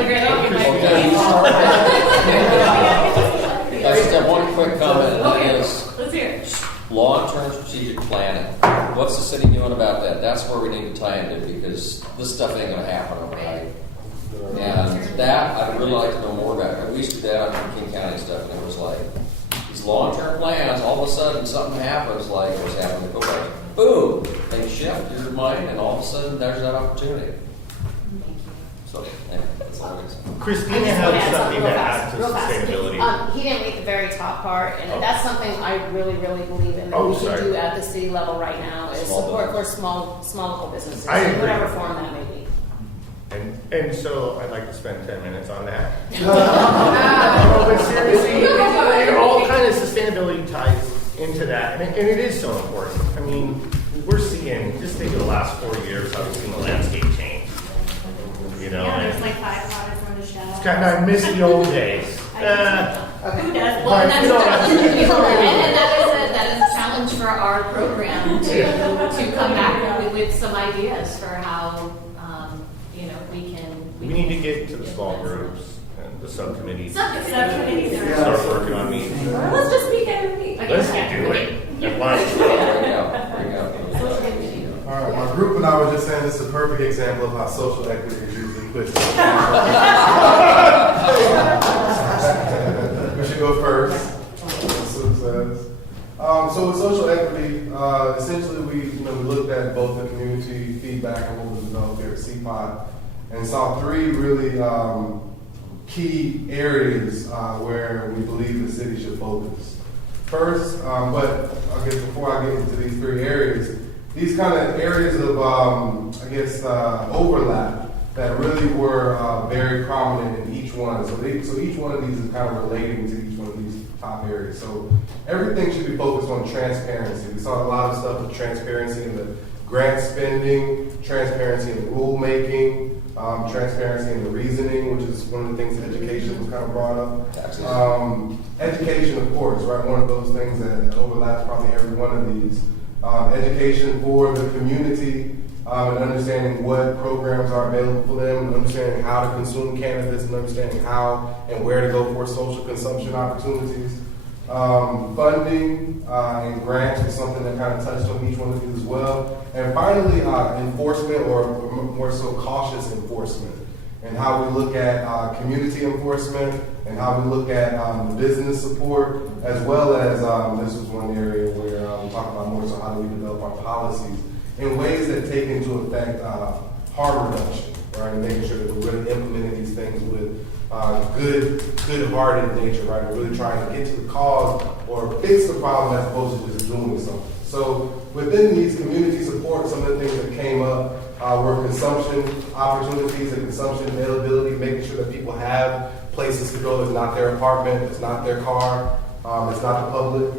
I just have one quick comment, and that Okay, is let's hear it. long-term strategic planning. What's the city doing about that? That's where we need to tie into, because this stuff ain't gonna happen overnight. And that, I'd really like to know more about. We used to do that on King County stuff, and it was like, these long-term plans, all of a sudden something happens, like what's happening to Quebec. Boom, they shift your mind, and all of a sudden there's that opportunity. So, yeah, that's all I can say. Christina has something to add to sustainability. He didn't make the very top part, and that's something I really, really believe in that Oh, we can sorry. do at the city level right now is Small support for small local businesses, I in agree. whatever form that may be. And so I'd like to spend 10 minutes on that. No, but seriously, it all kind of sustainability ties into that, and it is so important. I mean, we're seeing, just think of the last 4 years, how we've seen the landscape change. You know, Yeah, there's and like 5 products on the shelf. it's kind of, I miss the old days. Who doesn't? Well, and But, you know, and that is a challenge for our program to come back with some ideas for how we need to get to the small groups and the subcommittees. Subcommittees are. Start working on meetings. Let's just speak every week. Let's do it. At lunch. There you go. All right, my group and I were just saying this is a perfect example of how social equity is usually pushed. We should go first. Sue says. So with social equity, essentially we looked at both the community feedback and what was developed here at CPOT, and saw 3 really key areas where we believe the city should focus. First, but I guess before I get into these 3 areas, these kind of areas of overlap that really were very prominent in each one. So each one of these is kind of relating to each one top areas. So everything should be focused on transparency. We saw a lot of stuff with transparency in the grant spending, transparency in the rulemaking, transparency in the reasoning, which is one of the things that education was kind of brought up. Education, of course, right? One of those things that overlaps probably every one of these. Education for the community and understanding what programs are available for them, and understanding how to consume cannabis, and understanding how and where to go for social consumption opportunities. Funding and grants was something that kind of touched on each one of these as well. And finally, enforcement, or more so cautious enforcement, and how we look at community enforcement, and how we look at the business support, as well as this was one area where we talk about more so how do we develop our policies in ways that take into effect harm reduction, right? And making sure that we're really implementing these things with good-hearted nature, right? We're really trying to get to the cause or fix the problem as opposed to just doing something. So within these community support, some of the things that came up were consumption opportunities and consumption availability, making sure that people have places to go that's not their apartment, it's not their car, it's not the public.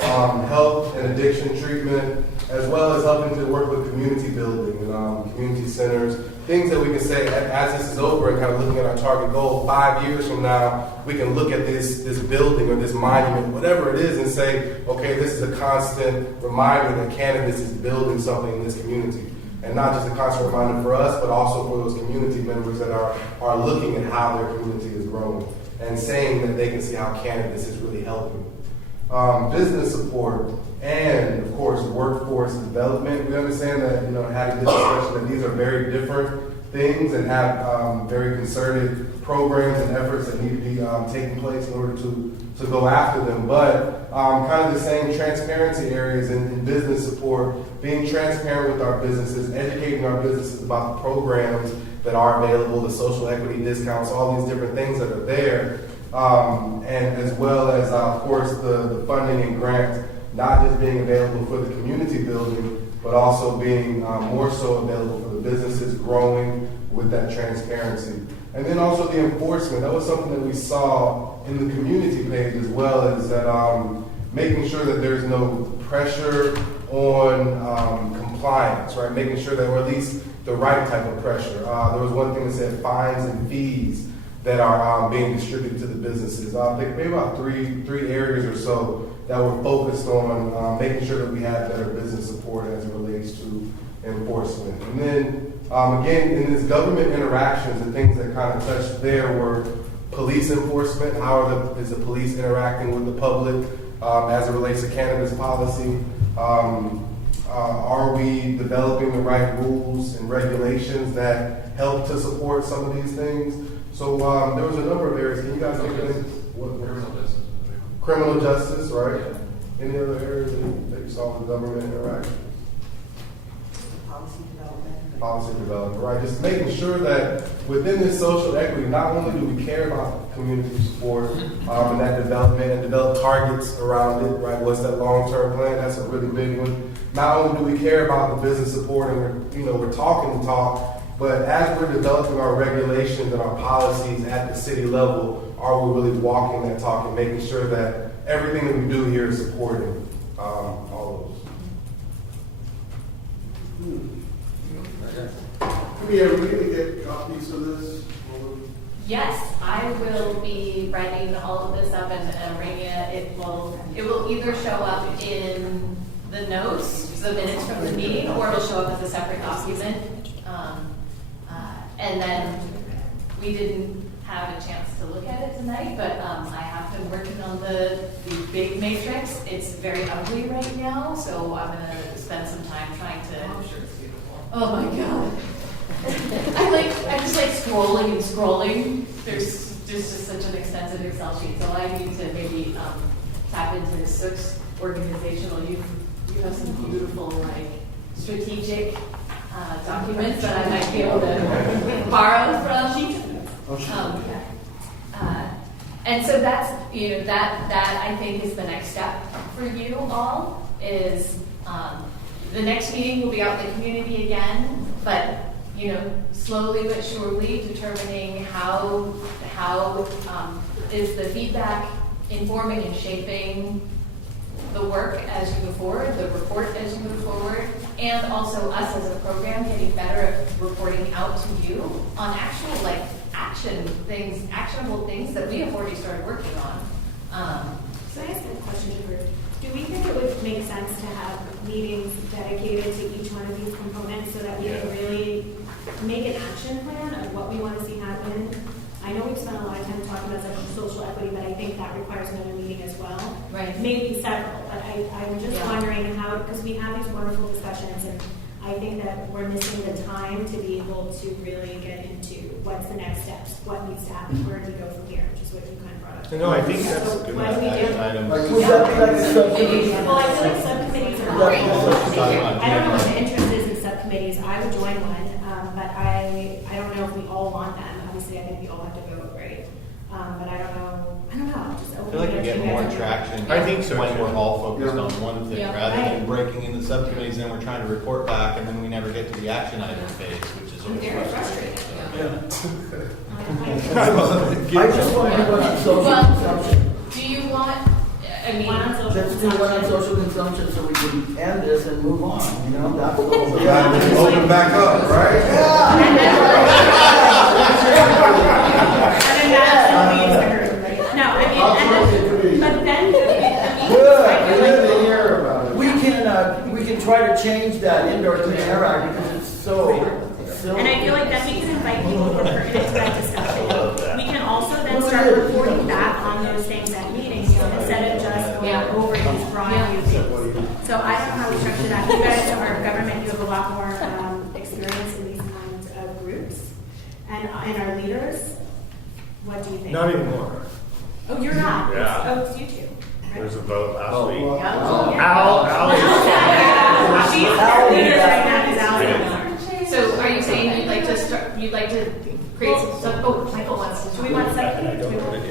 Health and addiction treatment, as well as helping to work with community building and community centers, things that we can say as this is over and kind of looking at our target goal 5 years from now, we can look at this building or this monument, whatever it is, and say, okay, this is a constant reminder that cannabis is building something in this community. And not just a constant reminder for us, but also for those community members that are looking at how their community is growing and saying that they can see how cannabis is really helping. Business support, and of course workforce development. We understand that, having this discussion, that these are very different things and have very concerted programs and efforts that need to be taking place in order to go after them. But kind of the same transparency areas in business support, being transparent with our businesses, educating our businesses about the programs that are available, the social equity discounts, all these different things that are there. And as well as, of course, the funding and grants, not just being available for the community building, but also being more so available for the businesses growing with that transparency. And then also the enforcement. That was something that we saw in the community page, as well as that making sure that there's no pressure on compliance, right? Making sure that, or at least the right type of pressure. There was one thing that said fines and fees that are being distributed to the businesses. I think maybe about three areas or so that were focused on making sure that we have better business support as it relates to enforcement. And then again, in this government interactions, the things that kind of touched there were police enforcement. How is the police interacting with the public as it relates to cannabis policy? Are we developing the right rules and regulations that help to support some of these things? So there was a number of areas. Can you guys think of criminal justice? Criminal justice, right? Any other areas that you saw with government interaction? Policy development, right? Just making sure that within this social equity, not only do we care about community support and that development and develop targets around it, right? What's that long-term plan? That's a really big one. Not only do we care about the business support and we're talking the talk, but as we're developing our regulations and our policies at the city level, are we really walking that talk and making sure that everything that we do here is supporting all those? Are we going to get copies of this? Yes, I will be writing all of this up and bringing it. It will either show up in the notes, the minutes from the meeting, or it'll show up as a separate document. And then we didn't have a chance to look at it tonight, but I have been working on the big matrix. It's very ugly right now, so I'm going to spend some time trying to. I'm sure it's beautiful. Oh my god. I'm just like scrolling and scrolling. There's just such an extensive Excel sheet, so I need to maybe tap into Sook's organizational. You have some beautiful strategic documents that I might be able to borrow from. And so that's that I think is the next step for you all is the next meeting will be out in the community again, but slowly but surely determining how is the feedback informing and shaping the work as you move forward, the report as you move forward, and also us as a program getting better at reporting out to you on actual actionable things that we have already started working on. Can I ask a question, Drew? Do we think it would make sense to have meetings dedicated to each one of these components so that we can really make an action plan of what we want to see happen? I know we've spent a lot of time talking about social equity, but I think that requires another meeting as well. Right. Maybe several, but I'm just wondering how, because we have these wonderful discussions, and I think that we're missing the time to be able to really get into what's the next steps, what needs to happen, where do we go from here, which is what you kind of brought up. No, I think that's So a good what do we do? Well, I feel like subcommittees are great. I don't know what the interest is in subcommittees. I would join one, but I don't know if we all want them. Obviously, I think we all have to vote, right? But I don't know. Just I feel like we get more traction I think so, when too. we're all focused on one thing, Yeah. rather than breaking into subcommittees and we're trying to report back and then we never get to the action item phase, which is always Very frustrating. frustrating. I just want to put on social consumption. Do you want, I mean, Let's do one on social consumption so we can end this and move on, you know, that's what we're. Yeah, open back up, right? No, I mean, but then, Good. We can try to change that indoor clean air act because it's so silly. and I feel like then we can invite people who are pertinent to that discussion. We can also then start reporting back on those things at meetings instead of just going over these broad things. So I don't know how we structure that. You guys are government, you have a lot more experience in these kinds of groups. And our leaders, what do you think? Not anymore. Oh, you're not? Yeah. Oh, it's you two. There was a vote last week. Al is. She's our leader right now, because Al's. so are you saying you'd like to create some, Michael wants to. Do we want subcommittee?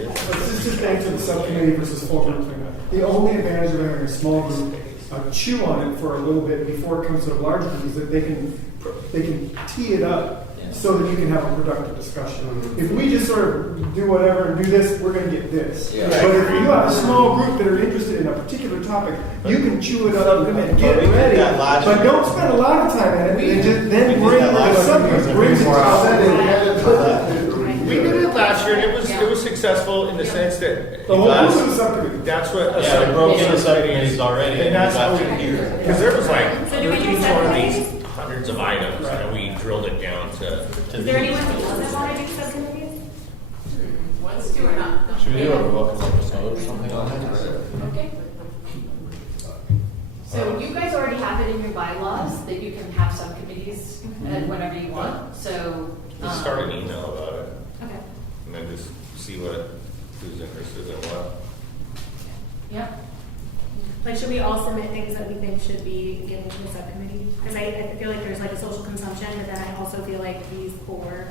This is just back to the subcommittee versus full group cleanup. The only advantage of having a small group chew on it for a little bit before it comes to a large group is that they can tee it up so that you can have a productive discussion. If we just sort of do whatever and do this, we're going to get this. Yeah. But if you have a small group that are interested in a particular topic, you can chew it up and get ready. But don't spend a lot of time at it and just then bring the subject. We did it last year, and it was successful in the sense that The whole group was a subcommittee. that's what a Yeah, we broke into subcommittee subcommittees already. and that's how we here. because there was like So do we do each one of these subcommittees? hundreds of items, and we drilled it down to. Is there anyone who doesn't want to do subcommittees? Wants to or not? Should we do a vote or something on that? Okay. So you guys already have it in your bylaws that you can have subcommittees and whenever you want, so. Just start an email about it, Okay. and then just see who's interested in what. Yep. Like, should we all submit things that we think should be given to the subcommittee? Because I feel like there's like a social consumption, but then I also feel like these core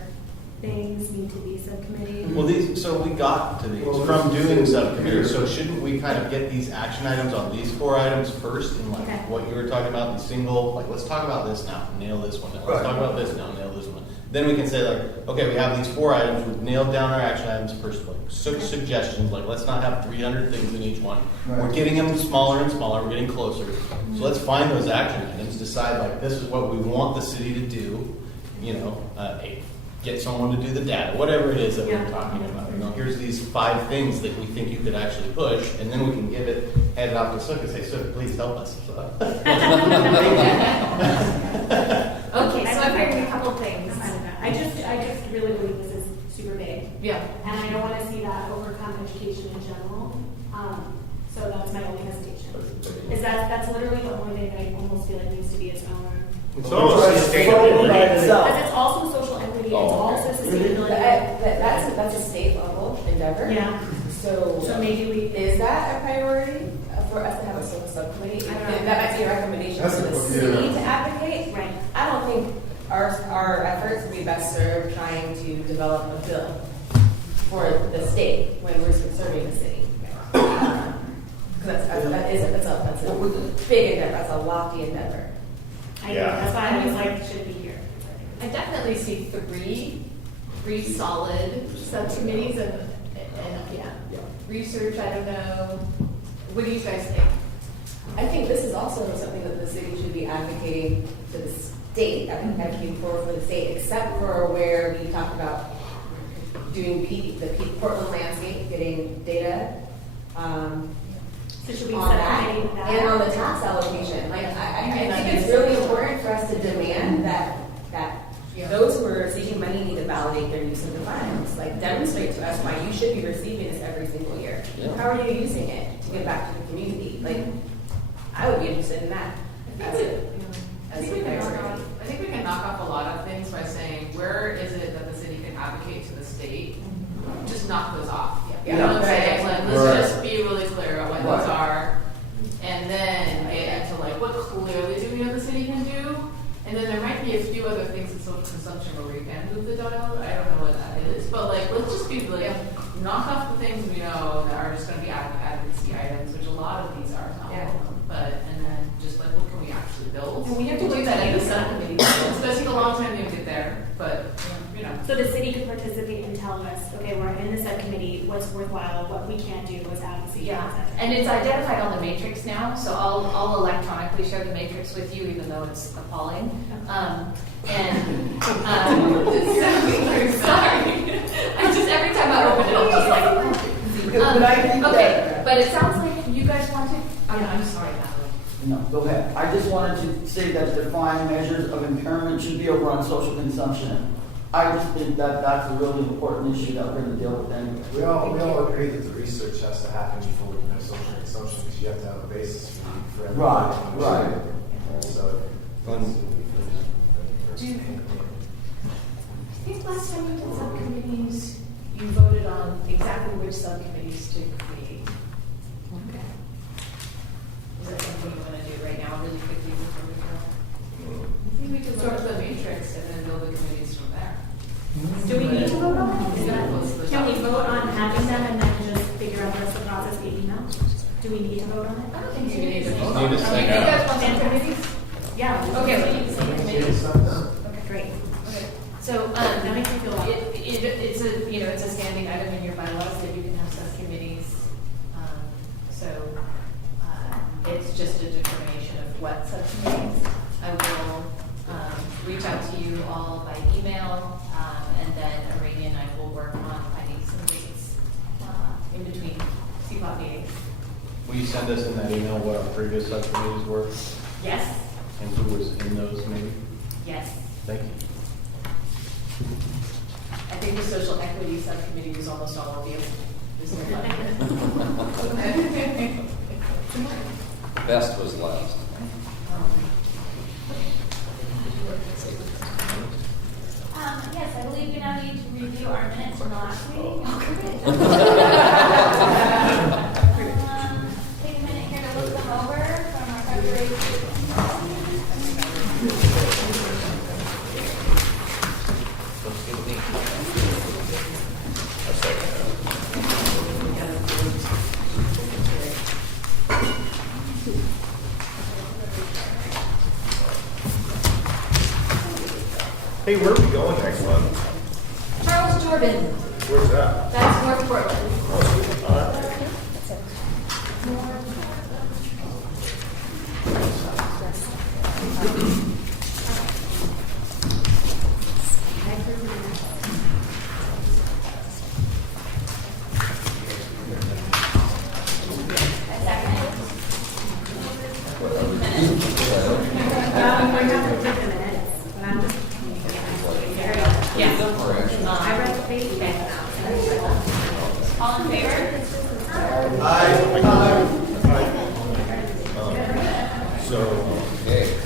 things need to be subcommittee. Well, so we got to these from doing subcommittees, so shouldn't we kind of get these action items on these 4 items first in like Okay. what you were talking about, the single, like let's talk about this now, nail this one, let's talk about this now, nail this one. Then we can say like, okay, we have these 4 items, we've nailed down our action items first, like suggestions, like let's not have 300 things in each one. Right. We're getting them smaller and smaller, we're getting closer. So let's find those action items, decide like this is what we want the city to do, you know, get someone to do the data, whatever it is that we're talking about. You know, here's these 5 things that we think you could actually push, and then we can give it, hand it off to Sook and say, Sook, please help us. Okay, so I've heard a couple things. I just really believe this is super big. Yeah. And I don't want to see that overcome education in general. So that's my only hesitation. Is that's literally the only thing that I almost feel like needs to be its own. It's almost sustainability. Because it's also social equity, it's also sustainability. That's a state level endeavor. Yeah. So maybe is that a priority for us to have a social subcommittee? I don't know. That might be a recommendation That's for the a- city yeah. to advocate. Right. I don't think our efforts would be best served trying to develop a bill for the state when we're serving the city. Because that's a big endeavor, that's a lofty endeavor. I know, that's why I was like, should be here. I definitely see three solid subcommittees and yeah. research, I don't know. What do you guys think? I think this is also something that the city should be advocating to the state, advocating for the state, except for where we talked about doing the Portland landscape, getting data. So should we on that, separate that? and on the tax allocation. Like, I think it's really important for us to demand that those who are receiving money need to validate their use of the funds. Like, demonstrate to us why you should be receiving this every single year. Yeah. How are you using it to give back to the community? Like, I would be interested in that. I think we can knock off a lot of things by saying, where is it that the city can advocate to the state? Just knock those off. Yeah. You know what I'm saying? Right. Like, let's just be really clear about what those Right. are, and then get into like what clearly do we know the city can do, and then there might be a few other things in social consumption where we can move the dial. I don't know what that is, but like let's just be like knock off the things we know that are just going to be advocacy items, which a lot of these are, not all of them. But and then just like what can we actually build? And we have to do work that in the together. subcommittee. It's going to take a long time to even get there, but you know. So the city could participate and tell us, okay, we're in the subcommittee, what's worthwhile, what we can't do, what's advocacy. Yeah, and it's identified on the matrix now, so I'll electronically share the matrix with you, even though it's appalling. Sorry. I just, every time I open it, I'm just like, But I think okay, but it sounds like you guys want to, I'm sorry, Natalie. No, go ahead. I just wanted to say that defined measures of impairment should be over on social consumption. I just think that that's a really important issue that we're going to deal with anyway. We all agree that the research has to happen before we can have social consumption, because you have to have a basis for everything. Right. So, I think last time we did subcommittees, you voted on exactly which subcommittees to create. Okay. Is that something you want to do right now, really quickly before we go? I think we could start with the matrix and then build the committees from there. Do we need to vote on it? Is that close to the Can we top? vote on having them and then just figure out the rest of the process via email? Do we need to vote on it? I don't think you need to vote Need on to it. say You no. guys want some committees? Yeah. Okay, we need to say committees. Okay, great. Okay. So, That makes me feel a lot. it's a, you know, it's a standing item in your bylaws that you can have subcommittees. It's just a determination of what subcommittees. I will, reach out to you all by email, and then Irene and I will work on finding some dates, in between CPOT meetings. Will you send us in that email what our previous subcommittees were Yes, and who was in those maybe? yes. Thank you. I think the social equity subcommittee was almost all of you. This is Best was last. Yes, I believe we now need to review our minutes from the last meeting. Take a minute here to look them over from our February. Hey, where are we going next month? Charles Jordan, Where's that? that's North Portland. We're not going to take the minutes, but I'm just. Yes. I read the page. All in favor? So,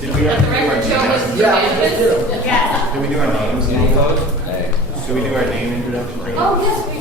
Did we Let the record show us the Yeah, canvas. let's do it. Yes. Did we do our names? Hey. Did we do our name introduction? Oh, yes, we